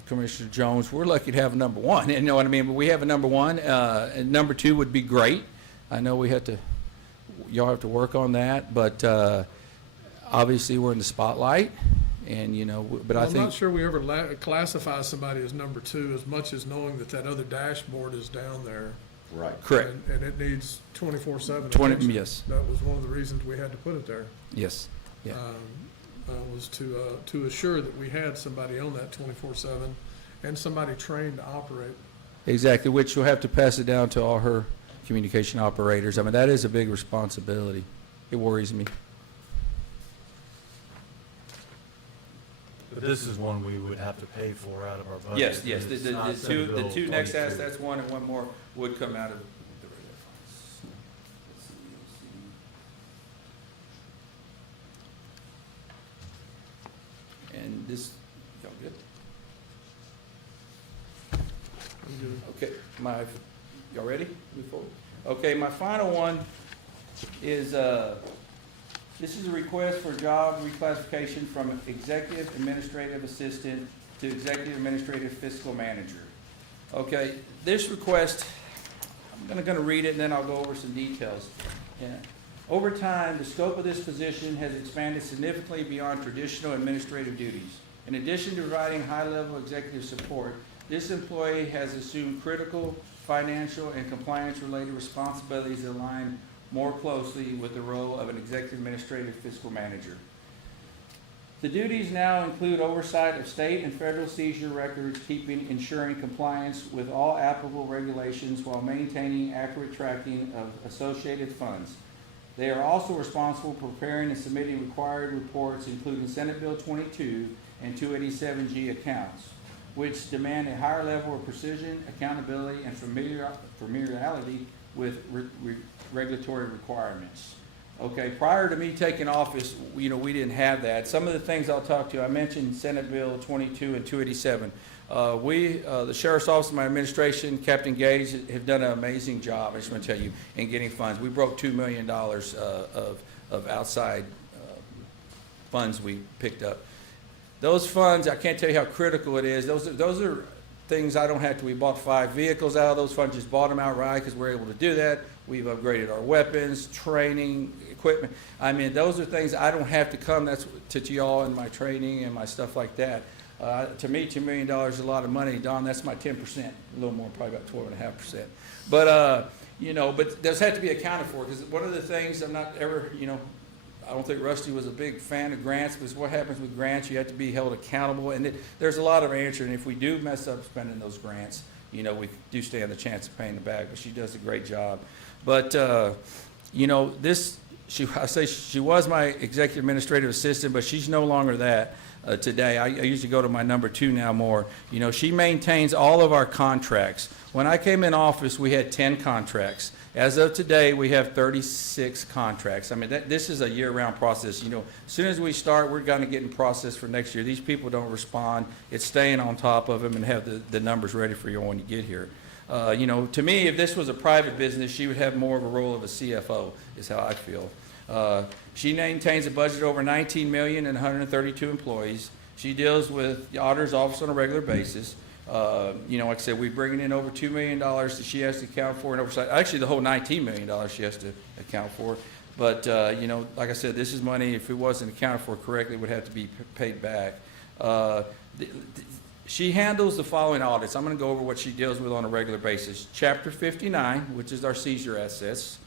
Commissioner Jones, we're lucky to have a number 1. You know what I mean? But we have a number 1. And number 2 would be great. I know y'all have to work on that. But obviously we're in the spotlight. And, but I think. I'm not sure we ever classify somebody as number 2 as much as knowing that other dashboard is down there. Right. Correct. And it needs 24/7 20 attention. yes. That was one of the reasons we had to put it there. Yes. Yeah. Was to assure that we had somebody on that 24/7 and somebody trained to operate. Exactly, which you'll have to pass it down to all her communication operators. I mean, that is a big responsibility. It worries me. But this is one we would have to pay for out of our budget. Yes, yes, It's the not two, Senate the Bill two next 22. that's one and one more would come out of the regular funds. Let's see. And this, y'all good? Okay, y'all ready? Move forward. Okay, my final one is, this is a request for job reclassification from executive administrative assistant to executive administrative fiscal manager. Okay, this request, I'm gonna read it and then I'll go over some details. Yeah. Over time, the scope of this position has expanded significantly beyond traditional administrative duties. In addition to providing high-level executive support, this employee has assumed critical financial and compliance-related responsibilities that align more closely with the role of an executive administrative fiscal manager. The duties now include oversight of state and federal seizure records, ensuring compliance with all applicable regulations while maintaining accurate tracking of associated funds. They are also responsible for preparing and submitting required reports, including Senate Bill 22 and 287G accounts, which demand a higher level of precision, accountability, and familiarity with regulatory requirements. Okay, prior to me taking office, we didn't have that. Some of the things I'll talk to, I mentioned Senate Bill 22 and 287. The Sheriff's Office and my administration, Captain Gage, have done an amazing job, I just want to tell you, in getting funds. We broke $2 million of outside funds we picked up. Those funds, I can't tell you how critical it is. Those are things I don't have to. We bought 5 vehicles out of those funds, just bought them outright because we're able to do that. We've upgraded our weapons, training, equipment. I mean, those are things I don't have to come. That's to y'all and my training and my stuff like that. To me, $2 million is a lot of money. Don, that's my 10%, a little more, probably about 12.5%. But, but those have to be accounted for, because one of the things I'm not ever, I don't think Rusty was a big fan of grants, because what happens with grants, you have to be held accountable, and there's a lot of answer, and if we do mess up spending those grants, we do stand a chance of paying them back, but she does a great job. But, I say she was my executive administrative assistant, but she's no longer that today. I usually go to my number 2 now more. She maintains all of our contracts. When I came in office, we had 10 contracts. As of today, we have 36 contracts. I mean, this is a year-round process. As soon as we start, we're going to get in process for next year. These people don't respond. It's staying on top of them and have the numbers ready for you when you get here. To me, if this was a private business, she would have more of a role of a CFO, is how I feel. She maintains a budget over $19 million and 132 employees. She deals with the auditor's office on a regular basis. Like I said, we're bringing in over $2 million that she has to account for in oversight. Actually, the whole $19 million she has to account for. But, like I said, this is money, if it wasn't accounted for correctly, it would have to be paid back. She handles the following audits. I'm going to go over what she deals with on a regular basis. Chapter 59, which is our seizure assets.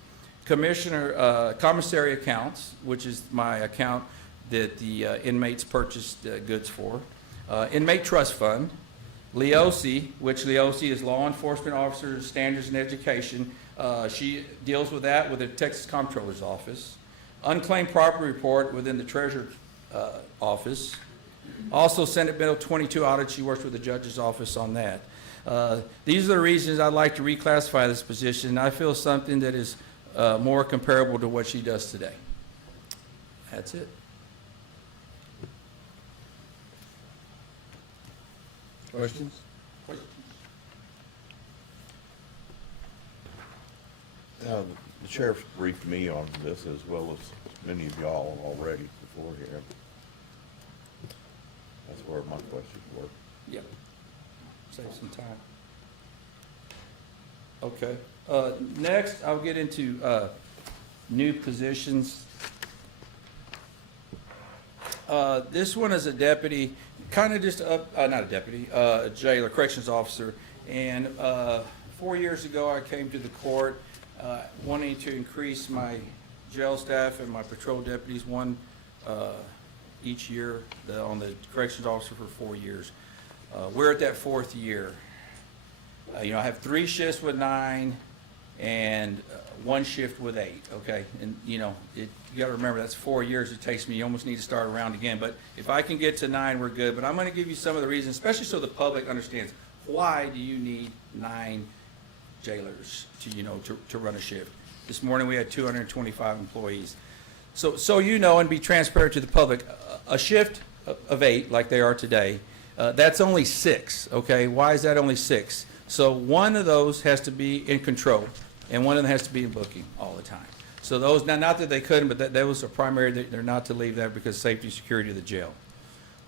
Commissary accounts, which is my account that the inmates purchased goods for. Inmate trust fund. LEOC, which LEOC is Law Enforcement Officers Standards and Education. She deals with that with the Texas Comptroller's Office. Unclaimed property report within the Treasurer's Office. Also, Senate Bill 22 audit, she works with the Judge's Office on that. These are the reasons I'd like to reclassify this position. I feel something that is more comparable to what she does today. That's it. Questions? The sheriff briefed me on this as well as many of y'all already before here. That's where my questions were. Yep. Save some time. Okay. Next, I'll get into new positions. This one is a deputy, kind of just not a deputy, a jailer, corrections officer. And 4 years ago, I came to the court wanting to increase my jail staff and my patrol deputies one each year on the corrections officer for 4 years. We're at that 4th year. I have 3 shifts with 9 and one shift with 8, okay? And, you know, you gotta remember, that's 4 years it takes me. You almost need to start around again. But if I can get to 9, we're good. But I'm gonna give you some of the reasons, especially so the public understands, why do you need 9 jailers to, you know, to run a shift? This morning, we had 225 employees. So you know, and be transparent to the public, a shift of 8, like they are today, that's only 6, okay? Why is that only 6? So one of those has to be in control, and one of them has to be in booking all the time. So those, now, not that they couldn't, but that was a primary, they're not to leave that because safety and security of the jail.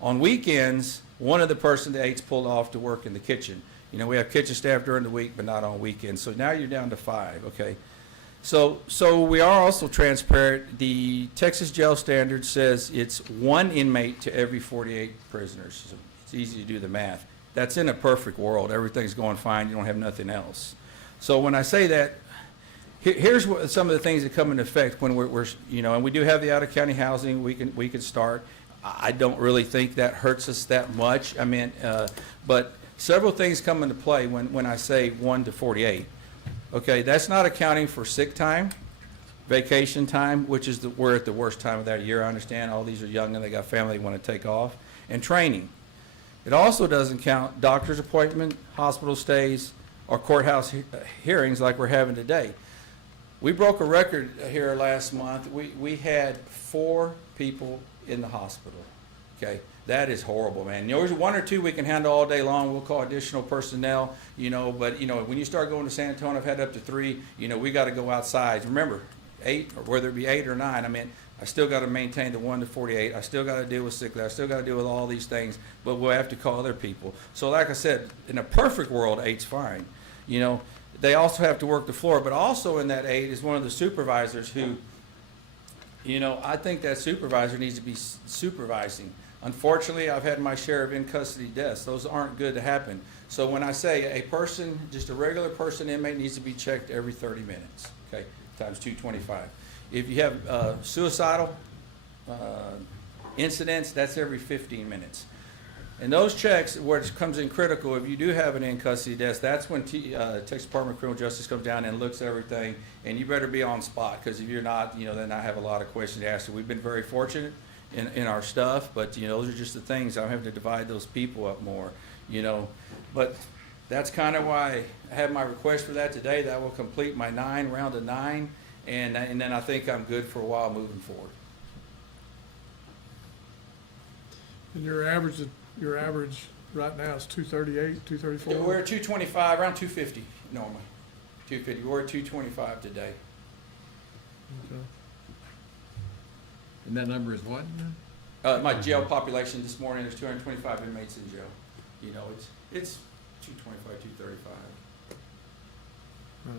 On weekends, one of the person, the 8's pulled off to work in the kitchen. You know, we have kitchen staff during the week, but not on weekends. So now you're down to 5, okay? So we are also transparent. The Texas jail standard says it's 1 inmate to every 48 prisoners. So it's easy to do the math. That's in a perfect world. Everything's going fine. You don't have nothing else. So when I say that, here's what some of the things that come into effect when we're you know, and we do have the out-of-county housing. We can start. I don't really think that hurts us that much. I mean, but several things come into play when I say 1 to 48. Okay, that's not accounting for sick time, vacation time, which is we're at the worst time of that year. I understand all these are young and they got family they want to take off, and training. It also doesn't count doctor's appointment, hospital stays, or courthouse hearings like we're having today. We broke a record here last month. We had 4 people in the hospital. Okay, that is horrible, man. You know, there's 1 or 2 we can handle all day long. We'll call additional personnel, you know, but, you know, when you start going to San Antonio, I've had up to 3, you know, we got to go outside. Remember, 8, or whether it be 8 or 9, I mean, I still got to maintain the 1 to 48. I still got to deal with sick leave. I still got to deal with all these things, but we'll have to call other people. So like I said, in a perfect world, 8's fine. You know, they also have to work the floor, but also in that 8 is one of the supervisors who, you know, I think that supervisor needs to be supervising. Unfortunately, I've had my share of in-custody deaths. Those aren't good to happen. So when I say a person, just a regular person inmate needs to be checked every 30 minutes, okay, times 225. If you have suicidal incidents, that's every 15 minutes. And those checks, where it comes in critical, if you do have an in-custody death, that's when Texas Department of Criminal Justice comes down and looks at everything, and you better be on spot, because if you're not, you know, then I have a lot of questions to ask you. We've been very fortunate in our stuff, but, you know, those are just the things. I'm having to divide those people up more, you know. But that's kind of why I have my request for that today. That will complete my round of 9, and then I think I'm good for a while moving forward. And your average right now is 238, 234? Yeah, we're at 225, around 250 normally. 250. We're at 225 today. Okay. And that number is what? My jail population this morning, there's 225 inmates in jail. You know, it's 225, 235. Right.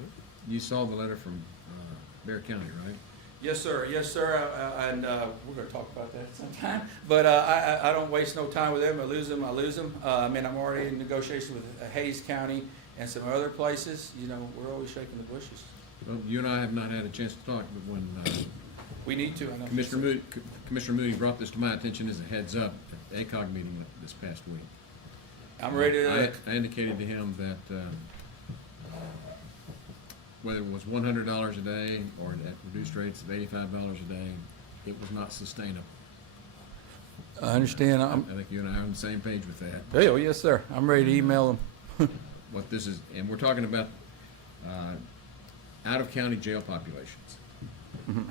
You saw the letter from Bear County, right? Yes, sir. Yes, sir. And we're going to talk about that sometime. But I don't waste no time with them. I lose them. I mean, I'm already in negotiation with Hayes County and some other places. You know, we're always shaking the bushes. Well, you and I have not had a chance to talk, but when we need to. I know. Commissioner Moody brought this to my attention as a heads up at the ACOG meeting this past week. I'm ready to. I indicated to him that whether it was $100 a day or at reduced rates of $85 a day, it was not sustainable. I understand. I think you and I are on the same page with that. Oh, yes, sir. I'm ready to email them. What this is, and we're talking about out-of-county jail populations.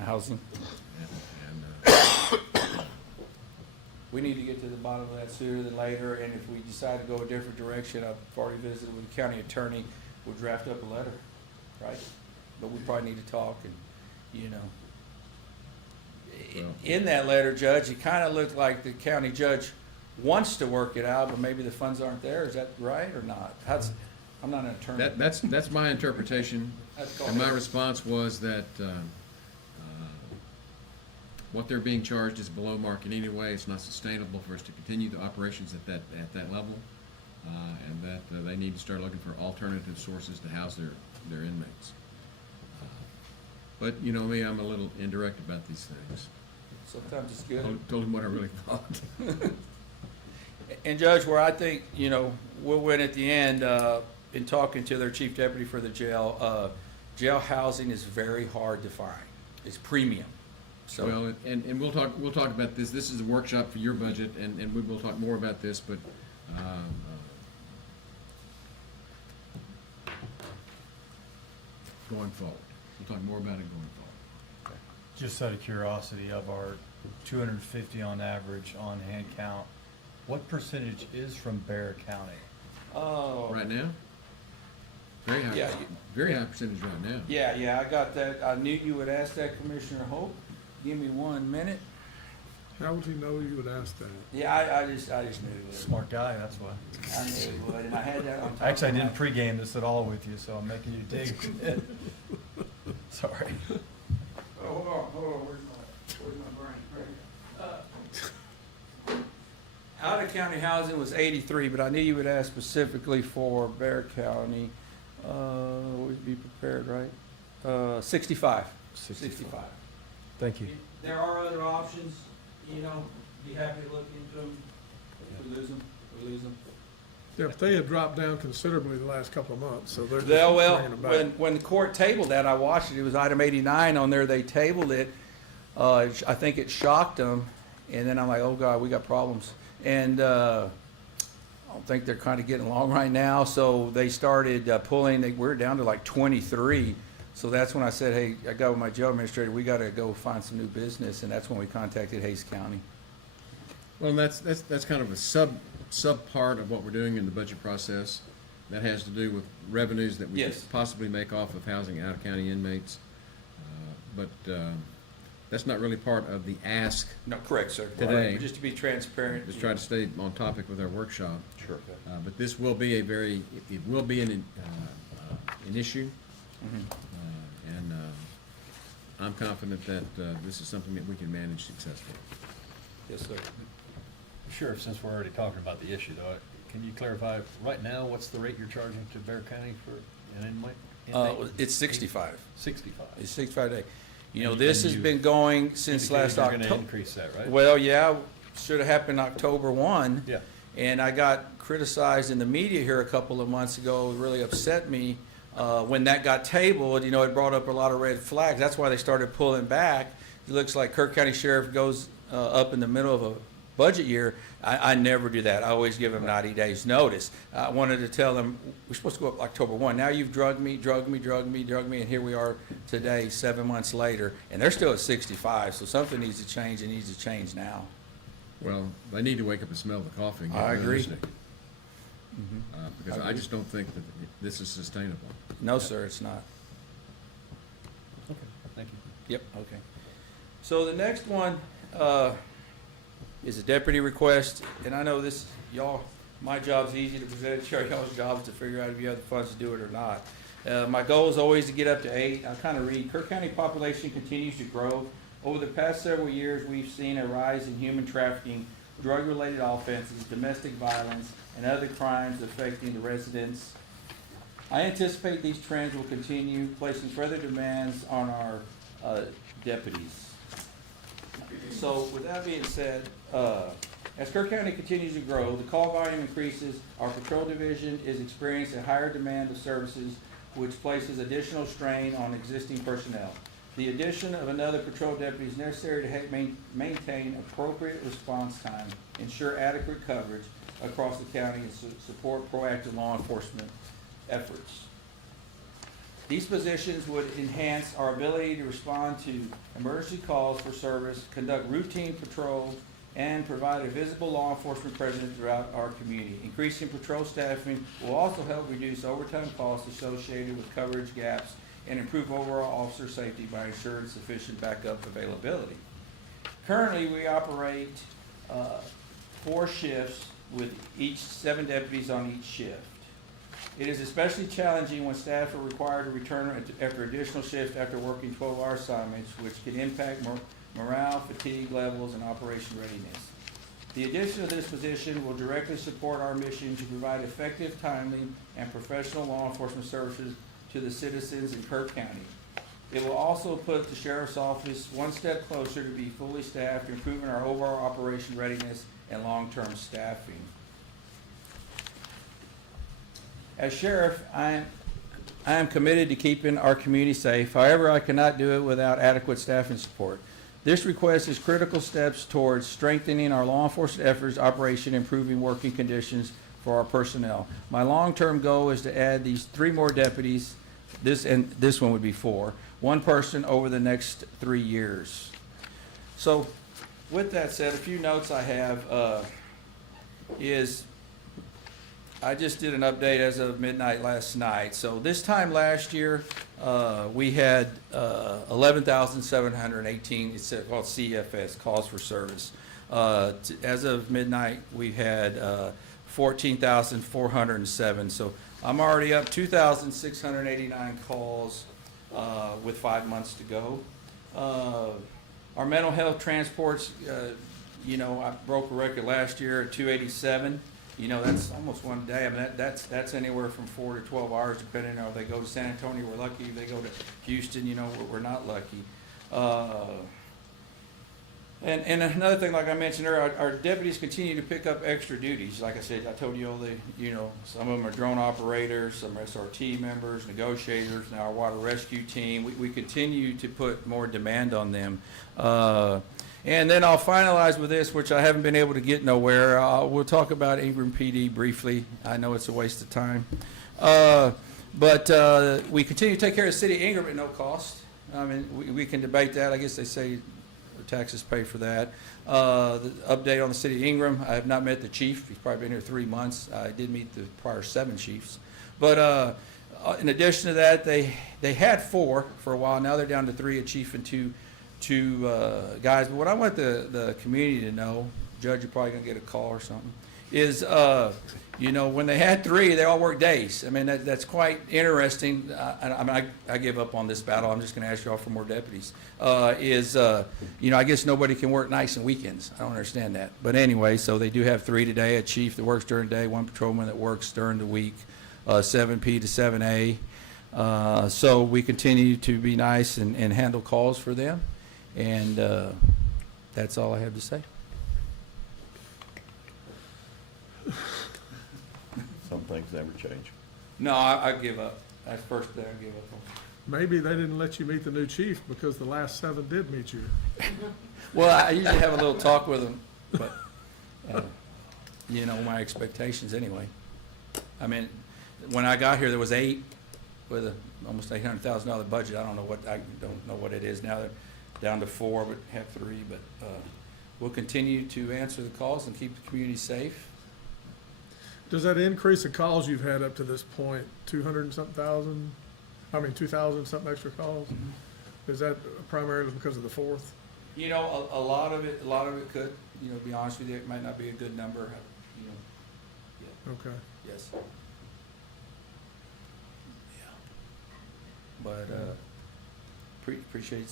Housing. We need to get to the bottom of that sooner than later, and if we decide to go a different direction, I've already visited with the county attorney. We'll draft up a letter, right? But we probably need to talk, and, you know. In that letter, Judge, it kind of looked like the county judge wants to work it out, but maybe the funds aren't there. Is that right or not? I'm not an attorney. That's my interpretation, and my response was that what they're being charged is below market anyway. It's not sustainable for us to continue the operations at that level, and that they need to start looking for alternative sources to house their inmates. But you know me, I'm a little indirect about these things. Sometimes it's good. Told him what I really thought. And Judge, where I think, you know, we'll win at the end, in talking to their chief deputy for the jail, jail housing is very hard to find. It's premium. So, Well, and we'll talk about this. This is a workshop for your budget, and we will talk more about this, but, going forward. We'll talk more about it going forward. Just out of curiosity, of our 250 on average on hand count, what percentage is from Bear County? oh. Right now? Very high, Yeah. very high percentage right now. Yeah, I got that. I knew you would ask that, Commissioner Hope. Give me 1 minute. How would you know you would ask that? Yeah, I just knew it. Smart guy, that's why. I knew it would, and I had that on top Actually, I of my- didn't pregame this at all with you, so I'm making you dig. Sorry. Oh, hold on, where's my brain? Out of county housing was 83, but I knew you would ask specifically for Bear County. Always be prepared, right? 65. 65. Thank you. There are other options, you know, be happy to look into them. If we lose them, we lose them. Yeah, but they have dropped down considerably the last couple of months, so they're just Well, bringing it back. when the court tabled that, I watched it, it was item 89 on there, they tabled it. I think it shocked them, and then I'm like, oh God, we got problems. And I don't think they're kind of getting along right now, so they started pulling, we're down to like 23. So that's when I said, hey, I got with my jail administrator, we got to go find some new business, and that's when we contacted Hays County. Well, and that's kind of a sub part of what we're doing in the budget process. That has to do with revenues that we could Yes. possibly make off of housing out-of-county inmates. But that's not really part of the ask. No, correct, sir. Today. Just to be transparent. Just try to stay on topic with our workshop. Sure. But this will be it will be an issue. Mhm. And I'm confident that this is something that we can manage successfully. Yes, sir. Sheriff, since we're already talking about the issue though, can you clarify, right now, what's the rate you're charging to Bear County for an inmate? It's 65. 65. It's 65 day. You know, And this has you been going since last indicated October. you're gonna increase that, right? Well, yeah, should have happened October 1. Yeah. And I got criticized in the media here a couple of months ago. It really upset me. When that got tabled, you know, it brought up a lot of red flags. That's why they started pulling back. It looks like Kerr County Sheriff goes up in the middle of a budget year. I never do that. I always give them 90 days notice. I wanted to tell them, we're supposed to go up October 1. Now you've drugged me, and here we are today, 7 months later, and they're still at 65, so something needs to change. It needs to change now. Well, they need to wake up and smell the coffee. and get I agree. realistic. Because I just don't think that this is sustainable. No, sir, it's not. Okay, thank you. Yep, okay. So the next one is a deputy request, and I know this, y'all, my job's easy to present, y'all's job is to figure out if you have the funds to do it or not. My goal is always to get up to 8. I'll kind of read. Kerr County population continues to grow. Over the past several years, we've seen a rise in human trafficking, drug-related offenses, domestic violence, and other crimes affecting the residents. I anticipate these trends will continue, placing further demands on our deputies. So with that being said, as Kerr County continues to grow, the call volume increases, our patrol division is experiencing a higher demand of services, which places additional strain on existing personnel. The addition of another patrol deputy is necessary to maintain appropriate response time, ensure adequate coverage across the county, and support proactive law enforcement efforts. These positions would enhance our ability to respond to emergency calls for service, conduct routine patrols, and provide a visible law enforcement presence throughout our community. Increasing patrol staffing will also help reduce overtime costs associated with coverage gaps and improve overall officer safety by ensuring sufficient backup availability. Currently, we operate 4 shifts with 7 deputies on each shift. It is especially challenging when staff are required to return after additional shifts after working 12-hour assignments, which can impact morale, fatigue levels, and operation readiness. The addition of this position will directly support our mission to provide effective, timely, and professional law enforcement services to the citizens in Kerr County. It will also put the Sheriff's Office one step closer to be fully staffed, improving our overall operation readiness and long-term staffing. As sheriff, I I am committed to keeping our community safe. However, I cannot do it without adequate staff and support. This request is critical steps towards strengthening our law enforcement efforts, operation, improving working conditions for our personnel. My long-term goal is to add these 3 more deputies, this one would be 4, 1 person over the next 3 years. So with that said, a few notes I have is I just did an update as of midnight last night. So this time last year, we had 11,718, it's called CFS, calls for service. As of midnight, we had 14,407. So I'm already up 2,689 calls with 5 months to go. Our mental health transports, you know, I broke a record last year at 287. You know, that's almost one day. I mean, that's anywhere from 4 to 12 hours, depending on if they go to San Antonio, we're lucky. If they go to Houston, you know, we're not lucky. And another thing, like I mentioned earlier, our deputies continue to pick up extra duties. Like I said, I told you all you know, some of them are drone operators, some are SRT members, negotiators, now our water rescue team. We continue to put more demand on them. And then I'll finalize with this, which I haven't been able to get nowhere. We'll talk about Ingram PD briefly. I know it's a waste of time. But we continue to take care of the city of Ingram at no cost. I mean, we can debate that. I guess they say taxes pay for that. The update on the city of Ingram, I have not met the chief. He's probably been here 3 months. I did meet the prior 7 chiefs. But in addition to that, they had 4 for a while. Now they're down to 3, a chief and two guys. But what I want the community to know, Judge, you're probably going to get a call or something, is, you know, when they had 3, they all worked days. I mean, that's quite interesting. I give up on this battle. I'm just going to ask you all for more deputies. You know, I guess nobody can work nights and weekends. I don't understand that. But anyway, so they do have 3 today, a chief that works during the day, 1 patrolman that works during the week, 7P to 7A. So we continue to be nice and handle calls for them. And that's all I have to say. Some things never change. No, I give up. That's the first thing I give up on. Maybe they didn't let you meet the new chief because the last 7 did meet you. Well, I usually have a little talk with them, but, you know, my expectations anyway. I mean, when I got here, there was 8 with almost $800,000 budget. I don't know what it is now. They're down to 4, but have 3. But we'll continue to answer the calls and keep the community safe. Does that increase the calls you've had up to this point, 200 and something thousand? I mean, 2,000 something extra calls? Mm-hmm. Is that primarily because of the 4th? You know, a lot of it could, you know, to be honest with you, it might not be a good number, you know. Yeah. Okay. Yes. Yeah. But, appreciate,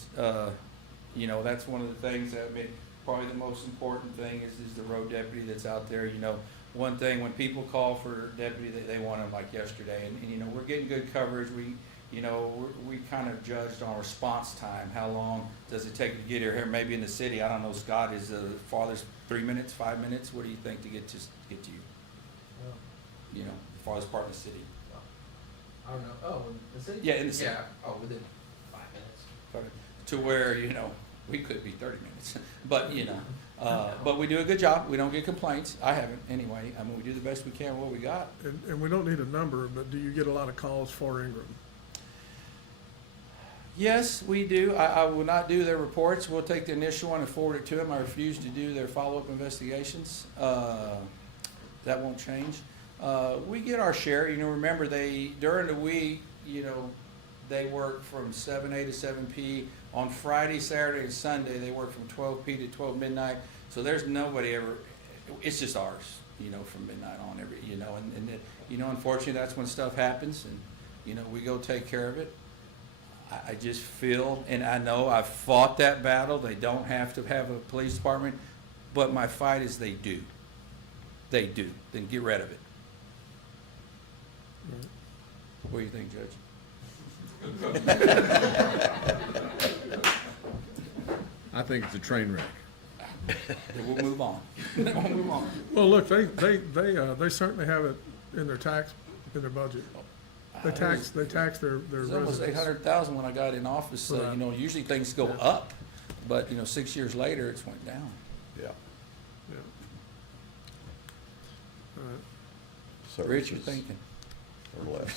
you know, that's one of the things that, I mean, probably the most important thing is the road deputy that's out there. You know, one thing, when people call for deputy, they want them like yesterday, and you know, we're getting good coverage. You know, we kind of judged on response time. How long does it take to get here? Maybe in the city, I don't know, Scott, is the farthest 3 minutes, 5 minutes? What do you think to get to you? You know, the farthest part of the city. I don't know. Oh, in the city? Yeah, in the city. Yeah. Oh, within 5 minutes. To where, you know, we could be 30 minutes, but you know, but we do a good job. We don't get complaints. I haven't anyway. I mean, we do the best we can with what we got. And we don't need a number, but do you get a lot of calls for Ingram? Yes, we do. I will not do their reports. We'll take the initial one and forward it to them. I refuse to do their follow-up investigations. That won't change. We get our share. You know, remember during the week, you know, they work from 7A to 7P. On Friday, Saturday, and Sunday, they work from 12P to 12 midnight. So there's nobody ever, it's just ours, you know, from midnight on you know, and you know, unfortunately, that's when stuff happens, and, you know, we go take care of it. I just feel, and I know I've fought that battle. They don't have to have a police department, but my fight is they do. They do. Then get rid of it. What do you think, Judge? I think it's a train wreck. Then we'll move on. We'll move on. Well, look, they certainly have it in their budget. They tax their It's almost residents. 800,000 when I got in office. For that. You know, usually things go up, but, you know, 6 years later, it's went down. Yeah. Yeah. All right. Rich, you're Services thinking. Or less.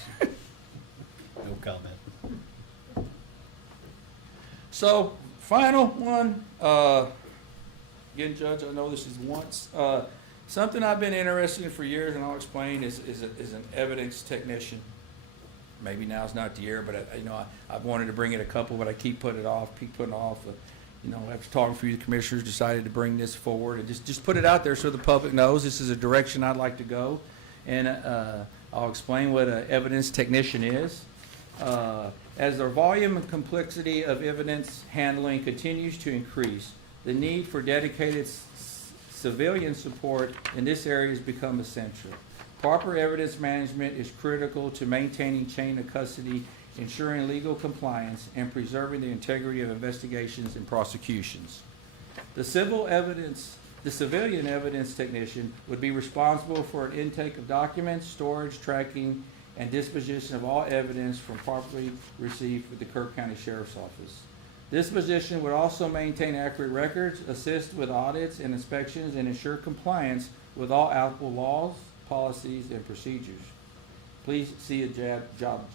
No comment. So, final one, again, Judge, I know this is once, something I've been interested in for years, and I'll explain, is an evidence technician. Maybe now's not the year, but I've wanted to bring in a couple, but I keep putting it off. You know, after talking to the commissioners, decided to bring this forward and just put it out there so the public knows this is a direction I'd like to go. And I'll explain what an evidence technician is. As the volume and complexity of evidence handling continues to increase, the need for dedicated civilian support in this area has become essential. Proper evidence management is critical to maintaining chain of custody, ensuring legal compliance, and preserving the integrity of investigations and prosecutions. The civilian evidence technician would be responsible for an intake of documents, storage, tracking, and disposition of all evidence from properly received with the Kerr County Sheriff's Office. This position would also maintain accurate records, assist with audits and inspections, and ensure compliance with all applicable laws, policies, and procedures. Please see a job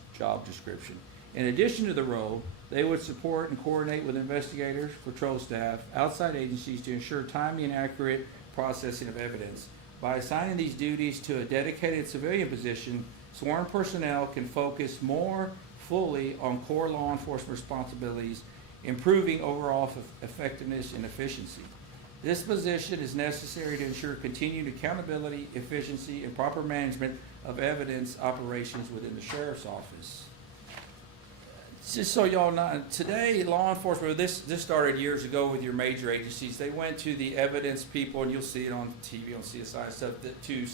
description. In addition to the role, they would support and coordinate with investigators, patrol staff, outside agencies to ensure timely and accurate processing of evidence. By assigning these duties to a dedicated civilian position, sworn personnel can focus more fully on core law enforcement responsibilities, improving overall effectiveness and efficiency. This position is necessary to ensure continued accountability, efficiency, and proper management of evidence operations within the sheriff's office. Just so y'all know, today law enforcement, this started years ago with your major agencies. They went to the evidence people, and you'll see it on TV, on CSI and stuff, to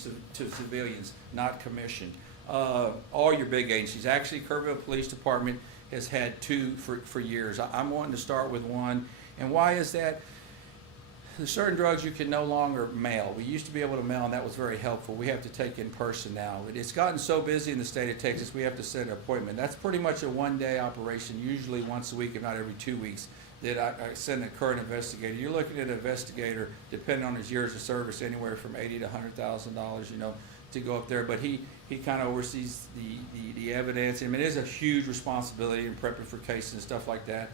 civilians, not commissioned. All your big agencies. Actually, Kerrville Police Department has had two for years. I'm wanting to start with one. And why is that? There's certain drugs you can no longer mail. We used to be able to mail, and that was very helpful. We have to take in person now. It's gotten so busy in the state of Texas, we have to set an appointment. That's pretty much a one-day operation, usually once a week, if not every 2 weeks, that I send a current investigator. You're looking at an investigator, depending on his years of service, anywhere from $80,000 to $100,000, to go up there. But he kind of oversees the evidence. I mean, it is a huge responsibility in prepping for cases and stuff like that.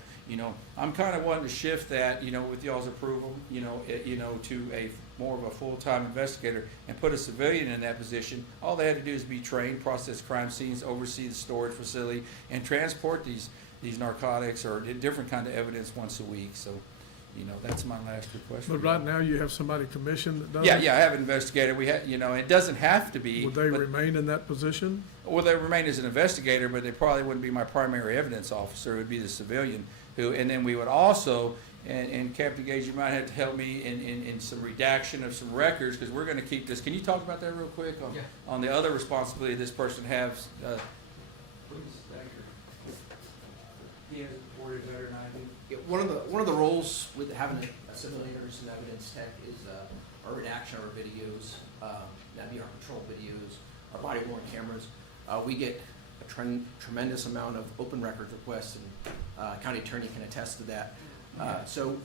I'm kind of wanting to shift that, with y'all's approval, to a more of a full-time investigator and put a civilian in that position. All they had to do is be trained, process crime scenes, oversee the storage facility, and transport these narcotics or different kind of evidence once a week. So, that's my last request. But right now, you have somebody commissioned that does it? Yeah, I have an investigator. We have, it doesn't have to be. Would they remain in that position? Well, they remain as an investigator, but they probably wouldn't be my primary evidence officer. It would be the civilian and then we would also, and Captain Gage, you might have to help me in some redaction of some records, because we're going to keep this. Can you talk about that real quick on the other responsibility this person has? Please, back here. He has reported better than I do. Yeah, one of the roles with having a civilian or some evidence tech is our redaction of our videos. That'd be our patrol videos, our body worn cameras. We get a tremendous amount of open records requests, and county attorney can attest to that. So,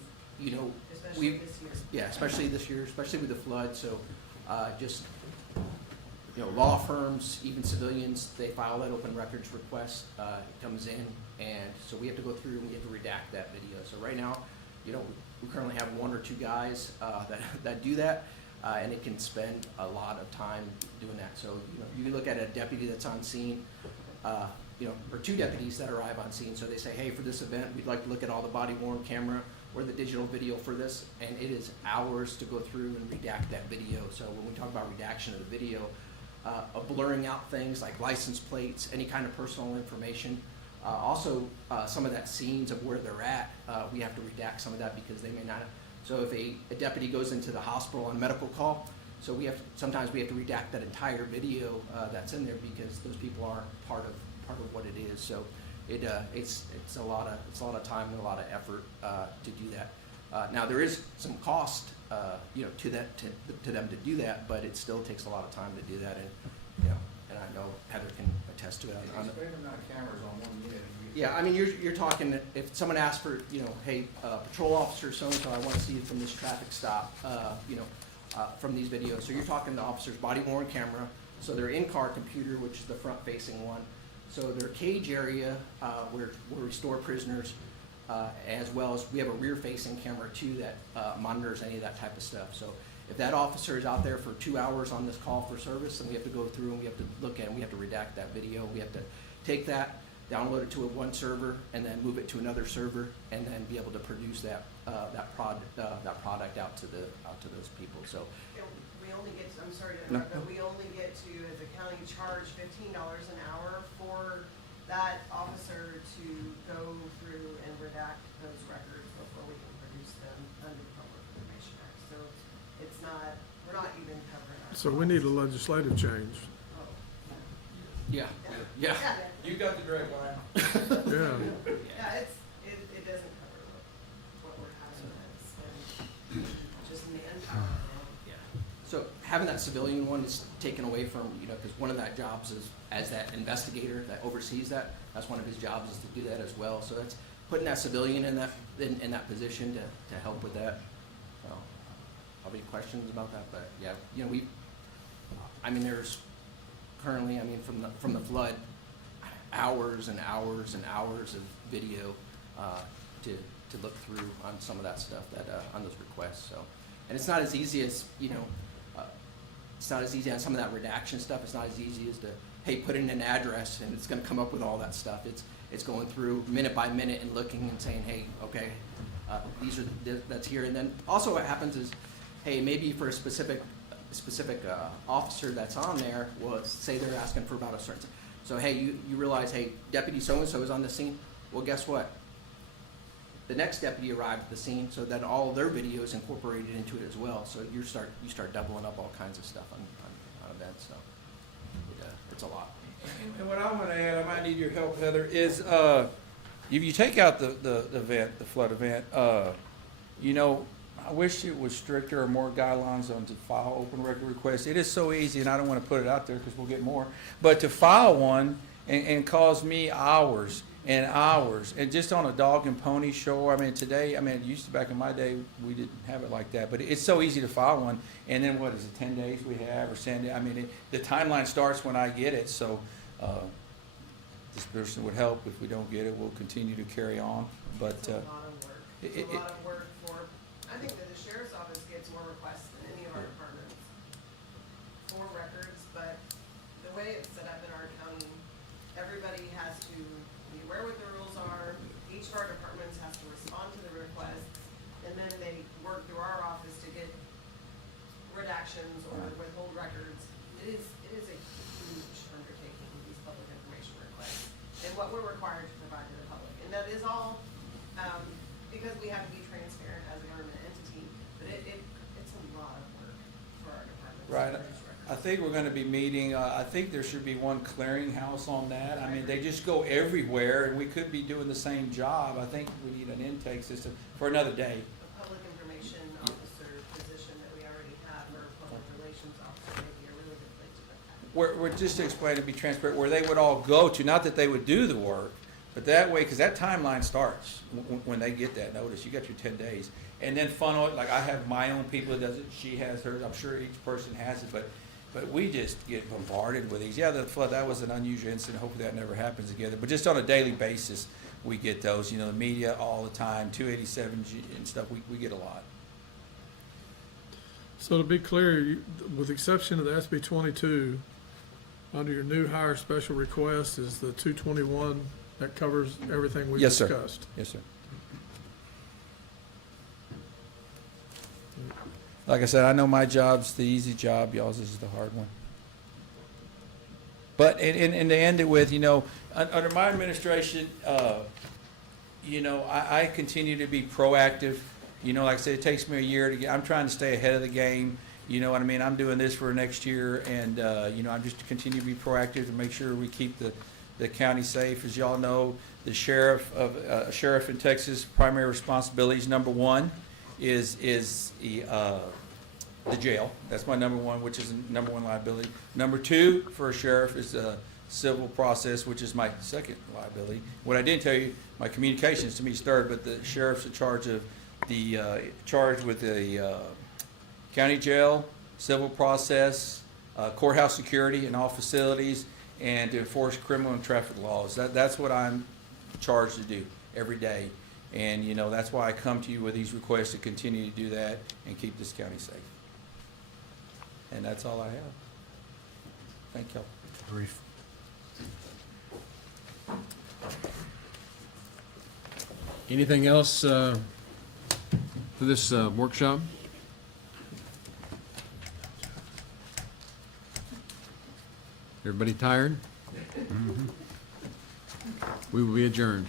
Especially this year. Yeah, especially this year, especially with the flood. So, law firms, even civilians, they file that open records request. It comes in, and so we have to go through and we have to redact that video. So right now, we currently have 1 or 2 guys that do that, and it can spend a lot of time doing that. So you can look at a deputy that's on scene, or 2 deputies that arrive on scene. So they say, hey, for this event, we'd like to look at all the body worn camera or the digital video for this, and it is hours to go through and redact that video. So when we talk about redaction of the video, blurring out things like license plates, any kind of personal information. Also, some of that scenes of where they're at, we have to redact some of that because they may not. So if a deputy goes into the hospital on medical call, so sometimes we have to redact that entire video that's in there because those people are part of what it is. So it's a lot of time and a lot of effort to do that. Now there is some cost to them to do that, but it still takes a lot of time to do that. And and I know Heather can attest to it. Yeah, I mean, you're talking, if someone asks for, you know, hey, patrol officer so-and-so, I want to see it from this traffic stop, from these videos. So you're talking the officer's body worn camera, so their in-car computer, which is the front-facing one, so their cage area, where we store prisoners, as well as we have a rear-facing camera too that monitors any of that type of stuff. So if that officer is out there for 2 hours on this call for service, then we have to go through and we have to look at it, we have to redact that video, we have to take that, download it to one server, and then move it to another server, and then be able to produce that product out to those people. So We only get, I'm sorry to No. interrupt, but we only get to, as a county, charge $15 an hour for that officer to go through and redact those records before we can produce them under the Public Information Act. So it's not, we're not even covering our. So we need a legislative change. Oh, yeah, yeah. You got the direct line. Yeah. Yeah, it doesn't cover what we're having as, just manpower. Yeah. So having that civilian one is taken away from, you know, because one of that jobs is, as that investigator that oversees that, that's one of his jobs is to do that as well. So that's putting that civilian in that position to help with that. So, probably questions about that, but yeah, you know, I mean, there's currently, I mean, from the flood, hours and hours and hours of video to look through on some of that stuff that on those requests. So, and it's not as easy as, you know, it's not as easy on some of that redaction stuff. It's not as easy as to, hey, put in an address and it's going to come up with all that stuff. It's going through minute by minute and looking and saying, hey, okay, these are that's here. And then also what happens is, hey, maybe for a specific officer that's on there, well, say they're asking for about a certain. So hey, you realize, hey, deputy so and so is on the scene. Well, guess what? The next deputy arrived at the scene, so then all their videos incorporated into it as well. So you start doubling up all kinds of stuff on events. So it's a lot. And what I want to add, I might need your help, Heather, is if you take out the event, the flood event, you know, I wish it was stricter or more guidelines on to file open record requests. It is so easy, and I don't want to put it out there because we'll get more, but to file one and cause me hours and hours, and just on a dog and pony show. I mean, today, I mean, it used to, back in my day, we didn't have it like that, but it's so easy to file one, and then what is it, 10 days we have, or send it? I mean, the timeline starts when I get it, so this person would help. If we don't get it, we'll continue to carry on, but It's a lot of work. It's a lot of work for, I think that the sheriff's office gets more requests than any of our departments for records, but the way it's set up in our county, everybody has to be aware what the rules are. Each of our departments has to respond to the requests, and then they work through our office to get redactions or withhold records. It is a huge undertaking, these public information requests, and what we're required to provide to the public. And that is all, because we have to be transparent as a government entity, but it's a lot of work for our departments. Right. to produce records. I think we're gonna be meeting, I think there should be one clearinghouse on that. I mean, they just go everywhere, and we could be doing the same job. I think we need an intake system for another day. The public information officer position that we already have, or public relations officer, may be a really good place to put that. We're just to explain, to be transparent, where they would all go to, not that they would do the work, but that way, because that timeline starts when they get that notice. You got your 10 days. And then funnel it, like I have my own people that does it, she has hers, I'm sure each person has it, but we just get bombarded with these. Yeah, the flood, that was an unusual incident, hopefully that never happens again. But just on a daily basis, we get those, you know, the media all the time, 287G and stuff, we get a lot. So to be clear, with the exception of the SB 22, under your new hire special request is the 221 that covers everything we Yes, sir. discussed. Yes, sir. Like I said, I know my job's the easy job, y'all's is the hard one. But, and to end it with, you know, under my administration, you know, I continue to be proactive. You know, like I said, it takes me a year to get, I'm trying to stay ahead of the game. You know what I mean? I'm doing this for next year, and, you know, I'm just to continue to be proactive to make sure we keep the county safe. As y'all know, the sheriff in Texas' primary responsibilities, number one, is the jail. That's my number one, which is number one liability. Number two for a sheriff is civil process, which is my second liability. What I didn't tell you, my communications to me is third, but the sheriff's in charge of charge with the county jail, civil process, courthouse security in all facilities, and to enforce criminal and traffic laws. That's what I'm charged to do every day. And, you know, that's why I come to you with these requests to continue to do that and keep this county safe. And that's all I have. Thank y'all. Brief. Anything else for this workshop? Everybody tired? We will be adjourned.